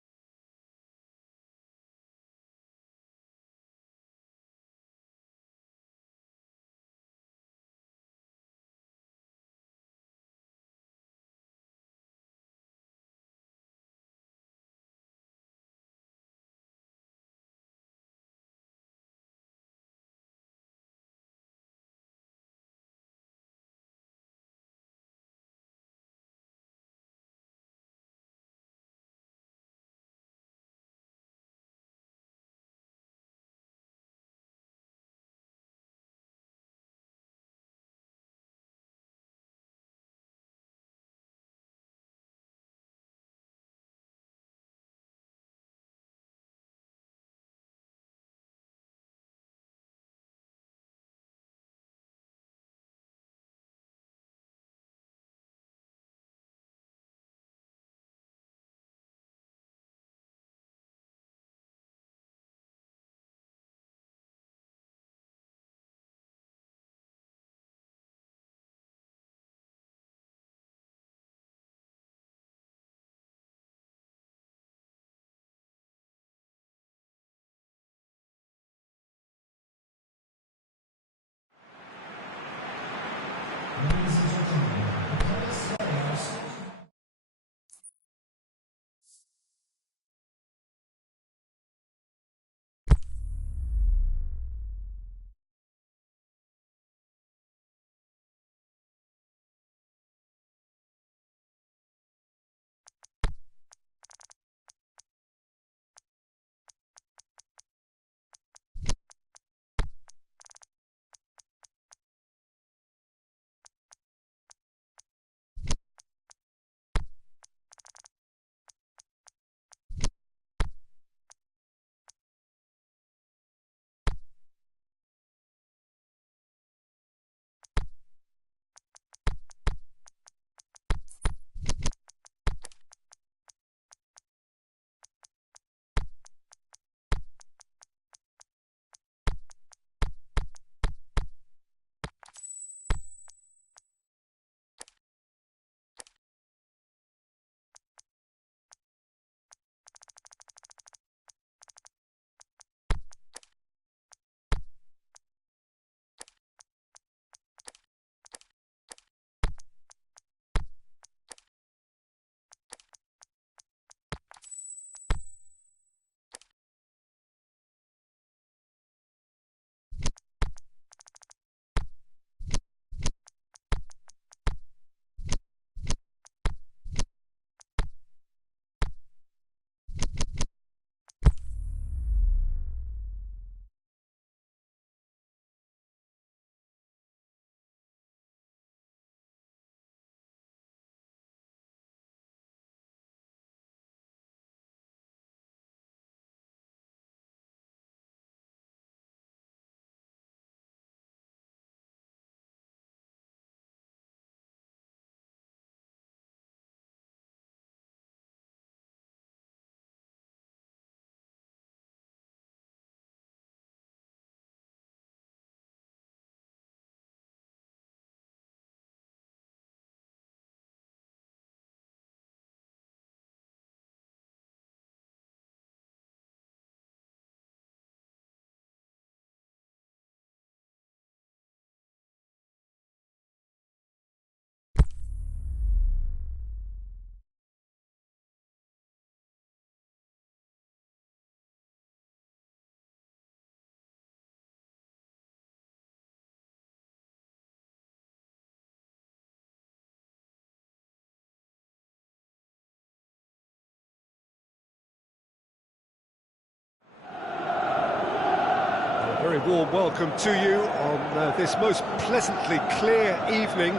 very warm welcome to you on this most pleasantly clear evening.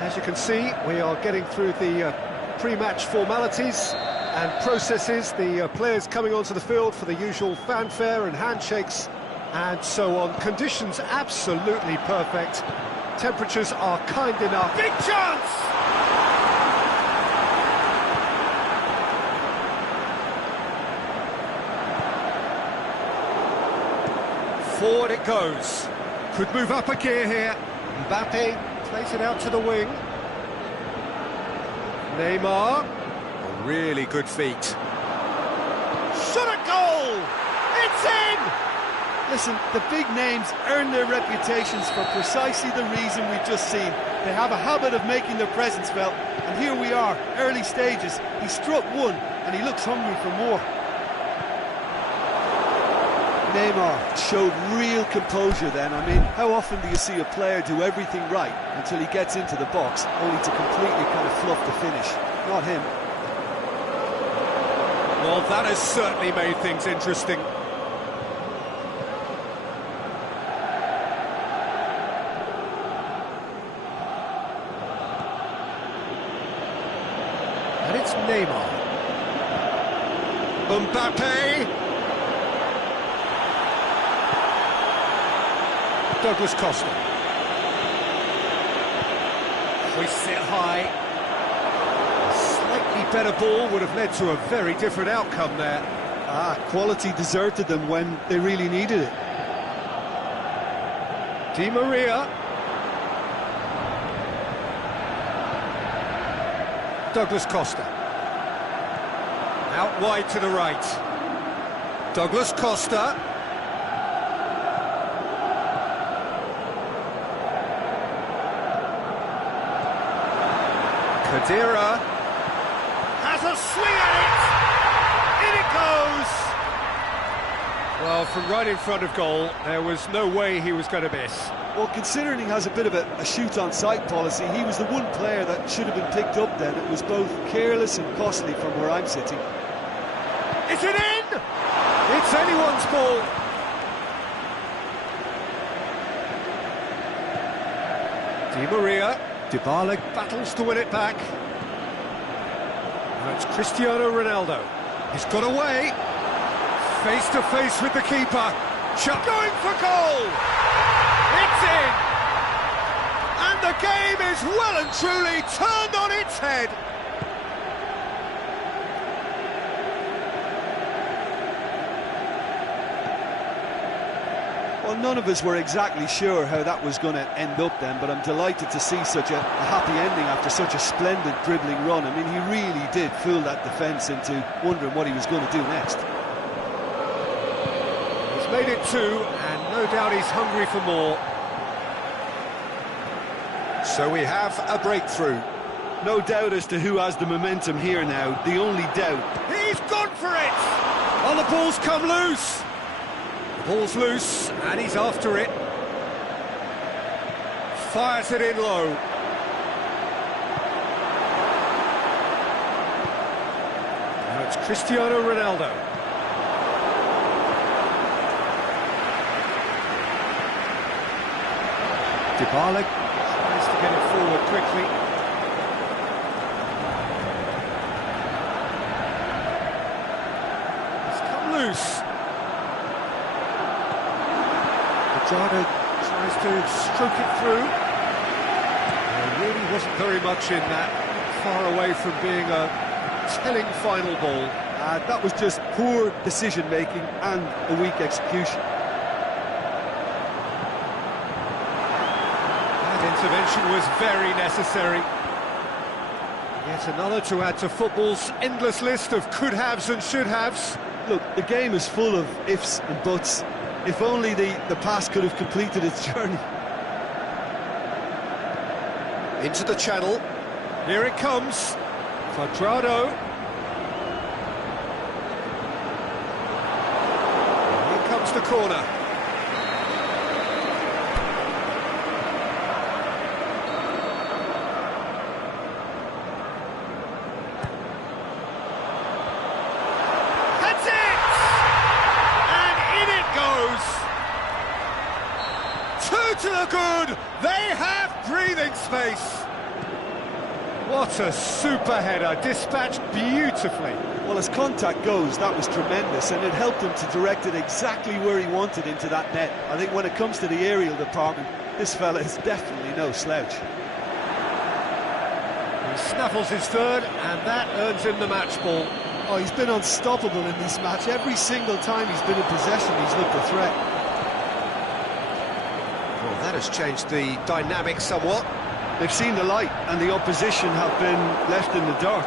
As you can see, we are getting through the pre-match formalities and processes, the players coming onto the field for the usual fanfare and handshakes and so on. Conditions absolutely perfect. Temperatures are kind enough. Big chance! Forward it goes. Could move up a gear here. Mbappe plays it out to the wing. Neymar. Oh, really good feet. Shot a goal! It's in! Listen, the big names earn their reputations for precisely the reason we've just seen. They have a habit of making their presence felt, and here we are, early stages. He struck one, and he looks hungry for more. Neymar showed real composure then. I mean, how often do you see a player do everything right until he gets into the box, only to completely kind of fluff the finish? Not him. Well, that has certainly made things interesting. And it's Neymar. Mbappe. Douglas Costa. Hoists it high. A slightly better ball would have led to a very different outcome there. Quality deserted them when they really needed it. Di Maria. Douglas Costa. Out wide to the right. Douglas Costa. Kadira Has a swing at it! In it goes! Well, from right in front of goal, there was no way he was going to miss. Well, considering he has a bit of a shoot-on-sight policy, he was the one player that should have been picked up then. It was both careless and costly from where I'm sitting. Is it in? It's anyone's ball. Di Maria. Dybala battles to win it back. Now it's Cristiano Ronaldo. He's got away. Face to face with the keeper. Going for goal! It's in! And the game is well and truly turned on its head. Well, none of us were exactly sure how that was going to end up then, but I'm delighted to see such a happy ending after such a splendid dribbling run. I mean, he really did fool that defence into wondering what he was going to do next. He's made it two, and no doubt he's hungry for more. So we have a breakthrough. No doubt as to who has the momentum here now. The only doubt. He's gone for it! Oh, the ball's come loose. Ball's loose, and he's after it. Fires it in low. Now it's Cristiano Ronaldo. Dybala tries to get it forward quickly. It's come loose. Jada tries to stroke it through. There really wasn't very much in that, far away from being a telling final ball. That was just poor decision-making and a weak execution. That intervention was very necessary. Yet another to add to football's endless list of could-haves and should-haves. Look, the game is full of ifs and buts. If only the pass could have completed its journey. Into the channel. Here it comes. Quadrado. Here comes the corner. to the good! They have breathing space! What a super header, dispatched beautifully. Well, as contact goes, that was tremendous, and it helped him to direct it exactly where he wanted into that net. I think when it comes to the aerial department, this fella is definitely no slouch. He snaffles his third, and that earns him the match ball. Oh, he's been unstoppable in this match. Every single time he's been in possession, he's looked a threat. Well, that has changed the dynamic somewhat. They've seen the light, and the opposition have been left in the dark.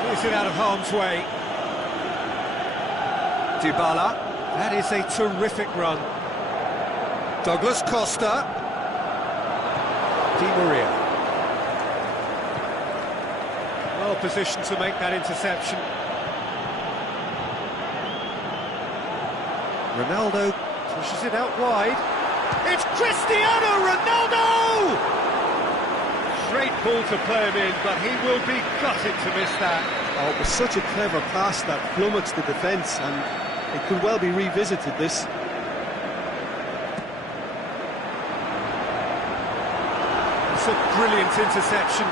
Clears it out of harm's way. Dybala. That is a terrific run. Douglas Costa. Di Maria. Well positioned to make that interception. Ronaldo Pushes it out wide. It's Cristiano Ronaldo! Great ball to play him in, but he will be gutted to miss that. Oh, it was such a clever pass that flummoxed the defence, and it could well be revisited, this. It's a brilliant interception.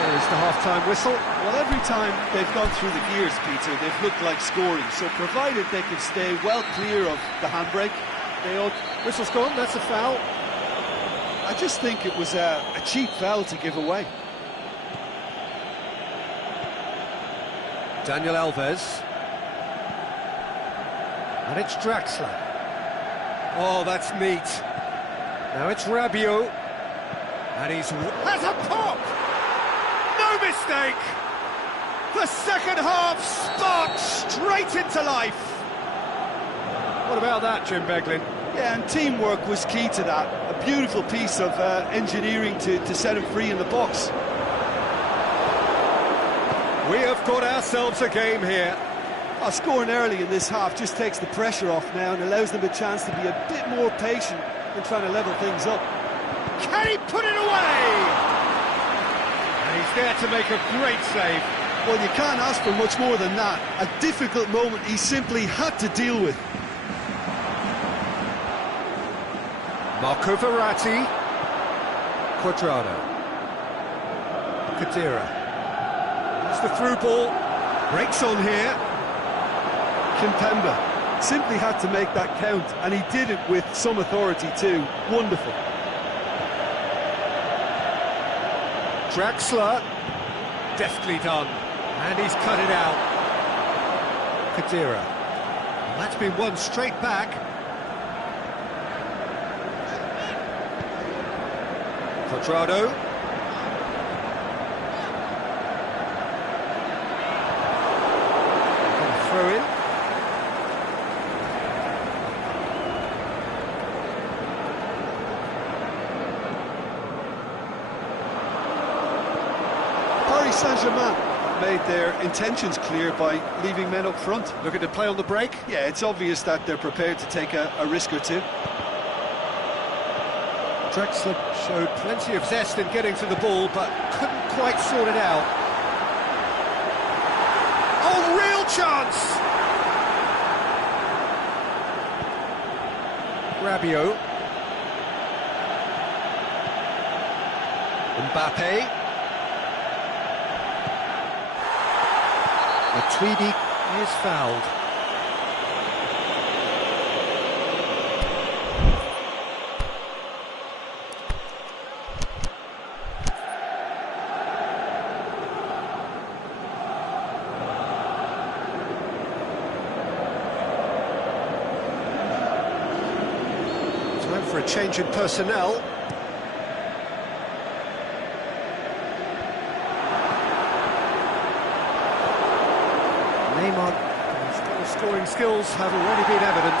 There is the half-time whistle. Well, every time they've gone through the gears, Peter, they've looked like scoring. So provided they can stay well clear of the handbrake, they ought... Whistle's gone, that's a foul. I just think it was a cheap foul to give away. Daniel Alves. And it's Draxler. Oh, that's neat. Now it's Rabiot. And he's... has a pop! No mistake! The second half sparked straight into life. What about that, Jim Beglin? Yeah, and teamwork was key to that. A beautiful piece of engineering to set him free in the box. We have got ourselves a game here. Scoring early in this half just takes the pressure off now and allows them a chance to be a bit more patient in trying to level things up. Can he put it away? And he's there to make a great save. Well, you can't ask for much more than that. A difficult moment he simply had to deal with. Marco Verratti. Quadrado. Khedira. It's the through ball. Breaks on here. Kimpembe simply had to make that count, and he did it with some authority too. Wonderful. Draxler. Deftly done. And he's cut it out. Khedira. And that's been won straight back. Quadrado. Throw in. Paris Saint-Germain made their intentions clear by leaving men up front. Looking to play on the break. Yeah, it's obvious that they're prepared to take a risk or two. Draxler showed plenty of zest in getting to the ball, but couldn't quite sort it out. Oh, real chance! Rabiot. Mbappe. Matuidi is fouled. Time for a change in personnel. Neymar. His scoring skills have already been evident.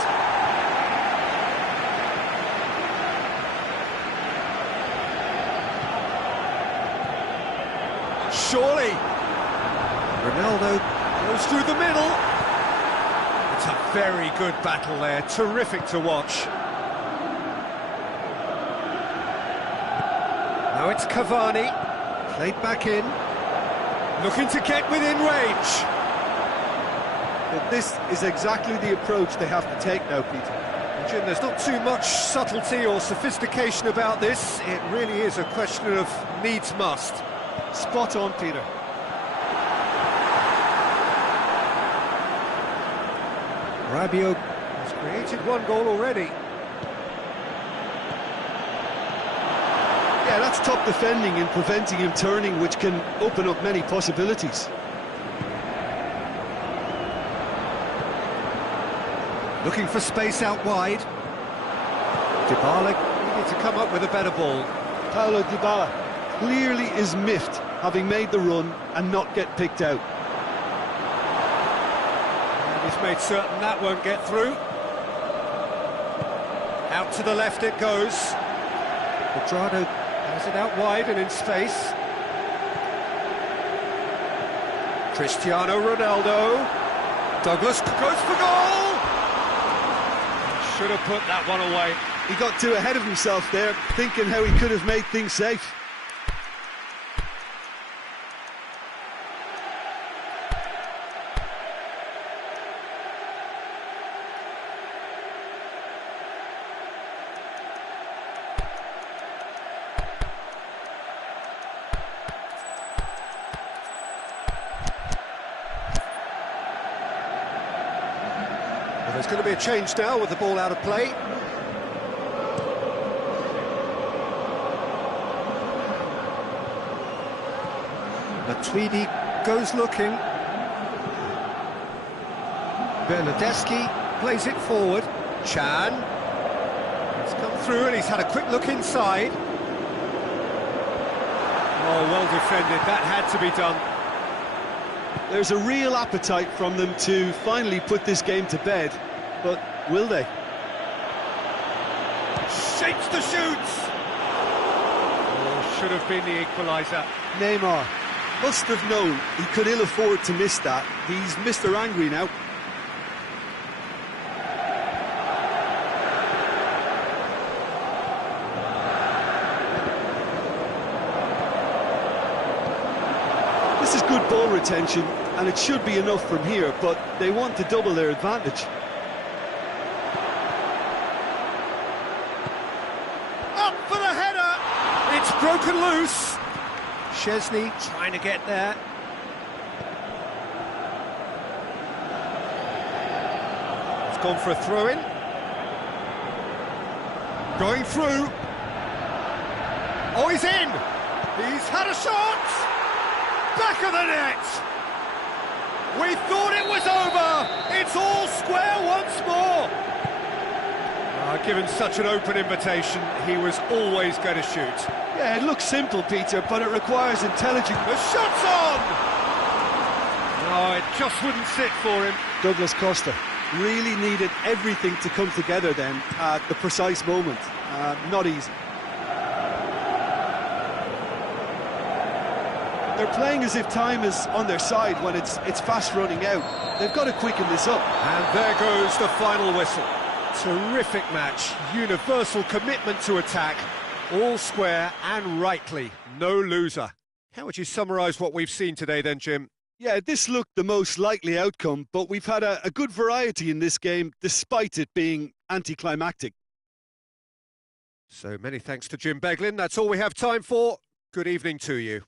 Surely. Ronaldo. Goes through the middle. It's a very good battle there. Terrific to watch. Now it's Cavani. Played back in. Looking to get within range. But this is exactly the approach they have to take now, Peter. Jim, there's not too much subtlety or sophistication about this. It really is a question of needs must. Spot on, Peter. Rabiot has created one goal already. Yeah, that's top defending and preventing him turning, which can open up many possibilities. Looking for space out wide. Dybala needed to come up with a better ball. Paulo Dybala clearly is miffed, having made the run and not get picked out. And he's made certain that won't get through. Out to the left it goes. Quadrado has it out wide and in space. Cristiano Ronaldo. Douglas goes for goal! Should have put that one away. He got too ahead of himself there, thinking how he could have made things safe. Well, there's going to be a change now with the ball out of play. Matuidi goes looking. Bernardeschi plays it forward. Chan. He's come through and he's had a quick look inside. Oh, well defended. That had to be done. There's a real appetite from them to finally put this game to bed, but will they? Shapes the shoots! Oh, should have been the equaliser. Neymar must have known he could ill afford to miss that. He's Mr. Angry now. This is good ball retention, and it should be enough from here, but they want to double their advantage. Up for the header! It's broken loose. Szczesny trying to get there. It's gone for a throw-in. Going through. Oh, he's in! He's had a shot! Back of the net! We thought it was over! It's all square once more! Given such an open invitation, he was always going to shoot. Yeah, it looks simple, Peter, but it requires intelligence. The shot's on! No, it just wouldn't sit for him. Douglas Costa really needed everything to come together then at the precise moment. Not easy. They're playing as if time is on their side when it's fast running out. They've got to quicken this up. And there goes the final whistle. Terrific match, universal commitment to attack, all square and rightly, no loser. How would you summarise what we've seen today then, Jim? Yeah, this looked the most likely outcome, but we've had a good variety in this game, despite it being anticlimactic. So many thanks to Jim Beglin. That's all we have time for. Good evening to you.